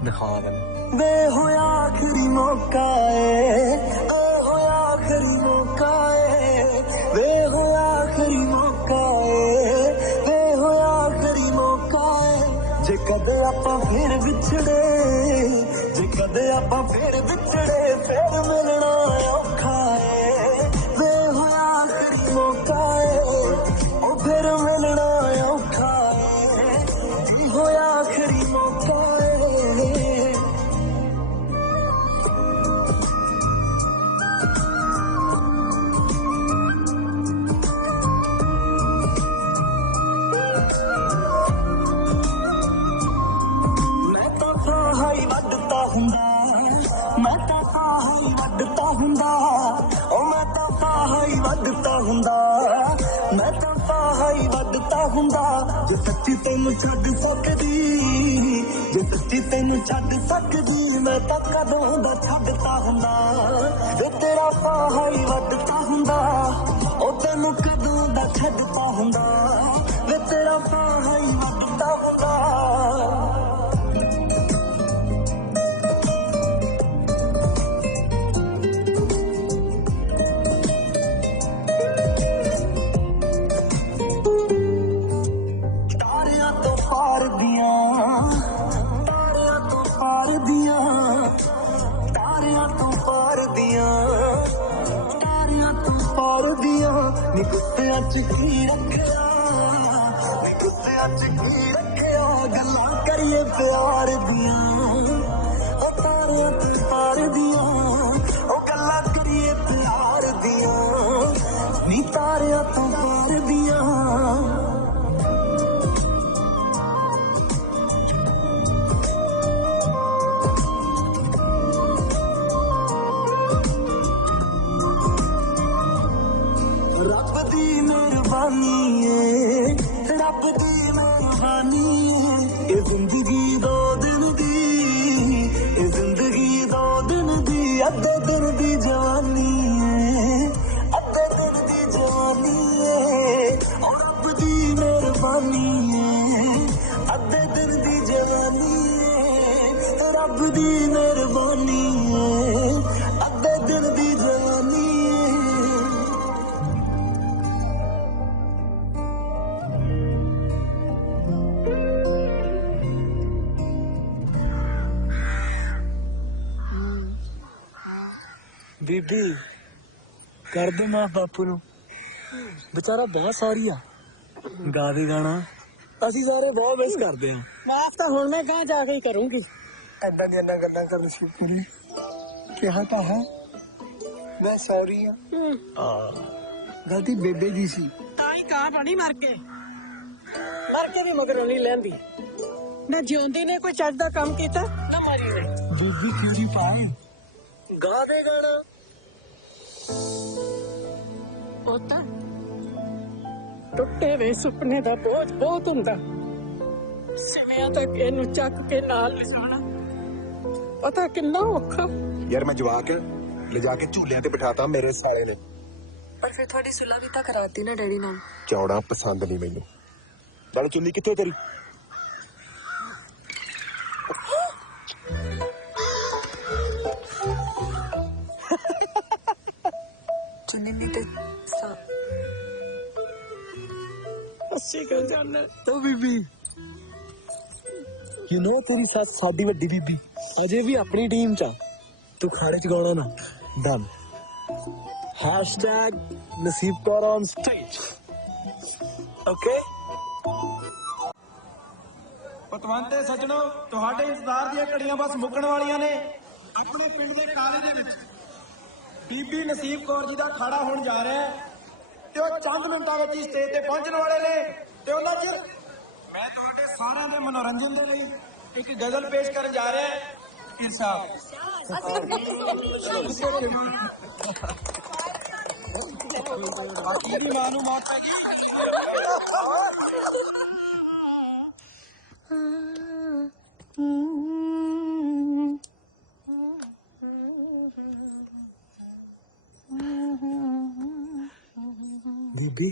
ਨਹਾਰਨ। ਵੇ ਹੋਇਆ ਆਖਰੀ ਮੌਕਾ ਏ, ਓ ਹੋਇਆ ਆਖਰੀ ਮੌਕਾ ਏ, ਵੇ ਹੋਇਆ ਆਖਰੀ ਮੌਕਾ ਏ, ਵੇ ਹੋਇਆ ਆਖਰੀ ਮੌਕਾ ਏ। ਜੇ ਕਦੇ ਆਪਾਂ ਫੇਰ ਵਿਛੜੇ, ਜੇ ਕਦੇ ਆਪਾਂ ਫੇਰ ਵਿਛੜੇ, ਫੇਰ ਮਿਲਣਾ ਔਖਾ ਏ। ਵੇ ਹੋਇਆ ਆਖਰੀ ਮੌਕਾ ਏ, ਓ ਫੇਰ ਮਿਲਣਾ ਔਖਾ ਏ। ਹੋਇਆ ਆਖਰੀ ਮੌਕਾ ਏ। ਮੈਂ ਤਾਂ ਫਾਹਾ ਹੀ ਵੱਢਦਾ ਹੁੰਦਾ, ਓ ਮੈਂ ਤਾਂ ਫਾਹਾ ਹੀ ਵੱਢਦਾ ਹੁੰਦਾ, ਮੈਂ ਤਾਂ ਫਾਹਾ ਹੀ ਵੱਢਦਾ ਹੁੰਦਾ। ਜੇ ਸੱਚੀ ਤੈਨੂੰ ਛੱਡ ਸਕਦੀ, ਜੇ ਸੱਚੀ ਤੈਨੂੰ ਛੱਡ ਸਕਦੀ, ਮੈਂ ਤਾਂ ਕਦੋਂ ਦਾ ਛੱਡਦਾ ਹੁੰਦਾ। ਵੇ ਤੇਰਾ ਫਾਹਾ ਹੀ ਵੱਢਦਾ ਹੁੰਦਾ, ਓ ਤੈਨੂੰ ਕਦੋਂ ਦਾ ਛੱਡਦਾ ਹੁੰਦਾ। ਵੇ ਤੇਰਾ ਫਾਹਾ ਹੀ ਵੱਢਦਾ ਹੁੰਦਾ। ਨੀ ਗੁੱਸਿਆਂ ਚ ਕੀ ਰੱਖਿਆ, ਨੀ ਗੁੱਸਿਆਂ ਚ ਕੀ ਰੱਖਿਆ, ਗੱਲਾਂ ਕਰੀਏ ਪਿਆਰ ਦੀਆਂ, ਉਹ ਤਾਰਿਆਂ ਤੇ ਪਾਰ ਦੀਆਂ, ਉਹ ਗੱਲਾਂ ਕਰੀਏ ਪਿਆਰ ਦੀਆਂ, ਨੀ ਤਾਰਿਆਂ ਤੋਂ ਪਾਰ ਦੀਆਂ। ਰੱਬ ਦੀ ਮਿਹਰਬਾਨੀ ਏ, ਰੱਬ ਦੀ ਮਿਹਰਬਾਨੀ ਏ। ਇਹ ਜ਼ਿੰਦਗੀ ਦੋ ਦਿਨ ਦੀ, ਇਹ ਜ਼ਿੰਦਗੀ ਦੋ ਦਿਨ ਦੀ, ਅੱਧੇ ਦਿਨ ਦੀ ਜਵਾਨੀ ਏ, ਅੱਧੇ ਦਿਨ ਦੀ ਜਵਾਨੀ ਏ। ਉਹ ਰੱਬ ਦੀ ਮਿਹਰਬਾਨੀ ਏ, ਅੱਧੇ ਦਿਨ ਦੀ ਜਵਾਨੀ ਏ। ਰੱਬ ਦੀ ਮਿਹਰਬਾਨੀ ਏ, ਅੱਧੇ ਦਿਨ ਦੀ ਜਵਾਨੀ ਏ। ਬੀਬੀ ਕਰ ਦੇ ਮਾਂ ਬਾਪੂ ਨੂੰ, ਵਿਚਾਰਾ ਬਹੁਤ ਸਾਰੀ ਆ। ਗਾ ਦੇ ਗਾਣਾ, ਅਸੀਂ ਸਾਰੇ ਬਹੁਤ ਮਿਸ ਕਰਦੇ ਆ। ਮਾਫ ਤਾਂ ਹੁਣ ਮੈਂ ਗਾਂ ਜਾ ਕੇ ਹੀ ਕਰੂੰਗੀ। ਐਦਾਂ ਦੀਆਂ ਗੱਲਾਂ ਕਰਨ ਸ਼ੁਰੂ ਕਰੀ। ਕਿਹਾ ਤਾਂ ਹੈ ਮੈਂ ਸੌਰੀ ਆ। ਗਲਤੀ ਬੇਬੇ ਦੀ ਸੀ। ਤਾਂ ਹੀ ਕਾਂ ਬਣੀ ਮਰ ਕੇ ਵੀ ਮਗਰੋਂ ਨਹੀਂ ਲੈਂਦੀ। ਨਾ ਜਿਉਂਦੀ ਨੇ ਕੋਈ ਚੱਜ ਦਾ ਕੰਮ ਕੀਤਾ, ਨਾ ਮਰੀ ਨੇ। ਬੀਬੀ ਕਿਉਂ ਪਾਏ ਗਾ ਦੇ ਗਾਣਾ। ਪੁੱਤ ਟੁੱਟੇ ਵੇ ਸੁਪਨੇ ਦਾ ਬੋਝ ਬਹੁਤ ਹੁੰਦਾ। ਸਿਵਿਆਂ ਤੱਕ ਇਹਨੂੰ ਚੱਕ ਕੇ ਨਾਲ ਲਿਜਾਣਾ ਪਤਾ ਕਿੰਨਾ ਔਖਾ। ਯਾਰ ਮੈਂ ਜਵਾਕ ਲਿਜਾ ਕੇ ਝੂਲਿਆਂ ਤੇ ਬਿਠਾਤਾ ਮੇਰੇ ਸਾਲੇ ਨੇ। ਪਰ ਫਿਰ ਤੁਹਾਡੀ ਸੁਲਾ ਵੀ ਤਾਂ ਕਰਾਤੀ ਨਾ ਡੈਡੀ ਨਾਲ। ਚੌੜਾ ਪਸੰਦ ਨਹੀਂ ਮੈਨੂੰ। ਚੱਲ ਚੁੰਨੀ ਕਿੱਥੇ ਤੇਰੀ? ਚੁੰਨੀ ਨਹੀਂ ਤੇ अस्सी कर जाना तो बीबी यू नो तेरी सस साडी वड्डी बीबी अजे भी अपनी टीम चा तू खाने च गाना ना डन हैशटैग नसीब कौर ऑन स्टेज ओके ਪਤਵੰਤੇ ਸੱਜਣੋ ਤੁਹਾਡੇ ਇੰਤਜ਼ਾਰ ਦੀਆਂ ਘੜੀਆਂ ਬਸ ਮੁੱਕਣ ਵਾਲੀਆਂ ਨੇ ਆਪਣੇ ਪਿੰਡ ਦੇ ਕਾਲੇ ਦੇ ਵਿੱਚ ਬੀਬੀ ਨਸੀਬ ਕੌਰ ਜੀ ਦਾ ਖਾੜਾ ਹੋਣ ਜਾ ਰਿਹਾ ਹੈ ਤੇ ਉਹ ਚੰਦ ਮਿੰਟਾਂ ਵਿੱਚ ਹੀ ਸਟੇਜ ਤੇ ਪਹੁੰਚਣ ਵਾਲੇ ਨੇ ਤੇ ਉਹਨਾਂ ਚਿਰ ਮੈਂ ਤੁਹਾਡੇ ਸਾਰਿਆਂ ਦੇ ਮਨੋਰੰਜਨ ਦੇ ਲਈ ਇੱਕ ਗਜ਼ਲ ਪੇਸ਼ ਕਰਨ ਜਾ ਰਿਹਾ ਪੀਰ ਸਾਹਿਬ ਬਾਕੀ ਦੀ ਮਾਂ ਨੂੰ ਮੌਤ ਪੈ बीबी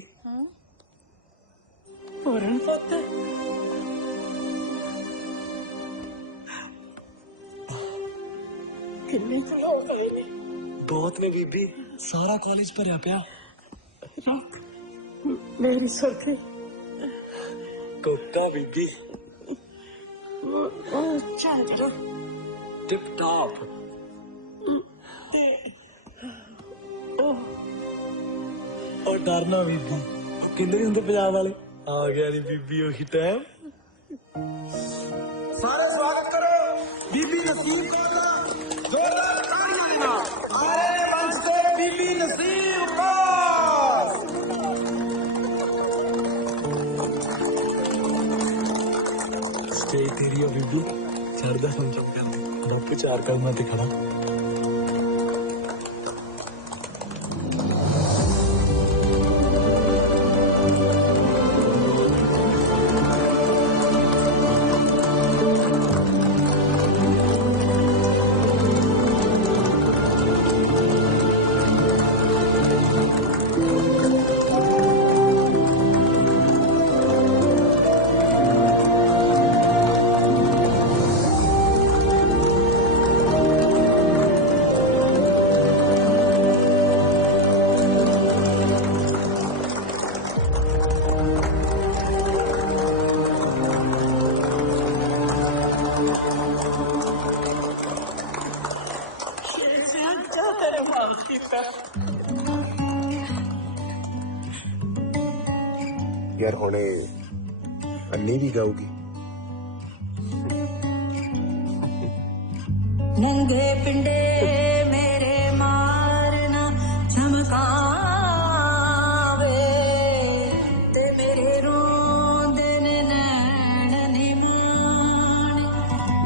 पूरन पुत्र किन्ने चलाओ गए ने बहुत ने बीबी सारा कॉलेज भरया पिया मेरी सुर्खी कोका बीबी चल चलो टिप टॉप और डरना बीबी किन्ने हुंदे पंजाब वाले आ गया नी बीबी ओही टाइम सारे स्वागत करो बीबी नसीब कौर का जोरदार तालियां अरे मंच पे बीबी नसीब कौर स्टेज तेरी है बीबी सर दा फंक्शन कर बापू चार कदम ते खड़ा यार हुणे अन्नी भी गाऊगी नंगे पिंडे मेरे मारना चमकावे ते मेरे रोंदे ने नैन निमान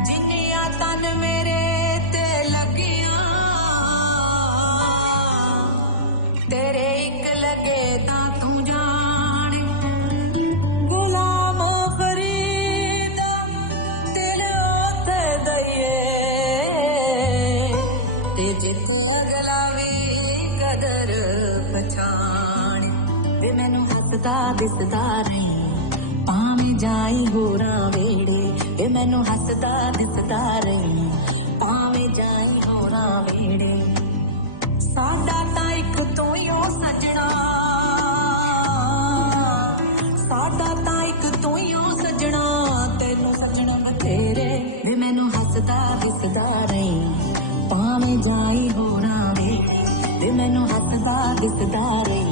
जिन्नियां तन मेरे ते लगियां तेरे एक लगे तां तू जान गुलाम फरीद दिल ते दइए जित अगला भी कदर पछाण ते मैनू हसदा दिसदा रही भावें जाई होरां वेड़े ते मैनू हसदा दिसदा रही भावें जाई होरां वेड़े साडा तां इक तू ही सजना साडा तां इक तू ही सजना तैनू सजना बथेरे ते मैनू हसदा दिसदा रही भावें जाई होरां वेड़े ते मैनू हसदा दिसदा रही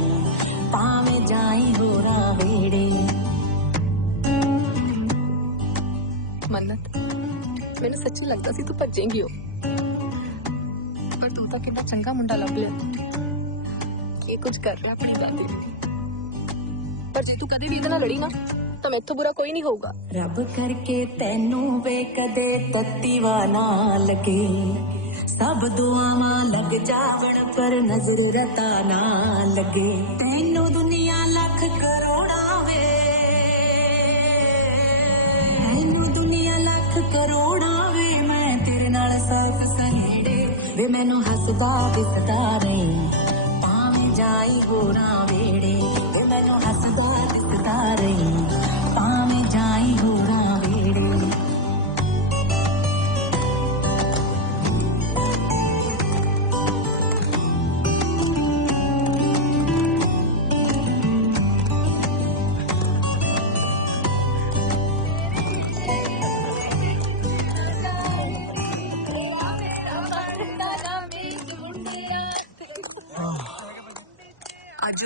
भावें जाई होरां वेड़े मन्नत मैंने सच्ची लगता सी तू भजेंगी हो पर तू तो कितना चंगा मुंडा लभ लिया ये कुछ कर रहा अपनी दादी पर जे तू कदे भी इतना लड़ी ना तो मैं तो बुरा कोई नहीं होगा रब करके तैनू वे कदे तत्तीवा ना लगे सब दुआवां लग जावण पर नजर रता ना लगे तैनू दुनिया लख करोड़ा वे तैनू दुनिया लख करोड़ा वे मैं तेरे नाल साथ सहेड़े वे मैनू हसदा दिसदा रही भावें जाई होरां वेड़े वे मैनू हसदा दिसदा रही भावें जाई होरां वेड़े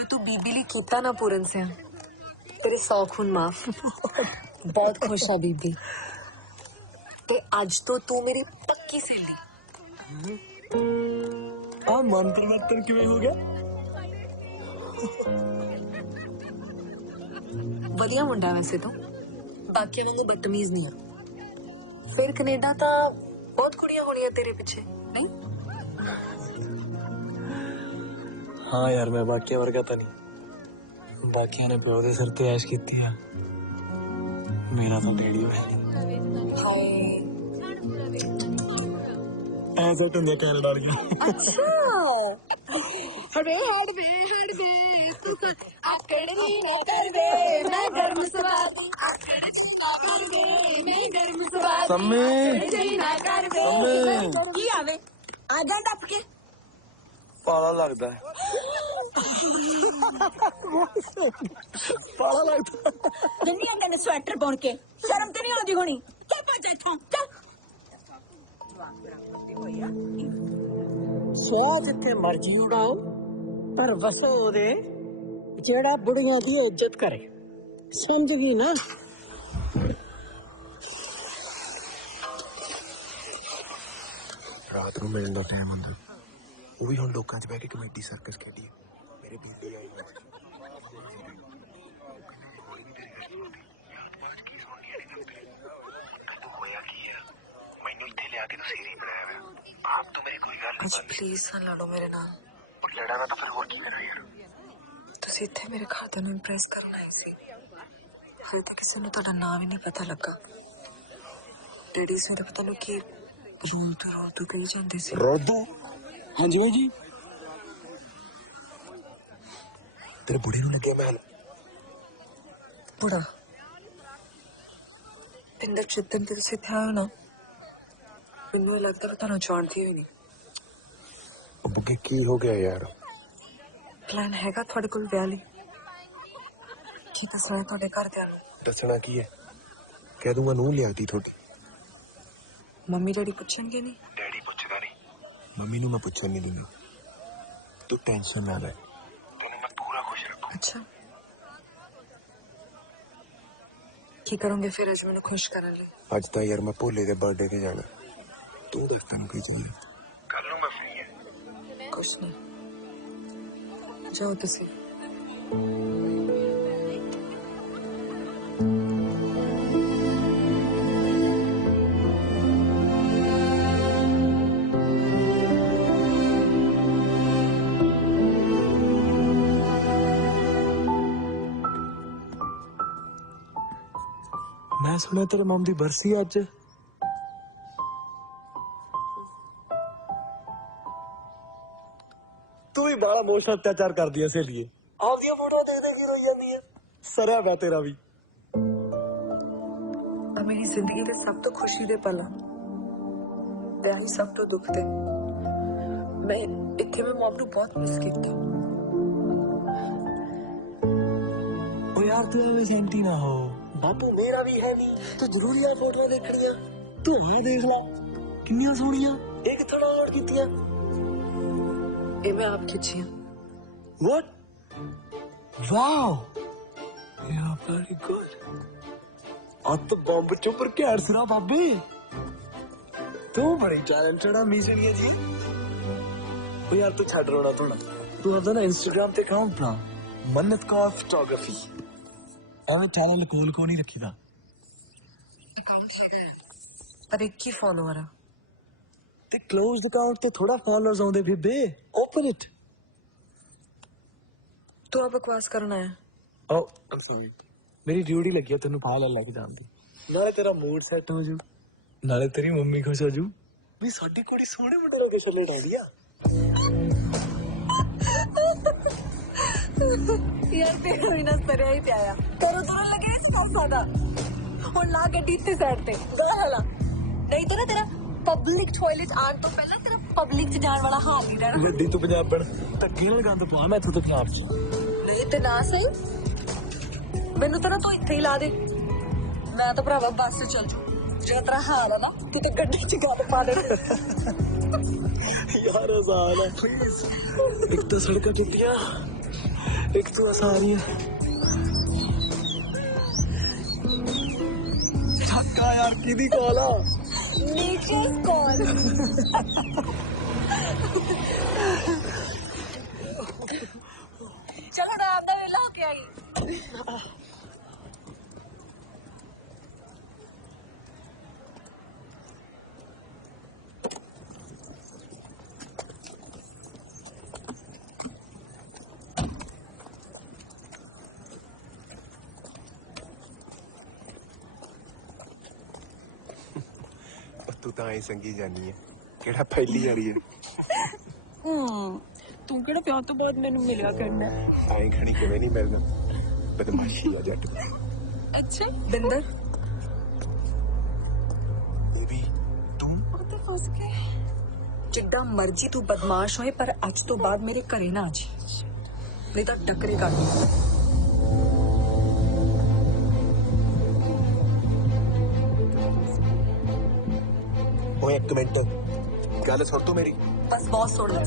जो तू बीबी ली कीता ना पूरन से तेरे 100 खून माफ। बहुत खुश है बीबी ते आज तो तू मेरी पक्की सहेली। मन परिवर्तन किवें हो गया? वधिया मुंडा वैसे तो बाकी वांगू बदतमीज नहीं है। फिर कनेडा तो बहुत कुड़ियां होनियां तेरे पीछे नहीं? हाँ यार मैं बाकी वर्गा तो नहीं, बाकी ने प्यो दे सिर ते ऐश कीती है, मेरा तो डैडी है नहीं। ऐसा टंगे कनाडा वालियां। अच्छा हड़बे तू आकड़नी ने कर दे मैं गर्म स्वादी मैं गर्म स्वादी सम्मी ना कर दे की आवे आ जा टप के पाला लगता है। पाला लगता जन्नी अंदर ने स्वेटर पहन के शर्म तो नहीं आती होनी क्या पहुंचा इथों चल सो जिथे मर्जी उड़ाओ पर वसो दे जेड़ा बुढ़िया दी इज्जत करे, समझ गई ना? रात ਨੂੰ ਮਿਲਣ ਦਾ ਟਾਈਮ ਹੁੰਦਾ, ਉਹ ਵੀ ਹੁਣ ਲੋਕਾਂ 'ਚ ਬਹਿ ਕੇ ਕਮੇਡੀ ਸਰਕਸ ਖੇਡੀ ਮੇਰੇ ਬੀਬੀ ਆਈ ਮੈਨੂੰ ਇੱਥੇ ਲਿਆ ਕੇ ਤੁਸੀਂ ਰੀ ਬਣਾਇਆ ਹੋਇਆ ਆਪ ਤੋਂ ਮੇਰੀ ਕੋਈ ਗੱਲ अच्छा प्लीज ना लड़ो मेरे नाल। ਲੜਾ ਨਾ ਤਾਂ ਫਿਰ ਹੋਰ ਕੀ ਕਰਾਂ ਯਾਰ। ਤੁਸੀਂ ਇੱਥੇ ਮੇਰੇ ਖਾਤੇ ਨੂੰ ਇੰਪ੍ਰੈਸ ਕਰਨਾ ਹੀ ਸੀ, ਫਿਰ ਤਾਂ ਕਿਸੇ ਨੂੰ ਤੁਹਾਡਾ ਨਾਮ ਵੀ ਨਹੀਂ ਪਤਾ ਲੱਗਾ। ਡੈਡੀ ਸੀ ਤਾਂ ਪਤਾ ਨਹੀਂ ਕੀ ਰੋਲ ਤੋਂ ਕਹੀ ਜਾਂਦੇ ਸੀ। ਰੋਦੂ ਹਾਂਜੀ ਬਾਈ ਜੀ ਤੇਰੇ ਬੁੜੀ ਨੂੰ ਲੱਗਿਆ ਮਹਿਲ ਬੁੜਾ ਪਿੰਦਰ ਚਿੱਤਨ ਤੇ ਤੁਸੀਂ ਇੱਥੇ ਆਓ ਨਾ, ਮੈਨੂੰ ਲੱਗਦਾ ਕਿ ਤੁਹਾਨੂੰ ਜਾਣਦੀ ਹੋਈ ਨਹੀਂ। ਬੁੱਗੇ ਕੀ ਹੋ ਗਿਆ ਯਾਰ? ਪਲਾਨ ਹੈਗਾ ਤੁਹਾਡੇ ਕੋਲ ਵਿਆਹ ਲਈ? ਕੀ ਦੱਸਣਾ ਤੁਹਾਡੇ ਘਰਦਿਆਂ ਨੂੰ? ਦੱਸਣਾ ਕੀ ਹੈ, ਕਹਿ ਦੂੰਗਾ ਨੂੰ ਲਿਆਦੀ ਤੁਹਾਡੀ। ਮੰਮੀ ਡੈਡੀ ਪੁੱਛਣਗੇ ਨਹੀਂ? ਡੈਡੀ ਪੁੱਛਦਾ ਨਹੀਂ, ਮੰਮੀ ਨੂੰ ਮੈਂ ਪੁੱਛਣ ਨਹੀਂ ਦੂੰਗਾ। ਤੂੰ ਟੈਨਸ਼ਨ ਨਾ ਲੈ, ਤੈਨੂੰ ਮੈਂ ਪੂਰਾ ਖੁਸ਼ ਰੱਖੂ। ਅੱਛਾ ਕੀ ਕਰੋਗੇ ਫਿਰ ਅੱਜ ਮੈਨੂੰ ਖੁਸ਼ ਕਰਨ ਲਈ? ਅੱਜ ਤਾਂ ਯਾਰ ਮੈਂ ਭੋਲੇ ਦੇ ਬਰਥਡੇ ਤੇ ਜਾਣਾ, ਤੂੰ ਦੱਸ ਤੈਨੂੰ ਕੀ ਚਾਹੀਦਾ? ਕੱਲ ਨੂੰ ਮੈਂ ਫ੍ਰੀ ਹਾਂ। ਕੁਛ ਨਹੀਂ, ਜਾਓ ਤੁਸੀਂ। मैं सुना तेरे मम दी बरसी अज। तू भी बड़ा इमोशनल अत्याचार कर दिया सहेलिए, आपदियां फोटो देख देख के रोई जांदी है। सरिया पिया तेरा भी। मेरी जिंदगी ਦੇ ਸਭ ਤੋਂ ਖੁਸ਼ੀ ਦੇ ਪਲ ਵਿਆਹ ਹੀ ਸਭ ਤੋਂ ਦੁੱਖ ਦੇ। ਮੈਂ ਇੱਥੇ ਮੈਂ ਮਮ ਨੂੰ ਬਹੁਤ ਮਿਸ ਕੀਤਾ। ओ यार तू ऐਵੇਂ सैंटी ना हो, बापू मेरा भी है नहीं तो जरूरी है फोटो देखनिया। तू आ देख ला किन्नियां सोहणियां, एक कित्थों डाउनलोड कीतियां? ਇਹ ਮੈਂ ਆਪ ਖਿੱਚੀਆਂ। What? Wow! Yeah, very good. अब तो बॉम्ब चुपर के हरसरा बाबे, तू बड़ी टैलेंटेड है मिसरिया जी। ओ यार तू छड़ रोना थोड़ा, तू अपना ना इंस्टाग्राम पे अकाउंट बना, मन्नत का फोटोग्राफी। एवं चैनल कोल को नहीं रखी था। पर एक ही फॉलोअर है ते क्लोज्ड अकाउंट ते थोड़ा फॉलोअर्स आउंदे बेबे, ओपन इट। तू अब बकवास करना है? ओ आई एम सॉरी, मेरी ड्यूटी लगी है तेन फाल लेके जान दी। नाले तेरा मूड सेट हो जू, नाले तेरी मम्मी खुश हो जू भी साडी कुड़ी सोहणे मुंडे लोकेशन ले डाली आ। यार तेरे बिना सरिया ही प्याया करो दोनों लगे इस मौका दा और ला गड्डी इत्थे साइड ते गला नहीं तो ना तेरा पब्लिक टॉयलेट आन तो पहला तेरा पब्लिक च जान वाला हाल नहीं रहना। गड्डी तू पंजाबण धक्के नाल गंद पवा मैं इत्थों तक आप नहीं ते ना सही मैनू तो ना तू इत्थे ही ला दे, मैं तो भरावा बस से चल जू। जो तेरा हाल है ना किते गड्डी च गंद पा दे। यार आसान है प्लीज, एक तो सड़क टुटिया एक तो आसानी है छक्का यार किदी कॉल आ नीचे कॉल चलो ना आपदा वेला हो के आई तू तो आई संगी जानी है केड़ा पहली जारी है तू केड़ा प्यार तो बाद मैनू मिलिया करना आई खणी किवें नहीं मिलना बदमाशी आ जट अच्छा बिंदर भी तू तो फंस गए जिद्दां मर्जी तू बदमाश होए पर अज तो बाद मेरे घरे ना आ जी नहीं तो टकरे कर दूं ओए एक मिनट गल सुन तू मेरी बस बहुत सुन ले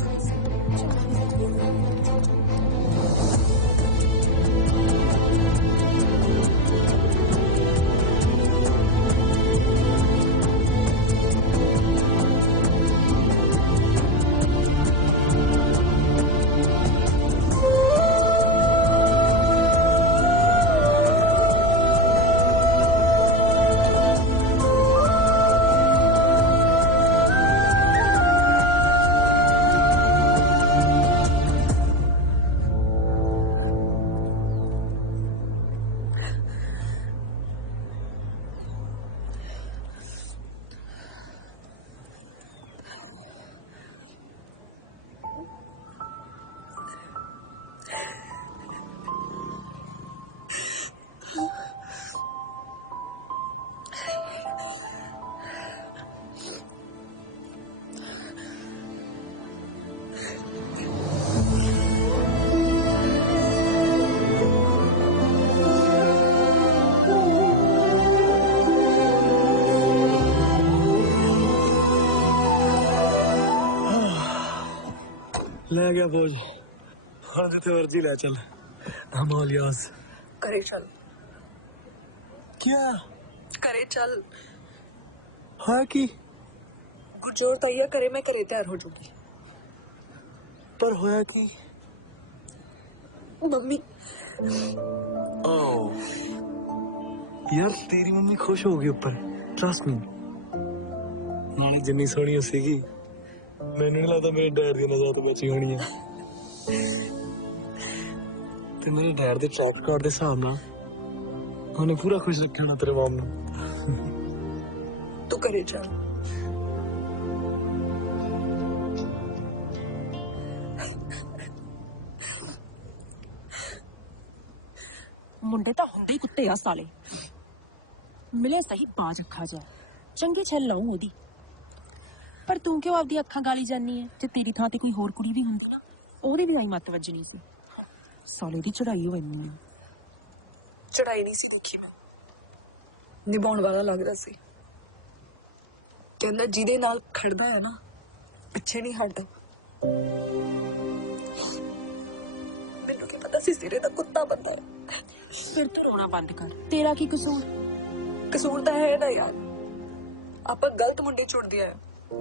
ले गया बोझ हाँ जिथे मर्जी ले चल हम ऑल योर्स करे चल क्या करे चल हाँ की गुरजोर तैयार करे मैं करे तैयार हो जाऊंगी पर होया की मम्मी यार तेरी मम्मी खुश होगी ऊपर ट्रस्ट मी नाले जिन्नी सोहनी सीगी मैनू नहीं लगता मेरे डैड की नजर तो बची होनी है ते मेरे डैड दे ट्रैक रिकॉर्ड दे हिसाब नाल उन्हें पूरा खुश रखा होना तेरे माम ने तू करे चल मुंडे तो हुंदे ही कुत्ते आ साले मिले सही बाज अखा जा चंगे छल लाऊं ओदी पर तू क्यों आपदी अखां गाली जानी है जे तेरी थां ते कोई होर कुड़ी भी हुंदी ना ओदी भी आई मत वजनी सी साले दी चढ़ाई होनी है चढ़ाई नहीं सी दुखी मैं निभाउण वाला लगदा सी कहंदा जिहदे नाल खड़दा है ना पिछे नहीं हटदा मैनू की पता सी सिरे दा कुत्ता बंदा है फिर तू रोना बंद कर तेरा की कसूर कसूर तो है ना यार आप गलत मुंडे चुनदे आ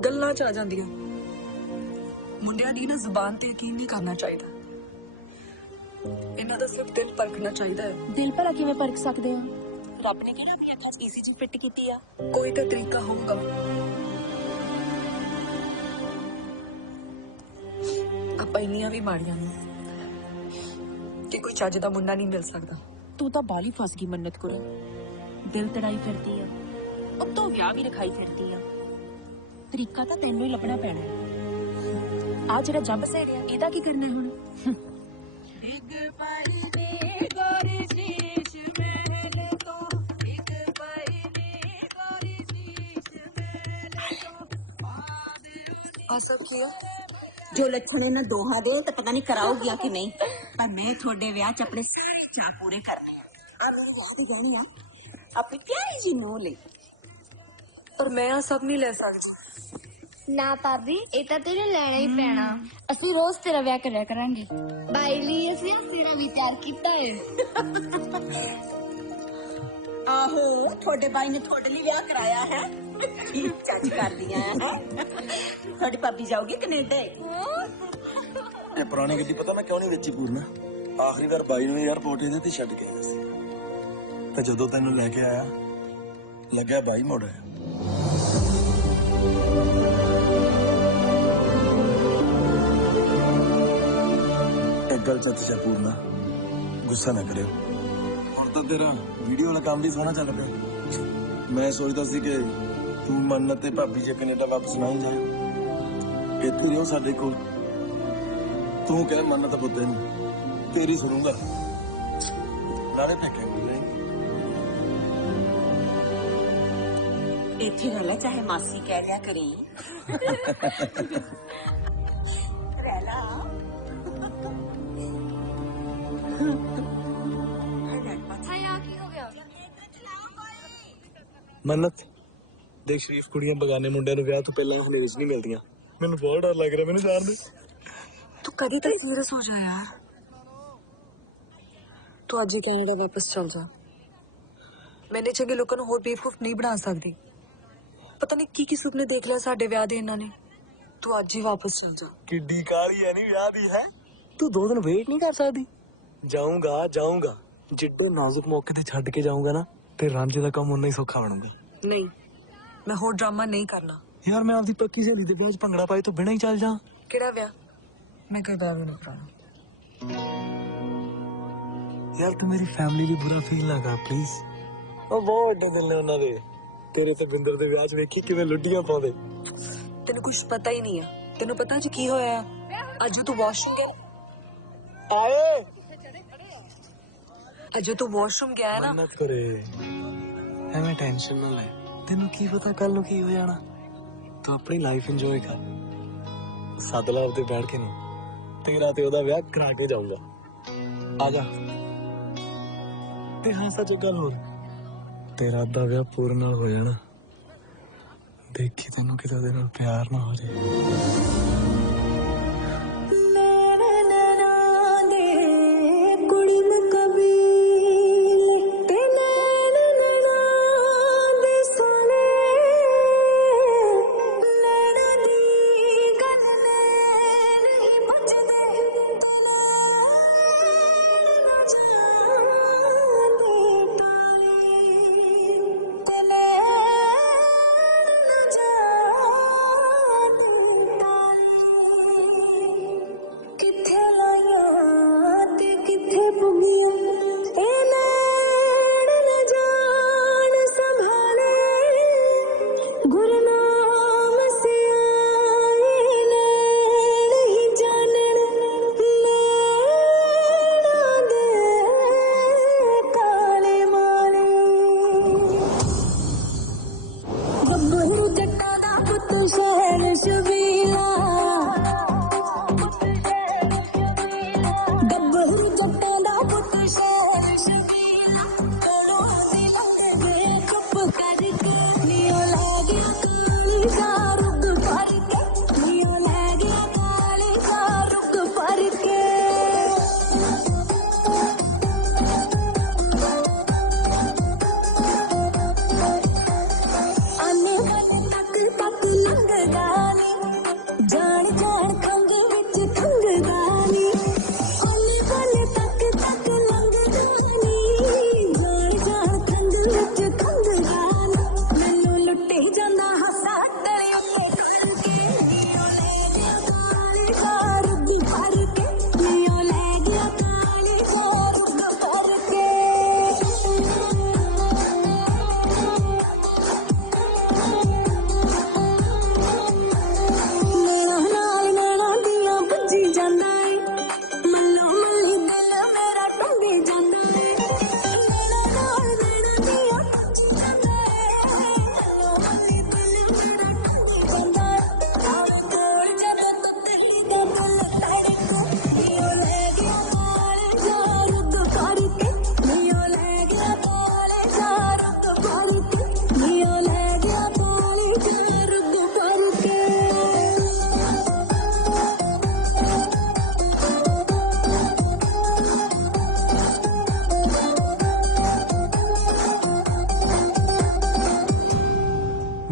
गल्लां च आ जांदियां मुंडियां दी ना जुबान ते यकीन नहीं करना चाहिए इन्हां दा सिर्फ दिल परखना चाहिए दिल भला किवें परख सकदे हो रब ने किहड़ा अपनी अखां च ईसीजी फिट कीती आ कोई तो तरीका होगा आप इन्नियां भी माड़ियां नहीं कि कोई चज दा मुंडा नहीं मिल सकता तू तो बाली फस गई मन्नत कुड़ी दिल तड़ाई फिरती है अब तो विआह भी रखाई फिरती है तरीका तो तेनों ही लभना पैना है आ जरा जब से गया एदा की करना है हुण जो लक्षण इन्हां दोहां दे तो पता नहीं कराओगी कि नहीं पर मैं थोड़े विआह च अपने सारे चाह पूरे करने आ मेरी विआह दी गहनी आ अपनी प्यारी जी नूं लई पर मैं आ सब नहीं ले सकती ਨਾ ਭਾਬੀ ਇਹ ਤਾਂ ਤੈਨੂੰ ਲੈਣਾ ਹੀ ਪੈਣਾ ਅਸੀਂ ਰੋਜ਼ ਤੇਰਾ ਵਿਆਹ ਕਰਿਆ ਕਰਾਂਗੇ ਬਾਈ ਲਈ ਅਸੀਂ ਤੇਰਾ ਵੀ ਤਿਆਰ ਕੀਤਾ ਹੈ ਆਹੋ ਤੁਹਾਡੇ ਬਾਈ ਨੇ ਤੁਹਾਡੇ ਲਈ ਵਿਆਹ ਕਰਾਇਆ ਹੈ ਠੀਕ ਚੱਜ ਕਰਦੀਆਂ ਹੈ ਤੁਹਾਡੀ ਭਾਬੀ ਜਾਊਗੀ ਕੈਨੇਡਾ ਤੇ ਪੁਰਾਣੀ ਗੱਡੀ ਪਤਾ ਮੈਂ ਕਿਉਂ ਨਹੀਂ ਵੇਚੀ ਪੂਰਨਾ ਆਖਰੀ ਵਾਰ ਬਾਈ ਨੂੰ 에ਅਰਪੋਰਟ ਇਹਦੇ ਤੇ ਛੱਡ ਕੇ ਆਇਆ ਸੀ ਤੇ ਜਦੋਂ ਤੈਨੂੰ ਲੈ ਕੇ ਆਇਆ ਲੱਗਿਆ ਬਾਈ ਮੁੜ ਆਇਆ ਇੱਕ ਗੱਲ ਸੱਚ ਪੂਰਨਾ ਗੁੱਸਾ ਨਾ ਕਰਿਓ ਹੁਣ ਤਾਂ ਤੇਰਾ ਵੀਡੀਓ ਵਾਲਾ ਕੰਮ ਵੀ ਸੋਹਣਾ ਚੱਲ ਪਿਆ ਮੈਂ ਸੋਚਦਾ ਸੀ ਕਿ ਤੂੰ ਮੰਨਤ ਤੇ ਭਾਬੀ ਜੇ ਕੈਨੇਡਾ ਵਾਪਸ ਨਾ ਹੀ ਜਾਇਓ ਇੱਥੇ ਰਹੋ ਸਾਡੇ ਕੋਲ ਤੂੰ ਕਹਿ ਮੰਨਤ ਪੁੱਤੇ ਨੂੰ ਤੇਰੀ ਸੁਣੂਗਾ ਨਾਲੇ ਫੇਕੇ ਬੋਲੇ ਇੱਥੇ ਰਹਿ ਲੈ ਚਾਹੇ ਮਾਸੀ ਕਹਿ ਲਿਆ ਕਰੀ ਰਹਿ ਲਾ ਮੰਨਤ ਦੇਖ ਸ਼ਰੀਫ ਕੁੜੀਆਂ ਬਗਾਨੇ ਮੁੰਡਿਆਂ ਨੂੰ ਵਿਆਹ ਤੋਂ ਪਹਿਲਾਂ ਹਨੇਜ ਨਹੀਂ ਮਿਲਦੀਆਂ ਮੈਨੂੰ ਬਹੁਤ ਡਰ ਲੱਗ ਰਿਹਾ ਮੈਨੂੰ ਜਾਣ ਦੇ ਤੂੰ ਕਦੀ ਤੱਕ ਸੀਰੀਅਸ ਹੋ ਜਾ ਯਾਰ ਤੂੰ ਅੱਜ ਹੀ ਕੈਨੇਡਾ ਵਾਪਸ ਚਲ ਜਾ ਮੈਨੇ ਚੰਗੇ ਲੋਕਾਂ ਨੂੰ ਹੋਰ ਬੇਵਕੂਫ ਨਹੀਂ ਬਣਾ ਸਕਦੀ ਪਤਾ ਨਹੀਂ ਕੀ ਸੁਪਨੇ ਦੇਖ ਲਿਆ ਸਾਡੇ ਵਿਆਹ ਦੇ ਇਹਨਾਂ ਨੇ ਤੂੰ ਅੱਜ ਹੀ ਵਾਪਸ ਚਲ ਜਾ ਕਿੱਡੀ ਕਾਲੀ ਹੈ ਨਹੀਂ ਵਿਆਹ ਦੀ ਹੈ ਤੂੰ 2 ਦਿਨ ਵੇਟ ਨਹੀਂ ਕਰ ਸਕਦੀ ਜਾਊਂਗਾ ਜਿੱਡੇ ਨਾਜ਼ੁਕ ਮੌਕੇ ਤੇ ਛੱਡ ਕੇ ਜਾਊਂਗਾ ਨਾ ਤੇ ਰਾਂਝੇ ਦਾ ਕੰਮ ਉਨਾ ਹੀ ਸੌਖਾ ਬਣੂਗਾ ਨਹੀਂ ਮੈਂ ਹੋਰ ਡਰਾਮਾ ਨਹੀਂ ਕਰਨਾ ਯਾਰ ਮੈਂ ਆਪਦੀ ਪੱਕੀ ਸਹੇਲੀ ਦੇ ਵਿਆਹ 'ਚ ਭੰਗੜਾ ਪਾਏ ਤੋਂ ਬਿਨਾਂ ਹੀ ਚੱਲ ਜਾ ਕਿਹੜਾ ਵਿਆਹ ਮੈਂ ਕਰਦਾ ਵੀ ਨਹੀਂ ਕਰਾਉਣਾ ਯਾਰ ਤੂੰ ਮੇਰੀ ਫੈਮਿਲੀ ਲਈ ਬੁਰਾ ਫੀਲ ਨਾ ਕਰ ਪਲੀਜ਼ ਉਹ ਬਹੁਤ ਵੱਡੇ ਦਿਲ ਨੇ ਉਹਨਾਂ ਦੇ ਤੇਰੇ ਤੇ ਬਿੰਦਰ ਦੇ ਵਿਆਹ 'ਚ ਵੇਖੀ ਕਿਵੇਂ ਲੁੱਡੀਆਂ ਪਾਉਂਦੇ ਤੈਨੂੰ ਕੁਝ ਪਤਾ ਹੀ ਨਹੀਂ ਹੈ ਤੈਨੂੰ ਪਤਾ ਅੱਜ ਕੀ ਹੋਇਆ ਅੱਜ ਤੂੰ ਵਾਸ਼ਰੂਮ ਗਿਆ ਆਏ ਅੱਜ ਤੂੰ ਵਾਸ਼ਰੂਮ ਗਿਆ ਹੈ ਨਾ ਨਾ ਕਰੇ ਐਵੇਂ ਟੈਨਸ਼ਨ ਨਾ ਲੈ ਤੈਨੂੰ ਕੀ ਪਤਾ ਕੱਲ ਨੂੰ ਕੀ ਹੋ ਜਾਣਾ ਤੂੰ ਆਪਣੀ ਲਾਈਫ ਇੰਜੋਏ ਕਰ ਸੱਦ ਲਾ ਉੱਤੇ ਬੈਠ ਕੇ ਨੂੰ ਤੇਰਾ ਤੇ ਉਹਦਾ ਵਿਆਹ ਕਰਾ ਕੇ ਜਾਊਂਗਾ ਆ ਜਾ ਤੇ ਹਾਂ ਸੱਚ ਗੱਲ ਹੋਰ ਤੇਰਾ ਅੱਧਾ ਵਿਆਹ ਪੂਰਨ ਨਾਲ ਹੋ ਜਾਣਾ ਦੇਖੀ ਤੈਨੂੰ ਕਿਤੇ ਉਹਦੇ ਨਾਲ ਪਿਆਰ ਨਾ ਹੋ ਜਾਏ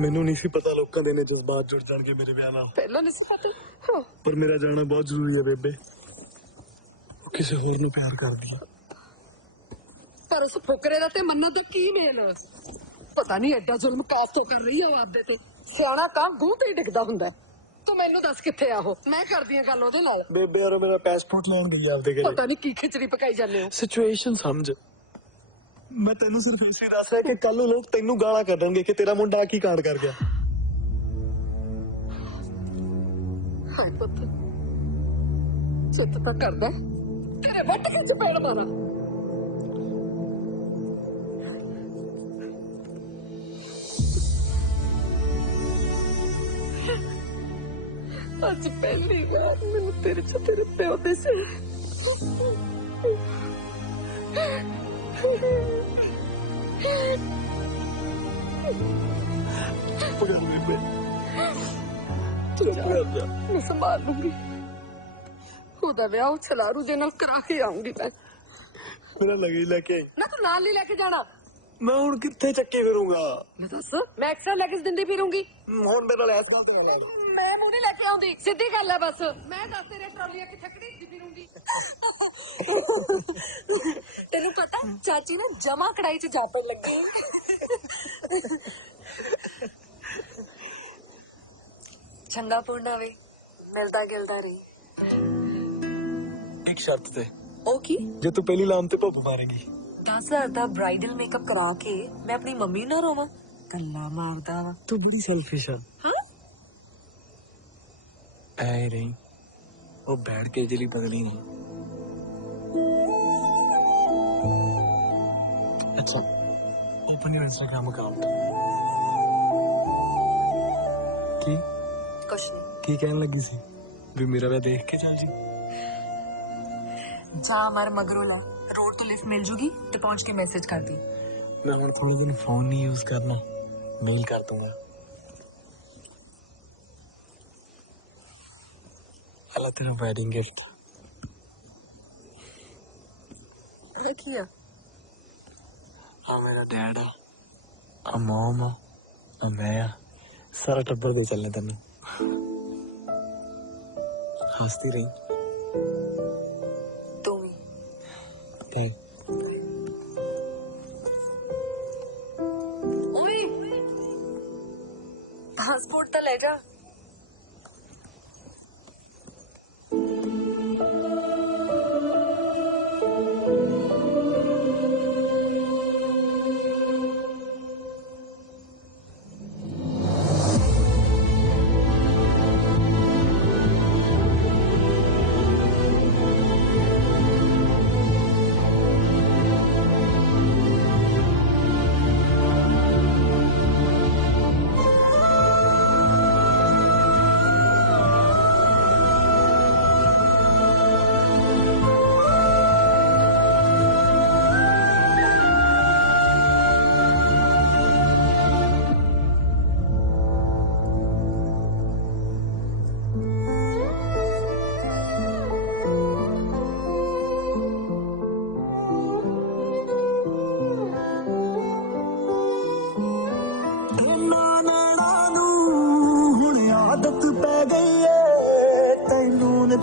ਮੈਨੂੰ ਨਹੀਂ ਸੀ ਪਤਾ ਲੋਕਾਂ ਦੇ ਨੇ ਜਜ਼ਬਾਤ ਜੁੜ ਜਾਣਗੇ ਮੇਰੇ ਵਿਆਹ ਨਾਲ। ਪਹਿਲਾਂ ਨਹੀਂ ਸੀ ਪਤਾ। ਪਰ ਮੇਰਾ ਜਾਣਾ ਬਹੁਤ ਜ਼ਰੂਰੀ ਹੈ ਬੇਬੇ। ਉਹ ਕਿਸੇ ਹੋਰ ਨੂੰ ਪਿਆਰ ਕਰਦੀ ਹੈ। ਪਰ ਉਸ ਫੁਕਰੇ ਦਾ ਤੇ ਮੰਨਤ ਦਾ ਕੀ ਮੇਲ? ਪਤਾ ਨਹੀਂ ਐਡਾ ਜ਼ੁਲਮ ਕਾਹਤੋਂ ਕਰ ਰਹੀ ਆ ਉਹ ਆਪਦੇ ਤੇ। ਸਿਆਣਾ ਕਾਂ ਗੂੰ ਤੇ ਹੀ ਡਿੱਗਦਾ ਹੁੰਦਾ। ਤੂੰ ਮੈਨੂੰ ਦੱਸ ਕਿੱਥੇ ਆ ਉਹ? ਮੈਂ ਕਰਦੀ ਆ ਗੱਲ ਉਹਦੇ ਨਾਲ। ਬੇਬੇ ਯਾਰ ਮੇਰਾ ਪਾਸਪੋਰਟ ਲੈਣ ਗਈ ਆਪਦੇ ਘਰੇ। ਪਤਾ ਨਹੀਂ ਕੀ ਖਿਚੜੀ ਪਕਾਈ ਜਾਂਦੇ ਹੋ। ਸਿਚੁਏਸ਼ਨ ਸਮਝ। ਮੈਂ ਤੈਨੂੰ ਸਿਰਫ ਇਸੇ ਦੱਸ ਰਿਹਾ ਕਿ ਕੱਲ ਨੂੰ ਲੋਕ ਤੈਨੂੰ ਗਾਲਾਂ ਕੱਢਣਗੇ ਕਿ ਤੇਰਾ ਮੁੰਡਾ ਕੀ ਕਾਂਡ ਕਰ ਗਿਆ। ਹਾਏ ਪੁੱਤ, ਚਿੱਤ ਤਾਂ ਕਰਦਾ ਤੇਰੇ ਵੱਟ ਕੇ ਚਪੇੜ ਮਾਰਾਂ। ਅੱਜ ਪਹਿਲੀ ਵਾਰ ਮੈਨੂੰ ਤੇਰੇ ਪਿਓ ਦੇ ਸੇ मैं संभाल लूंगी। ਉਹਦਾ ਵਿਆਹ ਉਹ ਛਲਾਰੂ ਦੇ ਨਾਲ ਕਰਾ ਕੇ ਆਉਂਗੀ ਮੈਂ। ਮੇਰਾ ਲਗੀ ਲੈ ਕੇ ਆਈ ਨਾ। ਤੂੰ ਨਾਲ ਨਹੀਂ ਲੈ ਕੇ ਜਾਣਾ। ਮੈਂ ਹੁਣ ਕਿੱਥੇ ਚੱਕੇ ਫਿਰੂੰਗਾ? ਮੈਂ ਦੱਸ, ਮੈਂ ਐਕਸਟਰਾ ਲੈ ਕੇ ਦਿੰਦੀ ਫਿਰੂੰਗੀ। ਹੁਣ ਮੇਰੇ ਨਾਲ ਐਸਾ ਤੇ ਲੈ ਮੈਂ ਮੂੰਹ ਨਹੀਂ ਲੈ ਕੇ ਆਉਂਦੀ, ਸਿੱਧੀ ਗੱਲ ਹੈ ਬਸ। ਮੈਂ ਦੱਸ ਤੇਰੇ ਟਰਾਲੀਆਂ ਕਿੱਥੇ ਖੜੀਦੀ ਫਿਰੂੰਗੀ। ਤੈਨੂੰ ਪਤਾ ਚਾਚੀ ਨਾ ਜਮਾ ਕੜਾਈ ਚ ਜਾਪਣ ਲੱਗੀ। ਚੰਗਾ ਪੂਰਨਾ ਵੇ, ਮਿਲਦਾ ਗਿਲਦਾ ਰਹੀ। ਇੱਕ ਸ਼ਰਤ ਤੇ। ਉਹ ਕੀ? ਜੇ ਤੂੰ ਪਹਿਲੀ ਲਾਮ ਤੇ ਭੁੱਬ ਮਾਰੇਗੀ। 10,000 ਦਾ ਬ੍ਰਾਈਡਲ ਮੇਕਅਪ ਕਰਾ ਕੇ ਮੈਂ ਆਪਣੀ ਮੰਮੀ ਨਾਲ ਰੋਵਾਂ? ਗੱਲਾਂ ਮਾਰਦਾ ਵਾ ਤੂੰ। ਬੜੀ ਸੈਲਫਿਸ਼ ਆ। ਹਾਂ ਐ ਰਹੀ ਉਹ ਬੈਠ ਕੇ ਜਲੀ ਬਦਲੀ ਨਹੀਂ। ਅੱਛਾ, ਓਪਨ ਯੂਰ ਇੰਸਟਾਗ੍ਰਾਮ ਅਕਾਊਂਟ। ਕੀ ਕੁਛ ਨਹੀਂ। ਕੀ ਕਹਿਣ ਲੱਗੀ ਸੀ? ਵੀ ਮੇਰਾ ਵਿਆਹ ਦੇਖ ਕੇ ਚੱਲ ਜੀ। ਜਾ ਮਰ ਮਗਰੋਂ ਲਾ, ਰੋਡ ਤੋਂ ਲਿਫਟ ਮਿਲ ਜੂਗੀ ਤੇ ਪਹੁੰਚ ਕੇ ਮੈਸੇਜ ਕਰ ਦੀ। ਮੈਂ ਹੁਣ ਥੋੜੇ ਦਿਨ ਫੋਨ ਨਹੀਂ ਯੂਜ਼ ਕਰਨਾ, ਮੇਲ ਕਰ ਦੂੰਗਾ। ਅਲਾ ਤੇਰਾ ਵੈਡਿੰਗ ਗਿਫਟ। ਕੀ ਆ? ਆ ਮੇਰਾ ਡੈਡ ਆ, ਆ ਮਮ ਆ, ਆ ਮੈਂ ਆ, ਸਾਰਾ ਟੱਬਰ ਦੇ ਚੱਲਨੇ ਤੈਨੂੰ। ਹੱਸਦੀ ਰਹੀ ਤੂੰ ਵੀ। ਥੈਂਕ। ਉਮੀ ਪਾਸਪੋਰਟ ਤਾਂ ਲੈ ਜਾ।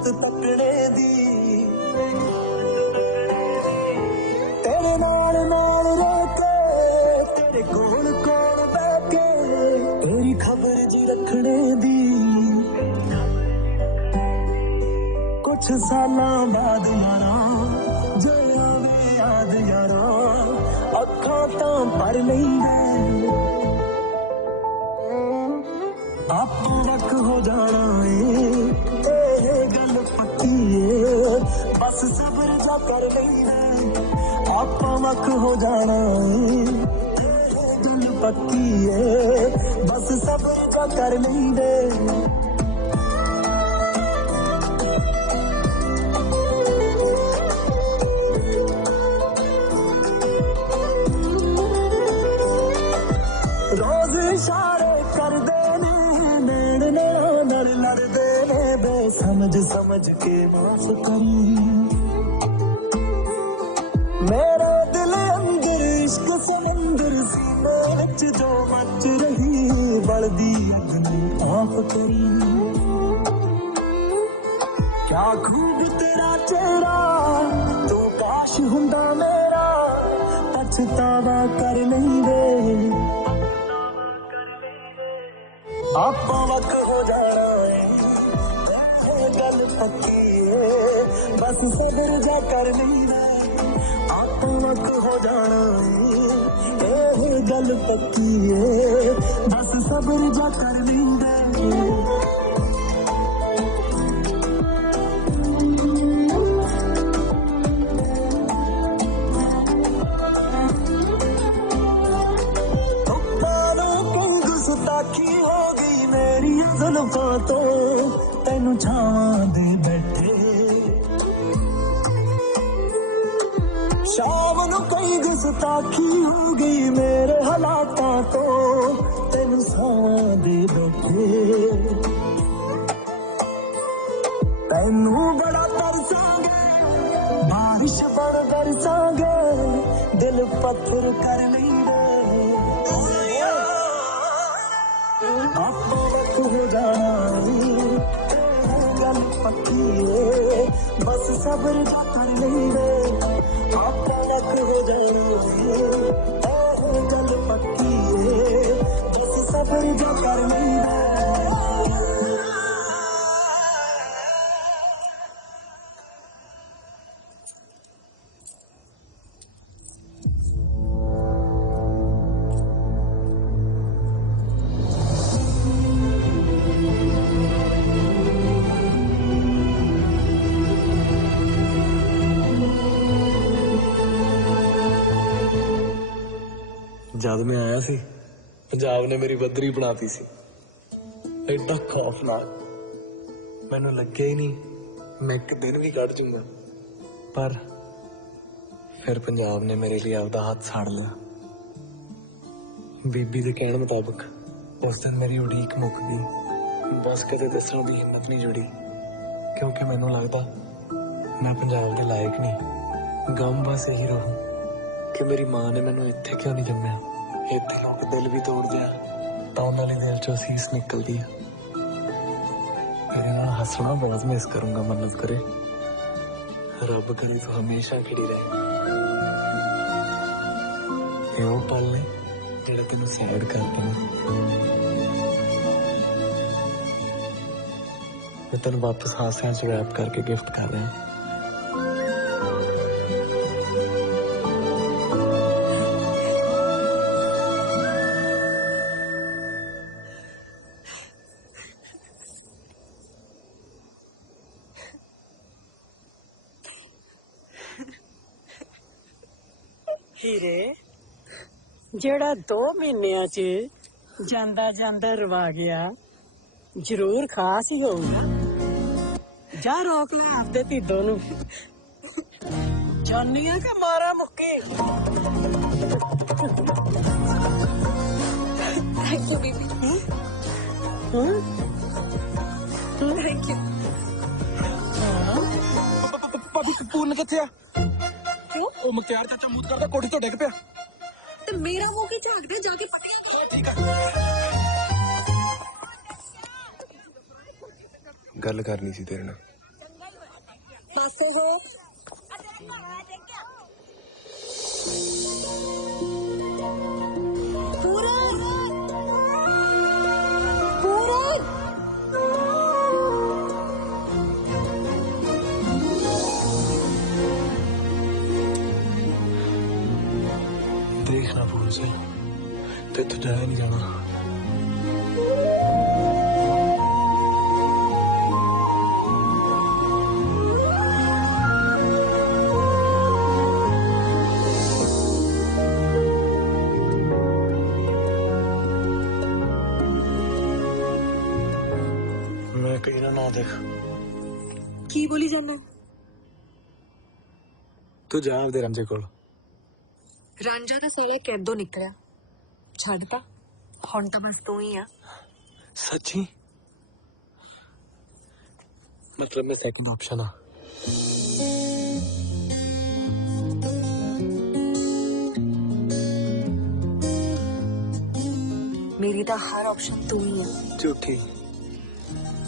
ਤੱਕਣੇ ਦੀ ਤੇਰੇ ਨਾਲ ਰਹਿ ਕੇ ਤੇਰੇ ਕੋਲ ਬਹਿ ਕੇ ਤੇਰੀ ਖਬਰ ਜੀ ਰੱਖਣੇ ਦੀ ਕੁਛ ਸਾਲਾਂ ਬਾਅਦ ਯਾਰਾ ਜੇ ਆਵੇ ਯਾਦ ਯਾਰਾ ਅੱਖਾਂ ਤਾਂ ਭਰ ਲੈਂਦੇ ਆਪੋ ਵੱਖ ਹੋ ਜਾਣਾ ਏ बस सब्र जा कर लेना आपा वख हो जाना दिल पक्की है बस सब्र जा कर लेंदे रोज इशारे कर देने नैन नाल लड़दे ने समझ समझ के माफ करी मेरा दिल अंदर इश्क समंदर सीने विच जो मच रही बालदी अग्नि आप करी क्या खूब तेरा चेहरा तू काश हुंदा मेरा पछतावा कर नहीं दे आपा वक हो जाना है गल पक्की है बस सबर जा कर नहीं दे आपा वक हो जाना है गल पक्की है बस सबर जा कर नहीं दे तो तेनू छावां दे बैठे शाम नू कई गुस्ताखी हो गई मेरे हालातां तो तेनू छावां दे बैठे तेनू बड़ा तरसांगे बारिश बड़ बरसांगे दिल पत्थर कर नहीं दे हो जाना गल पक्की है बस सब्र जा कर नहीं दे आपका लक हो जाना गल पक्की है बस सब्र जा कर नहीं दे जद मैं आया सी पंजाब ने मेरी बदरी बनाती सी एडा खौफनाक मैनू लगे ही नहीं मैं एक दिन भी कट जूंगा पर फिर पंजाब ने मेरे लिए आपदा हाथ साड़ लिया बीबी के कहने मुताबिक उस दिन मेरी उड़ीक मुक गई बस कदे दसण दी हिम्मत नहीं जुड़ी क्योंकि मैनू लगता मैं पंजाब के लायक नहीं गम बस यही रहूं कि मेरी मां ने मैनू इत्थे क्यों नहीं जम्मिया इत्थे लोग दिल भी तोड़ दिया तो उन्होंने दिल चो सीस निकलती है मेरे नाल हंसना बहुत मिस करूंगा मन्नत करे रब करे तो हमेशा खड़ी रहे ये वो पल ने जेड़ा तेन सैड करते हैं मैं तेन वापस हासियां च रैप करके गिफ्ट कर रहा हूं हीरे जेड़ा 2 महीनिया च जांदा जांदा रवा गया जरूर खास ही होगा जा रोक ले आपदे ढिड्डों नू जानिया के मारा मुक्के थैंक यू बीबी थैंक यू भाभी पूर्ण किथे आ क्यों ओ मुख्तियार चाचा मूत करदा कोठी तो डिग पिया ते मेरा मुंह की झाकदे जाके पटिया गल करनी सी तेरे नाल पासे हो पूरन पूरन देखना भूल से ते तो जाया नहीं जाना मैं कहीं ना देख की बोली जाने तू जा दे रंजे कोल ਰਾਂਝਾ ਦਾ ਸਾਲਾ ਕੈਦੋਂ ਨਿਕਲਿਆ ਛੱਡਤਾ ਹੁਣ ਤਾਂ ਬਸ ਤੂੰ ਹੀ ਆ सच्ची मतलब मैं सेकंड ऑप्शन हाँ मेरी तो हर ऑप्शन तू ही है। झूठी।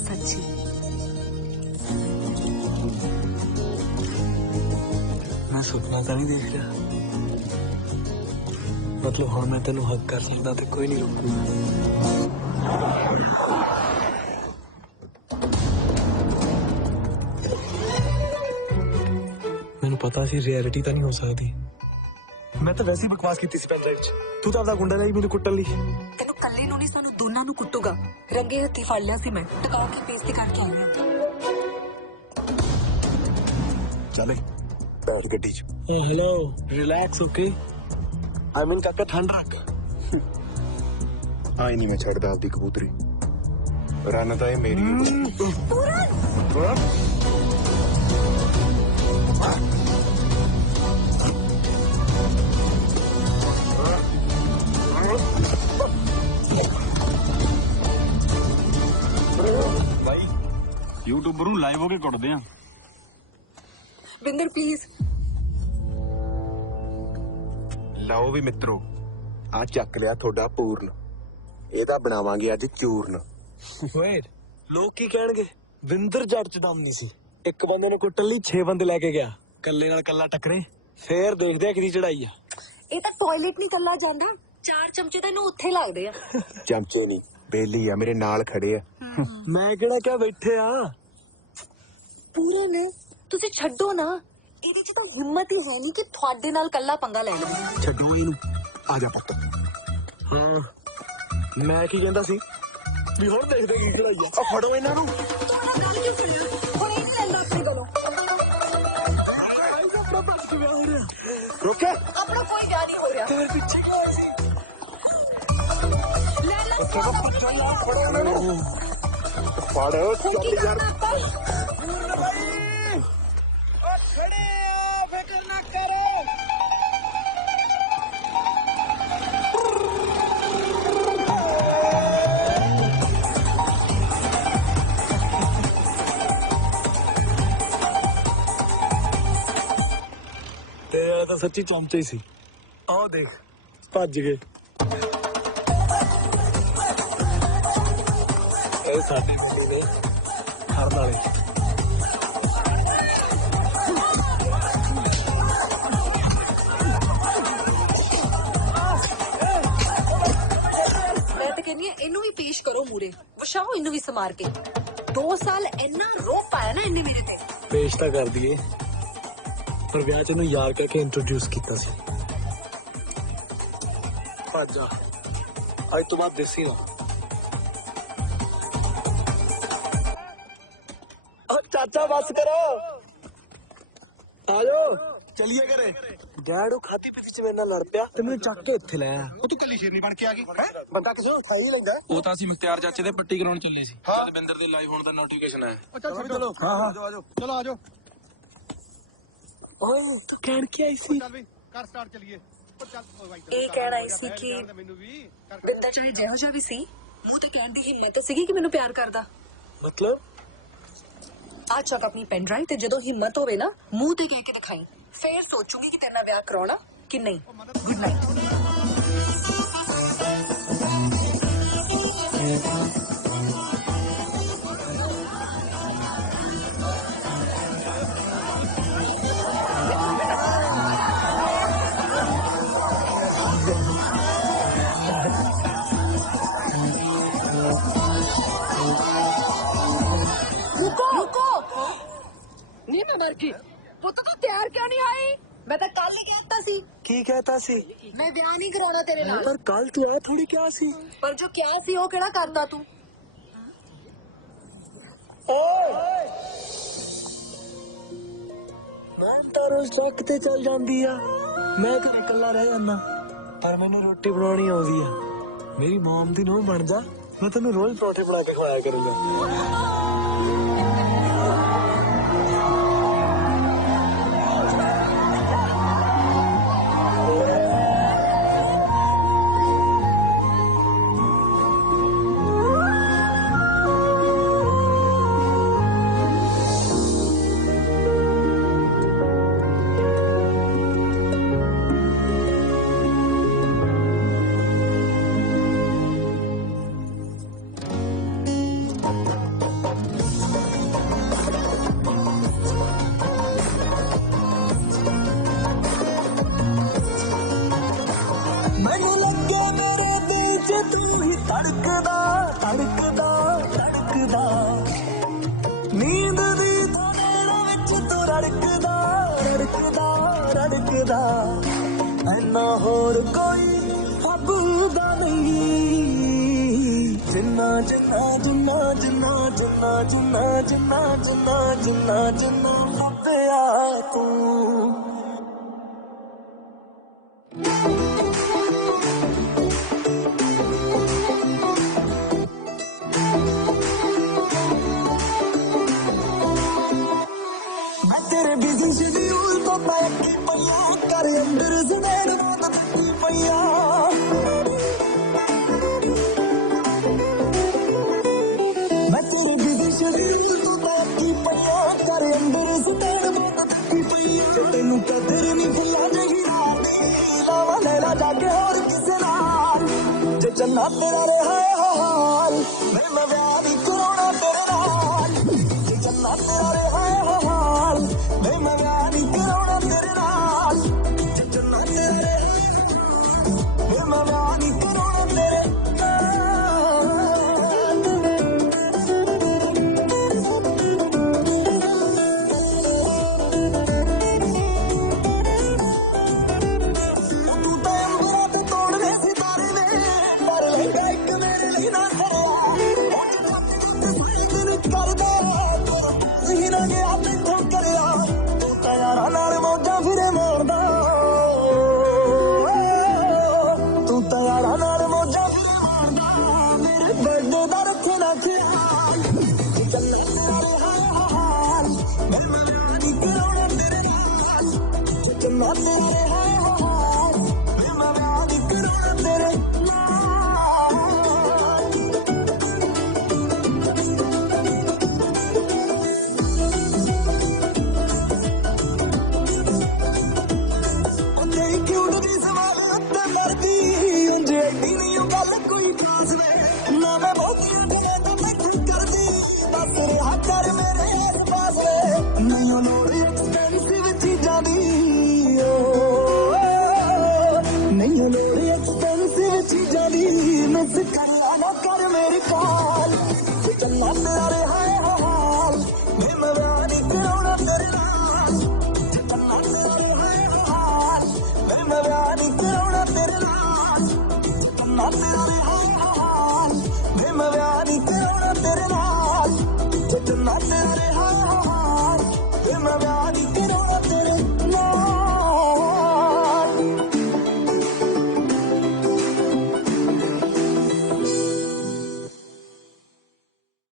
सच्ची। मैं सुपना तो नहीं देख रहा, मतलब हाँ मैं तेन हक कर सकता तो कोई नहीं रोकूगा। मैंने पता सी रियलिटी तो नहीं हो सकती। मैं तो वैसे ही बकवास की पेन ड्राइव च। तू तो आपका गुंडा नहीं मैंने कुट्टन ली। तेनू कल्ले नू नहीं सानू दोनों नू कुट्टूगा। रंगे हत्थी फड़ लिया सी मैं, टकाओ के बेइज्जती करके आई हूं। चले बैठ गड्डी च। Hello relax okay. I mean काका ठंड रख। आई नहीं मैं छड़दा आपदी कबूतरी। रन तो ये मेरी भाई यूट्यूबर ਨੂੰ ਲਾਈਵ ਹੋ ਕੇ ਕੁੱਟਦੇ ਆ। विंदर प्लीज। ਲਓ ਵੀ ਮਿੱਤਰੋ ਆ ਚੱਕ ਲਿਆ ਤੁਹਾਡਾ ਪੂਰਨ। ਇਹਦਾ ਬਣਾਵਾਂਗੇ ਅੱਜ ਚੂਰਨ। ਓਏ ਲੋਕ ਕੀ ਕਹਿਣਗੇ? ਵਿੰਦਰ ਜੱਟ ਚ ਦਮ ਨਹੀਂ ਸੀ। ਇੱਕ ਬੰਦੇ ਨੇ ਕੁੱਟਣ ਲਈ 6 ਬੰਦੇ ਲੈ ਕੇ ਗਿਆ। ਕੱਲੇ ਨਾਲ ਕੱਲਾ ਟੱਕਰੇ ਫੇਰ ਦੇਖਦੇ ਆ ਕਿਹਦੀ ਚੜਾਈ ਆ। ਇਹ ਤਾਂ ਟਾਇਲਟ ਨਹੀਂ ਕੱਲਾ ਜਾਂਦਾ, 4 ਚਮਚੇ ਤਾਂ ਇਹਨੂੰ ਉੱਥੇ ਲੱਗਦੇ ਆ। ਚਮਚੇ ਨਹੀਂ ਬੇਲੀ ਆ ਮੇਰੇ ਨਾਲ ਖੜੇ ਆ। ਮੈਂ ਕਿਹੜਾ ਕਿਹਾ ਬੈਠੇ ਆ। ਪੂਰਨ ਤੁਸੀਂ ਛੱਡੋ ਨਾ, ਇਹਦੀ ਚ ਤਾਂ ਹਿੰਮਤ ਹੀ ਹੈ ਨਹੀਂ ਕਿ ਤੁਹਾਡੇ ਨਾਲ ਕੱਲਾ ਪੰਗਾ ਲੈ ਲਵੇ। ਛੱਡੋ ਇਹਨੂੰ, ਆ ਜਾ ਪੁੱਤ। ਹਾਂ ਮੈਂ ਕੀ ਕਹਿੰਦਾ ਸੀ ਵੀ ਹੁਣ ਦੇਖਦੇ ਕੀ ਚੜਾਈ ਆ। ਆ ਫੜੋ ਇਹਨਾਂ ਨੂੰ। ਹੁਣ ਇਹ ਨਹੀਂ ਲੈਂਦਾ ਆਪਣੀ ਕੋਲੋਂ। ਆਪਣਾ ਬਸ ਕਿਵੇਂ ਹੋ ਰਿਹਾ? ਰੋਕੇ ਆਪਣਾ ਕੋਈ ਵਿਆਹ ਨਹੀਂ ਹੋ ਰਿਹਾ। ਤੇਰੇ ਪਿੱਛੇ ਲੈ ਲੈ ਫੜੋ ਇਹਨਾਂ ਨੂੰ। ਫੜ ਚੱਲ ਯਾਰ। ਖੜੇ ਆ, ਫਿਕਰ ਨਾ ਕਰੋ। ਤੇਰਾ ਤਾਂ ਸੱਚੀ ਚਮਚਾ ਹੀ ਸੀ। ਆਹ ਦੇਖ ਭੱਜ ਗਏ। ਇਹ ਸਾਡੇ ਮੁੰਡੇ ਨੇ ਹਰਨ ਵਾਲੇ। ਇਹਨੂੰ ਵੀ ਪੇਸ਼ ਕਰੋ ਮੂਰੇ, ਵਸ਼ਾਓ ਇਹਨੂੰ ਵੀ ਸਮਾਰ ਕੇ। 2 ਸਾਲ ਇੰਨਾ ਰੋਪ ਪਾਇਆ ਨਾ ਇਹਨੇ ਮੇਰੇ ਤੇ। ਪੇਸ਼ ਤਾਂ ਕਰ ਦਈਏ, ਪਰ ਵਿਆਹ ਚ ਇਹਨੂੰ ਯਾਰ ਕਰਕੇ ਇੰਟਰੋਡਿਊਸ ਕੀਤਾ ਸੀ। ਭੱਜ ਜਾ, ਅੱਜ ਤੋਂ ਬਾਅਦ ਦੇਸੀ ਨਾ। ਚਾਚਾ ਬਸ ਕਰੋ, ਆ ਜਾਓ ਚਲੀਏ ਘਰੇ। ਡੈਡ ਉਹ ਖਾਤੀ ਪਿੱਛੇ ਚ ਮੇਰੇ ਨਾਲ ਲੜ ਪਿਆ ਤੇ ਮੈਨੂੰ ਚੱਕ ਕੇ ਇੱਥੇ ਲੈ ਆਇਆ। ਉਹ ਤੂੰ ਕੱਲੀ ਸ਼ੇਰਨੀ ਬਣ ਕੇ ਆ ਗਈ ਹੈ? ਬੰਦਾ ਕਿਸੇ ਨੂੰ ਖਾਈ ਲੈਂਦਾ। ਉਹ ਤਾਂ ਅਸੀਂ ਮੁਖਤਿਆਰ ਚਾਚੇ ਦੇ ਪੱਟੀ ਕਰਾਉਣ ਚੱਲੇ ਸੀ। ਜਦ ਬਿੰਦਰ ਦੇ ਲਾਈਵ ਹੋਣ ਦਾ ਨੋਟੀਫਿਕੇਸ਼ਨ ਆਇਆ। ਚੱਲ ਚਲੋ ਹਾਂ ਆਜੋ ਚਲੋ ਆਜੋ। ਓਏ ਤੂੰ ਕਹਿਣ ਕੀ ਆਈ ਸੀ? ਚੱਲ ਵੀ ਕਰ ਸਟਾਰਟ ਚਲੀਏ। ਇਹ ਕਹਿਣ ਆਈ ਸੀ ਕਿ ਬਿੰਦਰ ਚਾਹੇ ਜਿਹੋ ਜਿਹਾ ਵੀ ਸੀ, ਮੂੰਹ ਤੇ ਕਹਿਣ ਦੀ ਹਿੰਮਤ ਸੀਗੀ ਕਿ ਮੈਨੂੰ ਪਿਆਰ ਕਰਦਾ। ਮਤਲਬ ਆ ਚੱਕ ਆਪਣੀ ਪੈਨ ਡਰਾਈਵ ਤੇ ਜਦੋਂ ਹਿੰਮਤ ਹੋਵੇ ਨਾ ਮੂੰਹ ਤੇ ਕਹਿ ਕੇ ਦਿਖਾਈ, ਫੇਰ ਸੋਚੂਗੀ ਕਿ ਤੇਰੇ ਨਾਲ ਵਿਆਹ ਕਰਾਉਣਾ ਕਿ ਨਹੀਂ। Good night. नहीं मैं मर गई। पुत तू तैयार क्यों नहीं आई? मैं तो कल ही कहता सी। की कहता सी? मैं ब्याह नहीं कराना तेरे नाल। पर कल तू आ थोड़ी क्या सी? पर जो क्या सी वो केड़ा करता तू? ओए मैं तो रोज चौक ते चल जांदी आ, मैं घरे कल्ला रह जाना, पर मैंने रोटी बनानी आउंदी आ। मेरी मॉम दी नूंह बन जा, मैं तेनू रोज परोठे बना के खवाया करूंगा। धड़कदा धड़कदा धड़कदा नींद दी धुनेरा विच तू रड़कदा रड़कदा रड़कदा ऐना होर कोई फबदा नहीं जिन्ना जिन्ना जिन्ना जिन्ना जिन्ना जिन्ना जिन्ना जिन्ना जिन्ना जिन्ना फबया तू तेरे बिजी शेड्यूल तो बैठी पैया कर अंदर ज़मीन मौत बैठी पैया मैं तेरे बिजी शेड्यूल तो बैठी पैया कर अंदर ज़मीन मौत बैठी पैया तेनू कदर नहीं भुला नहीं राती लावा लैला जाके और किसे नाल जे चन्ना तेरा रहा हाल मैं ब्याह नहीं कराउणा तेरे नाल जे चन्ना तेरा रहा हाल मैं ब्याह नहीं कराउणा तेरे नाल जे चन्ना तेरा रहा मैं ब्याह नहीं कराउणा तेरे तेरे नाल